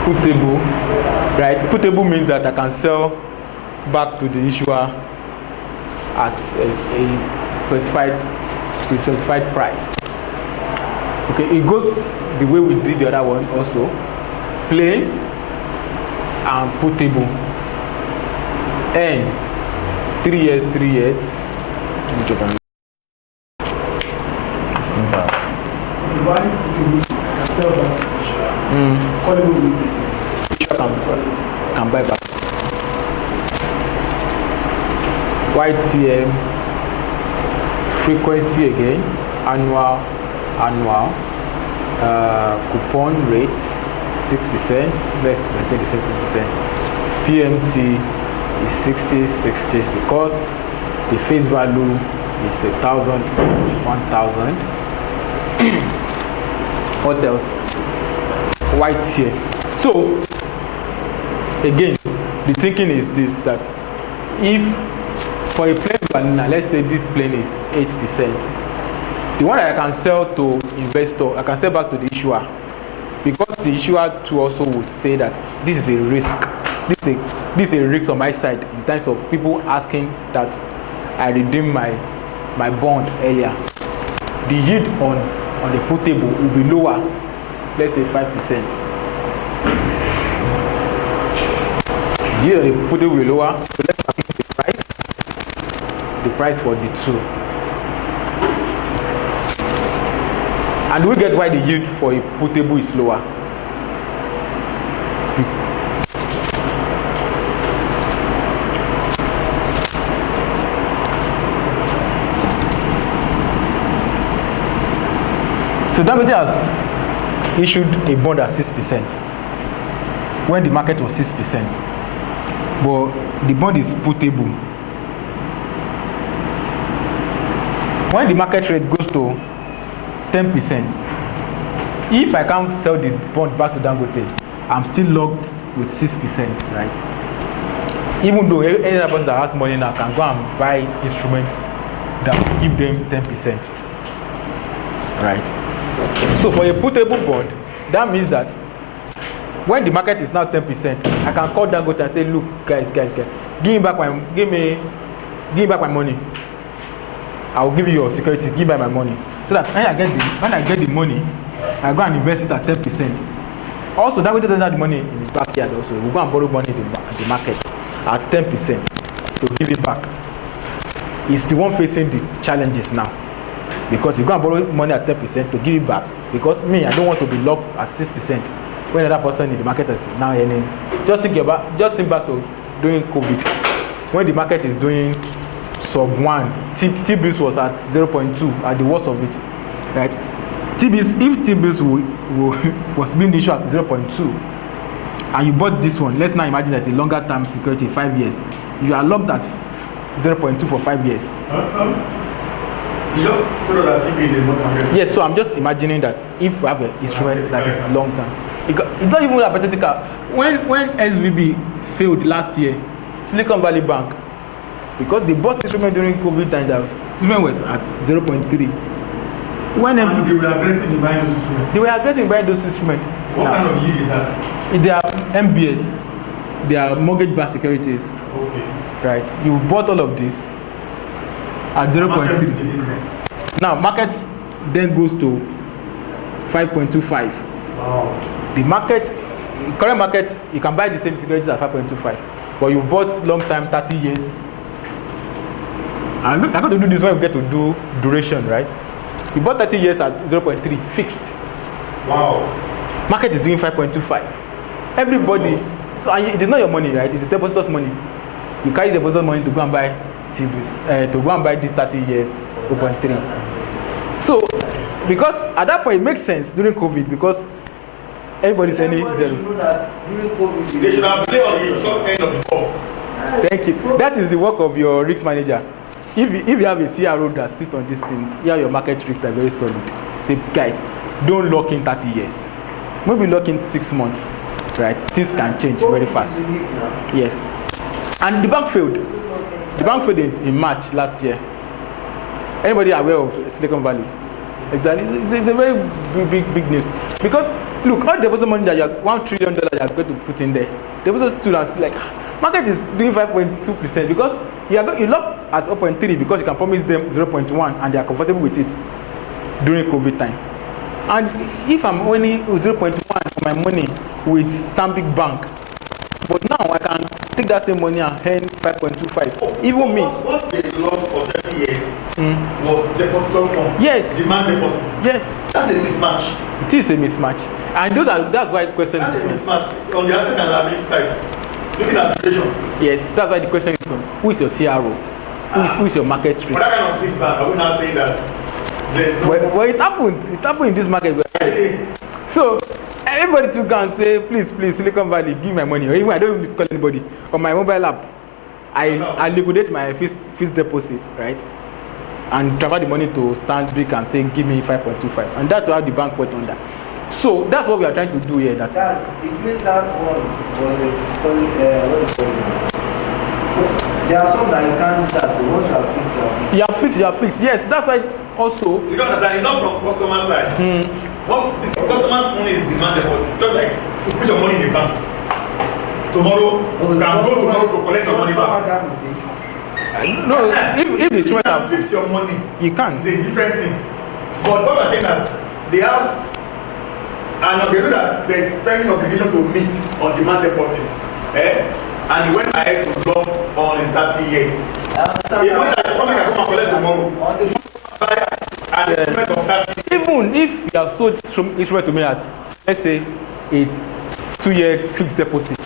Putable, right? Putable means that I can sell back to the issuer at a specified price. Okay, it goes the way we did the other one also. Plain and putable. And 3 years. Let me check on these things out. The value putable is I can sell back to the issuer. Callable is the Issuer can buy back. YTM, frequency again, annual, coupon rate 6%, let's maintain the same 6%. PMT is 60 because the face value is 1,000. What else? White here. So again, the thinking is this, that if for a plain vanilla, let's say this plane is 8%, the one that I can sell to investor, I can sell back to the issuer, because the issuer too also would say that this is a risk. This is a risk on my side in terms of people asking that I redeem my bond earlier. The yield on the putable will be lower, let's say 5%. The yield on the putable will be lower, so let's calculate the price for the two. And we get why the yield for a putable is lower. So Dangote has issued a bond at 6% when the market was 6%. But the bond is putable. When the market rate goes to 10%, if I can't sell the bond back to Dangote, I'm still locked with 6%, right? Even though any other person that has money now can go and buy instruments that will give them 10%, right? So for a putable bond, that means that when the market is now 10%, I can call Dangote and say, look, guys, give me back my money. I will give you your security, give me my money. So that when I get the money, I go and invest it at 10%. Also, Dangote doesn't have the money in his backyard also. We'll go and borrow money at the market at 10% to give it back. He's the one facing the challenges now. Because you go and borrow money at 10% to give it back. Because me, I don't want to be locked at 6% when another person in the market is now earning. Just think back to during COVID, when the market is doing sub 1, T-bills was at 0.2 at the worst of it, right? If T-bills was being issued at 0.2, and you bought this one, let's now imagine that it's a longer term security, 5 years. You are locked at 0.2 for 5 years. You just told that TB is a market. Yes, so I'm just imagining that if we have an instrument that is long term, it's not even hypothetical. When SVB failed last year, Silicon Valley Bank, because they bought instrument during COVID time, that instrument was at 0.3. When they were aggressive in buying those instruments. They were aggressive in buying those instruments. What kind of yield is that? They are MBS. They are mortgage-backed securities. Okay. Right. You've bought all of this at 0.3. Now, market then goes to 5.25. Wow. The current market, you can buy the same securities at 5.25, but you've bought long time, 30 years. I'm going to do this when we get to do duration, right? You bought 30 years at 0.3 fixed. Wow. Market is doing 5.25. Everybody, so it is not your money, right? It's the depositor's money. You carry the depositor's money to go and buy T-bills, to go and buy this 30 years, 0.3. So, because at that point it makes sense during COVID, because everybody's earning zero. They should have played on the short end of the curve. Thank you. That is the work of your risk manager. If you have a CRO that sits on these things, here your market risks are very solid. Say, guys, don't lock in 30 years. Maybe lock in 6 months, right? Things can change very fast. Yes. And the bank failed. The bank failed in March last year. Anybody aware of Silicon Valley? Exactly. It's a very big news. Because, look, all the deposit money that you have, $1 trillion that you are going to put in there, deposit students, like, market is doing 5.2% because you lock at 0.3 because you can promise them 0.1 and they are comfortable with it during COVID time. And if I'm only 0.1 for my money with Stanbic Bank, but now I can take that same money and earn 5.25. Even me. What they locked for 30 years was depositor fund. Yes. Demand deposit. Yes. That's a mismatch. It is a mismatch. And that's why the question That's is a mismatch on the asset and liability side. Looking at inflation. Yes, that's why the question is on who is your CRO? Who is your market risk? For that kind of big bank, I would not say that there's no. Well, it happened. It happened in this market. So everybody to go and say, please, Silicon Valley, give me my money. Or even I don't even need to call anybody. On my mobile app, I liquidate my fixed deposit, right? And transfer the money to Stanbic and say, give me 5.25. And that's how the bank went on that. So that's what we are trying to do here. That it means that one was a funny, there are some that you can't do that, but once you are fixed, you are fixed. Yes, that's why also. You don't understand, it's not from customer side. Well, the customer's money is demand deposit. Just like you put your money in the bank. Tomorrow, you can go tomorrow to collect your money back. No, if the instrument you can fix your money. You can. It's a different thing. But what I'm saying that they have, and they know that there is pending obligation to meet on demand deposit. And he went ahead to lock on in 30 years. He know that somebody can come and collect tomorrow. And the instrument of 30 years. Even if you have sold instrument to me at, let's say, a 2-year fixed deposit,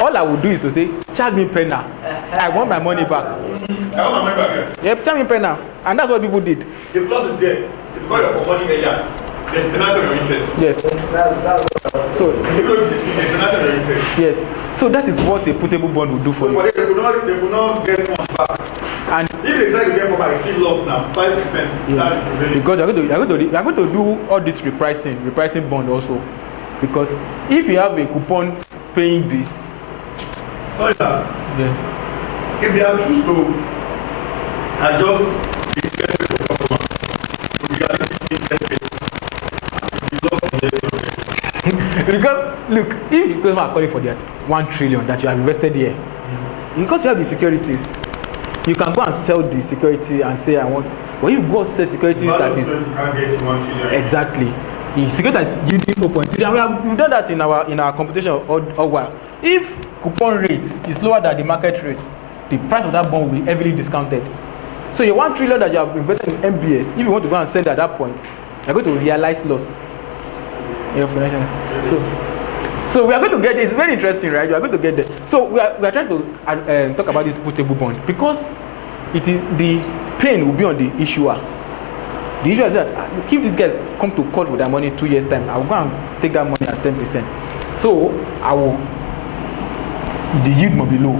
all I would do is to say, charge me penna. I want my money back. I want my money back. Yep, charge me penna. And that's what people did. The clause is there. It's called your money earlier. There's penalty on your interest. Yes. That's So If you don't dispute, there's penalty on your interest. yes. So that is what a putable bond will do for So you. for them, they could not get funds back. And If they decide to get more, I still lost now, 5%. yes, That's really because you're going to do all this repricing bond also. Because if you have a coupon paying this, sorry, sir. yes, If they are choose to adjust the interest rate for customer to realistic interest rate, you lost the interest. because look, if the customer are calling for their 1 trillion that you have invested here, because you have the securities, you can go and sell the security and say I want. When you go sell securities that is You can't get 1 trillion. exactly the security that is yielding 0.3, and we've done that in our competition all while. If coupon rate is lower than the market rate, the price of that bond will be heavily discounted. So your 1 trillion that you have invested in MBS, if you want to go and sell at that point, you're going to realize loss. So we are going to get, it's very interesting, right? We are going to get there. So we are trying to talk about this putable bond because it is the pain will be on the issuer. The issue is that if these guys come to court with their money in 2 years' time, I will go and take that money at 10%. So the yield must be low.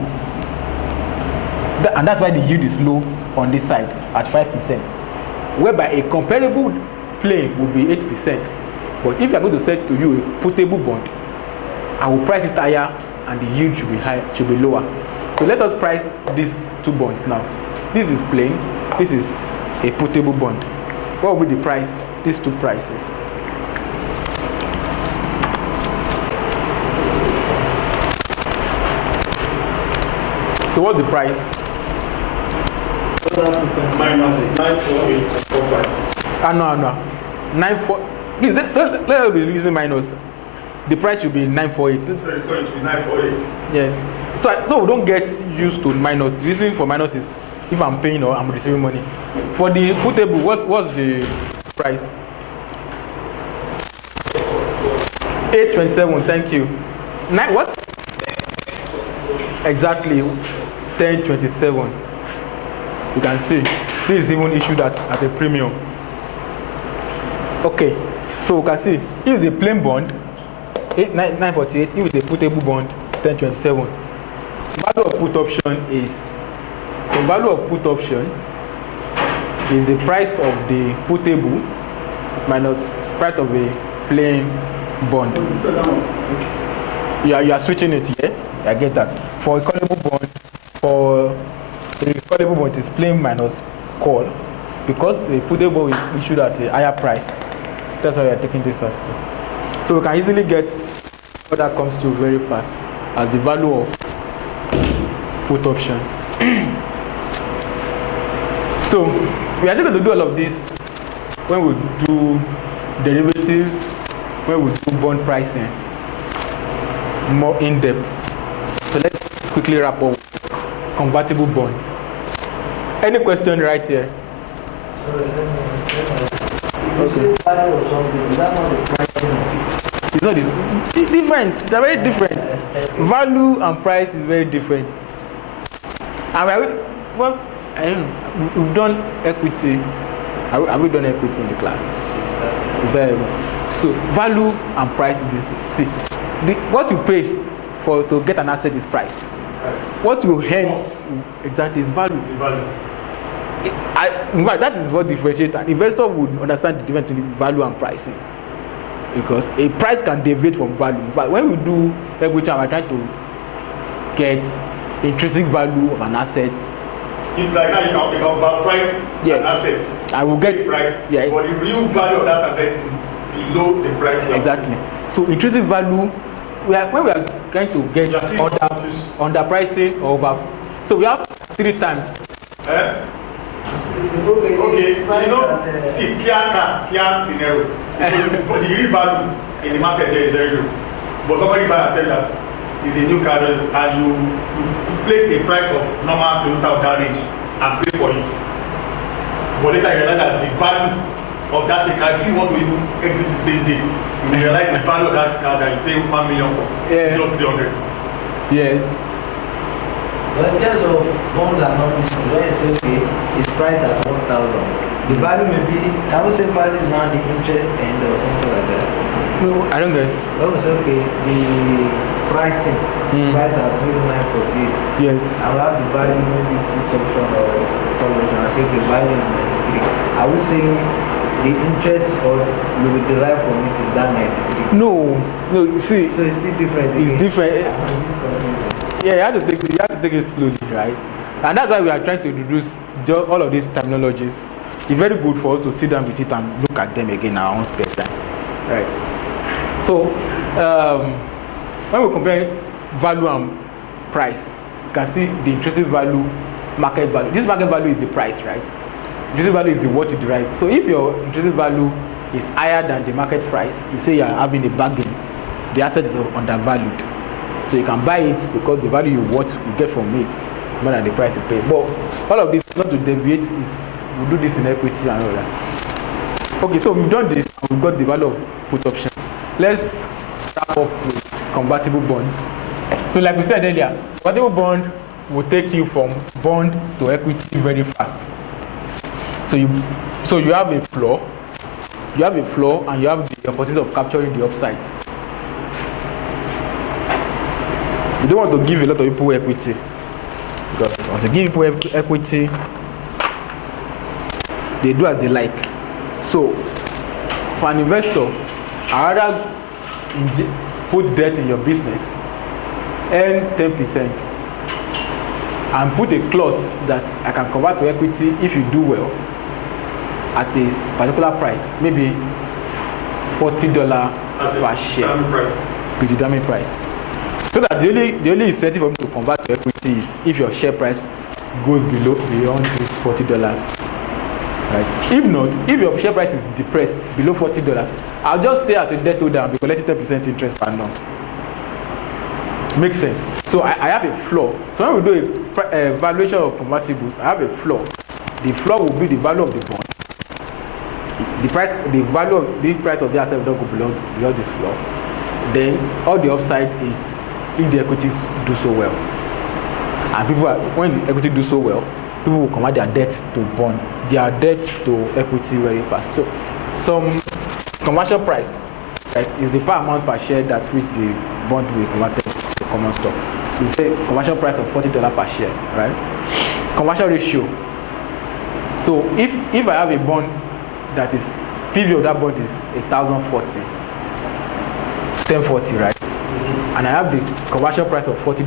And that's why the yield is low on this side at 5%. Whereby a comparable plane will be 8%. But if you are going to sell to you a putable bond, I will price it higher and the yield should be high, should be lower. So let us price these two bonds now. This is plain, this is a putable bond. What will be the price? These two prices. So what's the price? Minus 94845. No. 94. Please, let be using minus. The price should be 948. Sorry, it should be 948. Yes. So we don't get used to minus. The reason for minus is if I'm paying or I'm receiving money. For the putable, what's the price? 827. Thank you. What? Exactly. 1027. You can see this is even issued at a premium. Okay. So you can see if it's a plain bond, 948. If it's a putable bond, 1027. Value of put option is the value of put option is the price of the putable minus price of a plain bond. You are switching it here. I get that. For a callable bond, is plain minus call because the putable is issued at a higher price. That's why we are taking this as. So we can easily get what that comes to very fast as the value of put option. So we are just going to do all of this when we do derivatives, when we do bond pricing more in depth. So let's quickly wrap up with convertible bonds. Any question right here? You say value or something, is that not the pricing of it? It's not different. They're very different. Value and price is very different. And I don't know. We've done equity. Have we done equity in the class? We've done equity. So value and price is this. See, what you pay to get an asset is price. What you earn exactly is value. In fact, that is what differentiates. An investor would understand the difference between value and pricing, because a price can deviate from value. In fact, when we do equity, we're trying to get intrinsic value of an asset. If like that, you can buy price Yes. assets. I will get price. Yeah. But the real value of that asset is below the price. Exactly. So intrinsic value, when we are trying to get under pricing or over. So we have 3 times. Okay, you know, see, clear scenario. For the real value in the market there is very low. But somebody buy and tell us it's a new car and you place a price of normal Toyota of that range and pay for it. But later you realize that the value of that same car, if you want to even exit the same day, you realize the value of that car that you pay 1 million for, not 300. Yes. But in terms of bonds and not business, when you say okay, it's priced at 1,000, The value may be, I would say value is now the interest end or something like that. No, I don't get it. Oh, it's okay. The pricing, price at maybe 948. Yes. I will have the value, maybe put option or call option. I say, okay, value is 93. I would say the interest or you will derive from it is that 93. No, you see. So it's still different. It's again. different. Yeah, you have to take it slowly, right? And that's why we are trying to introduce all of these terminologies. It's very good for us to sit down with it and look at them again in our own spare time, right? So, when we compare value and price, you can see the intrinsic value, market value. This market value is the price, right? Intrinsic value is the what you derive. So, if your intrinsic value is higher than the market price, you say you are having a bargain. The asset is undervalued. So you can buy it because the value you get from it more than the price you pay. But all of this, not to deviate, is we do this in equity and all that. Okay, so we've done this. We've got the value of put option. Let's wrap up with convertible bonds. So like we said earlier, convertible bond will take you from bond to equity very fast. So you have a floor. You have a floor and you have the opportunity of capturing the upsides. You don't want to give a lot of people equity, because once you give people equity, they do as they like. So for an investor, I rather put debt in your business, earn 10%, and put a clause that I can convert to equity if you do well at a particular price, maybe $40 per share, predetermined price. So that the only incentive for me to convert to equity is if your share price goes beyond this $40. Right? If not, if your share price is depressed below $40, I'll just stay as a debt holder and be collecting 10% interest per annum. Makes sense. So I have a floor. So when we do a valuation of convertibles, I have a floor. The floor will be the value of the bond. The price of the asset will not go below this floor. Then all the upside is if the equities do so well. And when the equity do so well, people will convert their debt to bond, their debt to equity very fast. So some conversion price, right, is the per amount per share that which the bond will be converted to common stock. We say conversion price of $40 per share, right? Conversion ratio. So if I have a bond that is PV of that bond is 1,040, 1040, right? And I have the conversion price of 40,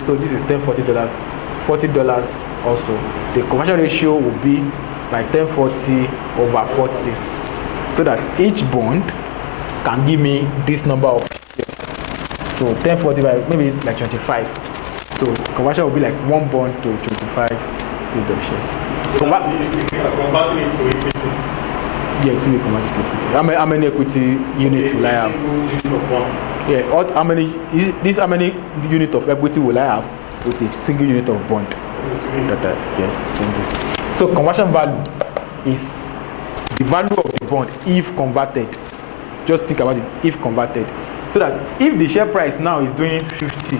so this is $1040, $40 also. The conversion ratio will be by 1040 over 40, so that each bond can give me this number of shares. So 1040 by maybe like 25. So conversion will be like one bond to 25 unit of shares. Converting it to equity. Yeah, it's will be converted to equity. How many equity units will I have? Yeah, how many units of equity will I have with a single unit of bond? Yes, from this. So conversion value is the value of the bond if converted. Just think about it, if converted. So that if the share price now is doing 50,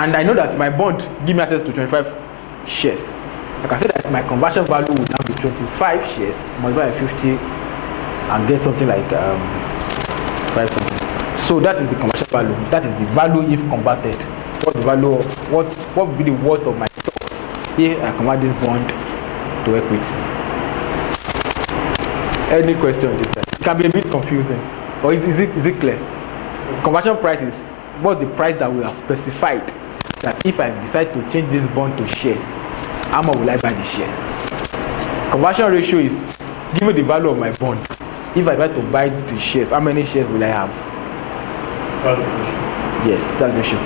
and I know that my bond give me access to 25 shares, I can say that my conversion value would now be 25 shares multiplied by 50 and get something like 5 something. So that is the conversion value. That is the value if converted. What the value of what would be the worth of my stock if I convert this bond to equity? Any question on this side? It can be a bit confusing, or is it clear? Conversion price is what's the price that we have specified that if I decide to change this bond to shares, how much will I buy the shares? Conversion ratio is given the value of my bond. If I try to buy the shares, how many shares will I have? Yes, that's the ratio.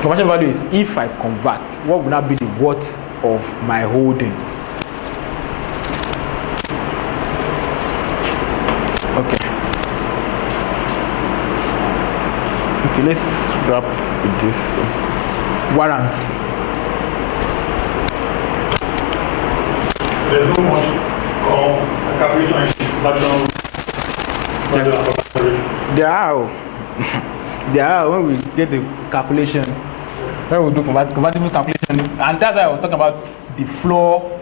Conversion value is if I convert, what will now be the worth of my holdings? Okay. Okay, let's wrap with this. Warrant. There's no much calculation national. There are when we get the calculation, when we do convertible calculation, and that's why I was talking about the floor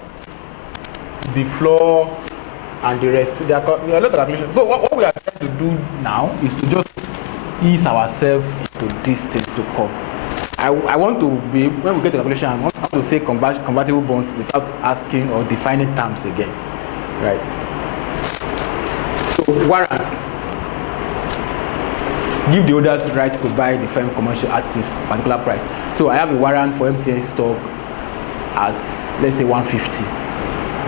the floor, and the rest. There are a lot of calculations. So what we are trying to do now is to just ease ourselves into these things to come. I want to be, when we get to calculation, I want to say convertible bonds without asking or defining terms again, right? So warrants give the holders right to buy the firm commercial active particular price. So I have a warrant for MTN stock at, let's say, 150.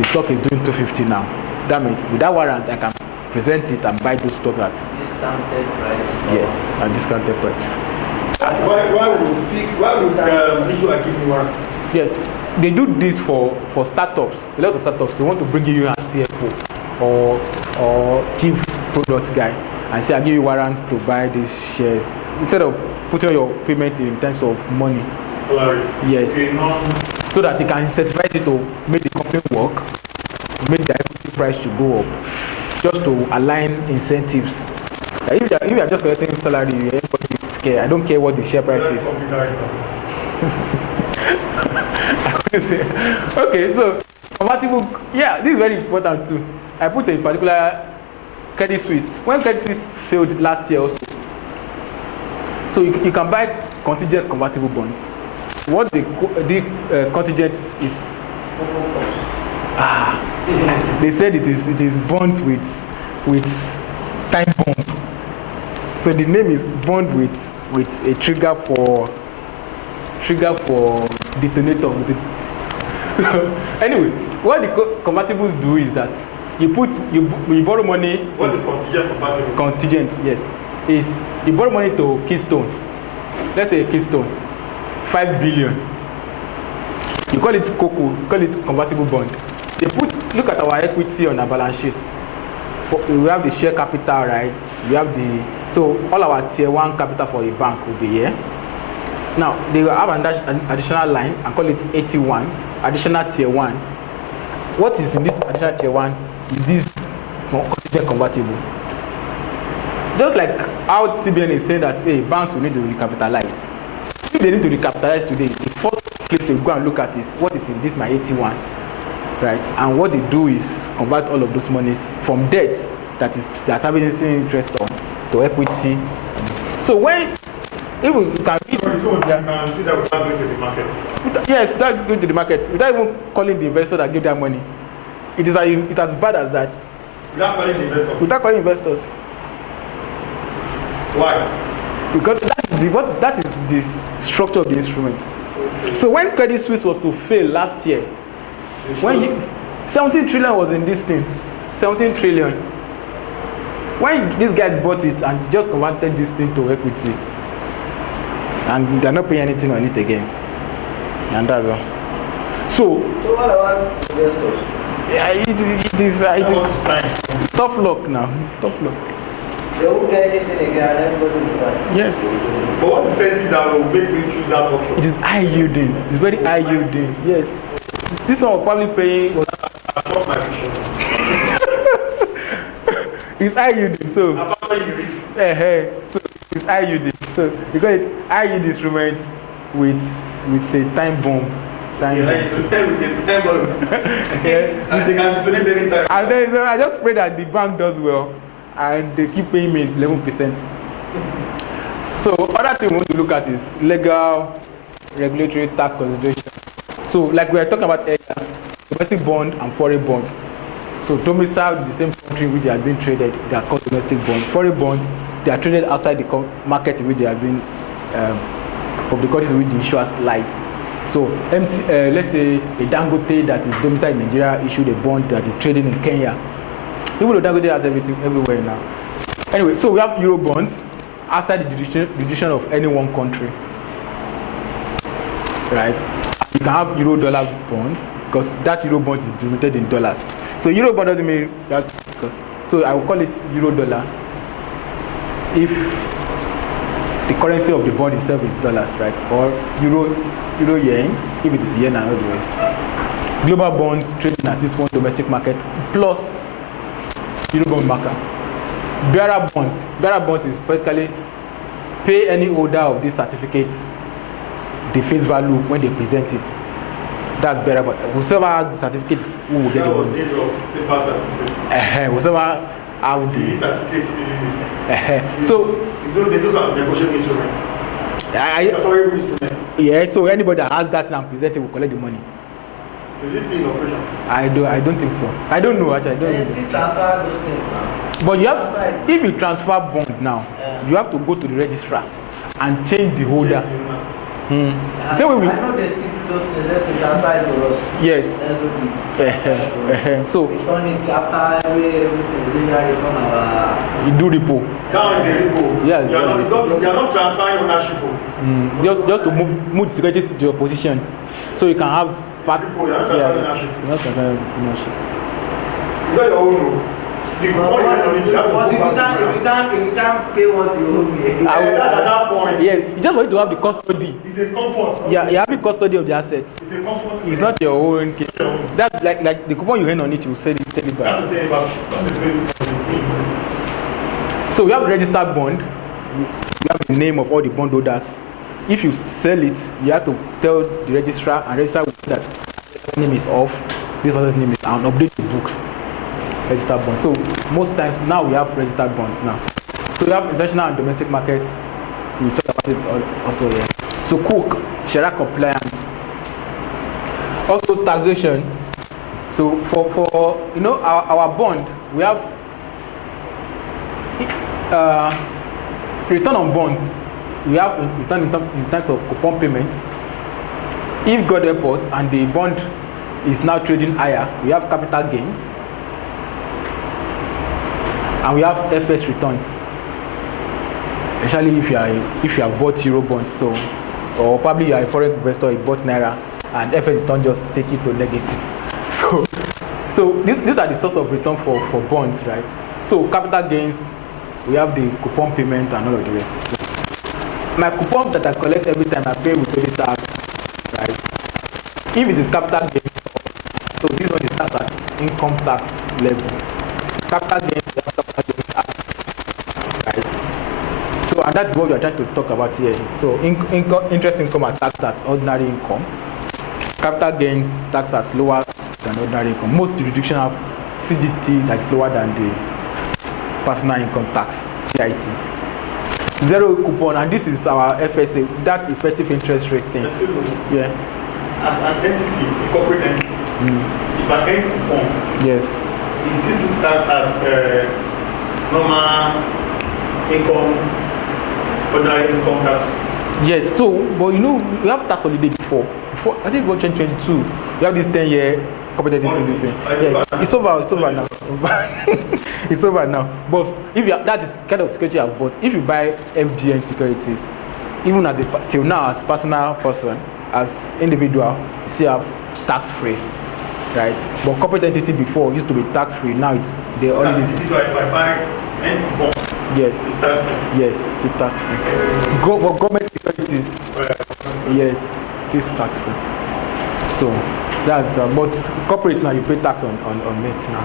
The stock is doing 250 now. That means with that warrant, I can present it and buy those stock at Discounted price. yes, at discounted price. Why would issue a giving warrant? Yes, they do this for startups. A lot of startups, they want to bring you a CFO or chief product guy and say, I give you warrant to buy these shares. Instead of putting your payment in terms of money. Salary. Yes. Okay, So that they can incentivize it to make the company work, make the equity price to go up, just to align incentives. If you are just collecting salary, everybody is scared. I don't care what the share price is. Okay, so convertible, yeah, this is very important too. I put a particular Credit Suisse. When Credit Suisse failed last year also, so you can buy contingent convertible bonds. What the contingent is? They said it is bonds with time bomb. So the name is bond with a trigger for detonator. So anyway, what the convertibles do is that you borrow money. What the contingent convertible? Contingent, yes, is you borrow money to Keystone. Let's say Keystone, 5 billion. You call it COCO, call it convertible bond. They look at our equity on our balance sheet. We have the share capital, right? We have so all our tier 1 capital for a bank will be here. Now they have an additional line and call it 81, additional tier 1. What is in this additional tier 1 is this contingent convertible. Just like how TBN is saying that, hey, banks will need to recapitalize. If they need to recapitalize today, the first place to go and look at is what is in this my 81, right? And what they do is convert all of those monies from debt that's having interest on to equity. So when if we can do that without going to the market. Yes, without going to the market, without even calling the investor that give their money. It is as bad as that. Without calling the investor. Without calling investors. Why? Because that is the structure of the instrument. So when Credit Suisse was to fail last year, 17 trillion was in this thing, 17 trillion. When these guys bought it and just converted this thing to equity, and they're not paying anything on it again, and that's all. So what about investors? yeah, it is tough luck now. It's tough luck. They won't get anything again, everybody will find. Yes. But what's the incentive that will make me choose that option? It is high yielding. It's very high yielding. Yes. This one will probably paying. That's my vision. It's high yielding. So. About the risk. So it's high yielding. So because it's high yield instrument with a time bomb. With the time bomb. Yeah. You can donate anytime. And then so I just pray that the bank does well, and they keep paying me 11%. So other thing we want to look at is legal, regulatory, tax consideration. So like we are talking about earlier, domestic bond and foreign bonds. So domicile in the same country which they are being traded, they are called domestic bonds. Foreign bonds, they are traded outside the market in which they are being from the countries in which the issuers lies. So let's say a Dangote that is domiciled in Nigeria issued a bond that is trading in Kenya. Even though Dangote has everything everywhere now. Anyway, so we have Euro bonds outside the jurisdiction of any one country, right? You can have Euro dollar bonds because that Euro bond is denominated in dollars. So Euro bond doesn't mean that because so I will call it Euro dollar if the currency of the bond itself is dollars, right? Or Euro yen if it is yen and all the rest. Global bonds trading at this one domestic market plus Eurobond marker. Bearer bonds is basically pay any holder of this certificate the face value when they present it. That's better. But whoever has the certificates, who will get the money? Days of paper certificate. Whoever have The the. certificate. So Those are negotiable instruments. That's all every instrument. yeah. So anybody that has that and present it will collect the money. Is this still in operation? I don't think so. I don't know actually. I don't Let's know. see transfer those things now. But you have, if you transfer bond now, you have to go to the registrar and change the holder. Same way we. I know they still do those things to transfer it to us. Yes. Let's do it. So Return it after everything. Is return our. you do repo. Now it's a repo. Yeah, You are not transferring ownership. Just to move the securities to your position, so you can have part. Repo, you are not transferring ownership. You're not transferring ownership. Is that your own rule? The coupon you get on it, you have to But go if you back to can't pay what you owe me. I will- that's at that point. Yeah, you just want to have the custody. It's a comfort. Yeah, you have the custody of the assets. It's a comfort. It's not your own case. That like the coupon you earn on it, you sell it, take it You back. have to tell you about So we have registered bond. We have the name of all the bondholders. If you sell it, you have to tell the registrar, and registrar will say that this name is off, this person's name is, and update the books. Registered bonds. So most times now we have registered bonds now. So we have international and domestic markets. We talk about it also here. So Cook, Sharia compliance. Also taxation. So for our bond, we have return on bonds. We have return in terms of coupon payment. If God help us and the bond is now trading higher, we have capital gains. And we have FS returns, especially if you have bought euro bonds, so or probably you are a foreign investor, you bought naira, and FS return just take it to negative. So these are the source of return for bonds, right? So capital gains, we have the coupon payment and all of the rest. So my coupon that I collect every time I pay with credit tax, right? If it is capital gains, so this one is taxed at income tax level. Capital gains, right? So, and that's what we are trying to talk about here. So, interest income are taxed at ordinary income. Capital gains taxed at lower than ordinary income. Most jurisdictions have CGT that is lower than the personal income tax, PIT. Zero coupon, and this is our FSA, that effective interest rate thing. Excuse me. Yeah. As an entity, a corporate entity, if I earn coupon, Yes. is this tax as normal income, ordinary income tax? Yes. So, but we have tax holiday before. I think about 2022, we have this 10-year corporate entity thing. Yeah. It's over now. It's over now. But if that is kind of security you have bought. If you buy FGN securities, even till now as personal person, as individual, you still have tax free, right? But corporate entity before used to be tax free. Now they already. If I buy any coupon, Yes. it's tax free. Yes, it is tax free. For government securities, yes, it is tax free. So that's but corporate now you pay tax on it now.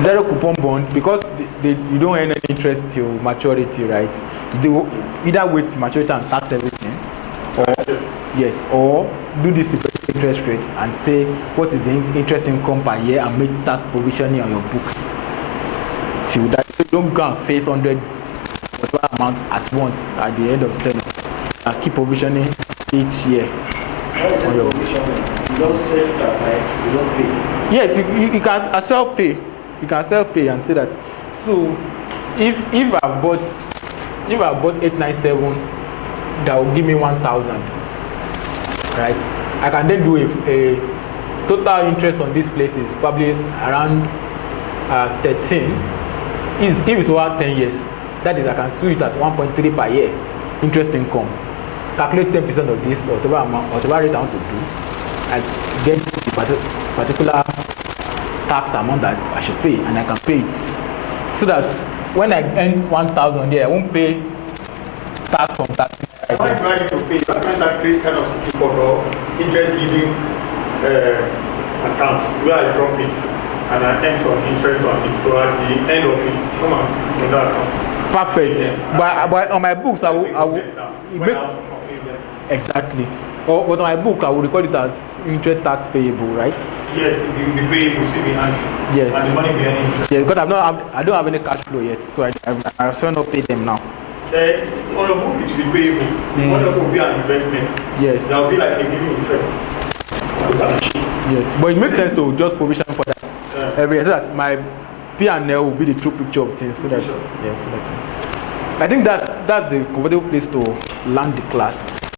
Zero coupon bond, because you don't earn any interest till maturity, right? They either wait till maturity and tax everything, or do this interest rate and say what is the interest income per year and make tax provisioning on your books. Till that you don't go and face 100 whatever amount at once at the end of the tenure, and keep provisioning each year. On your provision, you don't set it aside, you don't pay. Yes, you can as well pay. You can self pay and say that. So if I bought 897, that will give me 1,000, right? I can then do a total interest on this place is probably around 13. If it's over 10 years, that is I can sue it at 1.3 per year interest income. Calculate 10% of this or whatever amount, whatever rate I want to do, I get the particular tax amount that I should pay, and I can pay it, so that when I earn 1,000 there, I won't pay tax from that. Why do I need to pay? I can't create kind of sticky or interest yielding accounts where I drop it and I earn some interest on it. So at the end of it, come on that account. Perfect. Yeah. But on my books, I will When make out from England. exactly. Or but on my book, I will record it as interest tax payable, right? Yes, the pay will still be hand. Yes. And the money behind interest. Yeah, because I don't have any cash flow yet, so I still not pay them now. On your book, it will be payable. The money also will be an investment. Yes. There will be like a giving effect on the balance sheet. Yes, but it makes sense to just provision for that every year, so that my P&L will be the true picture of things. So that I think that's the comfortable place to land the class.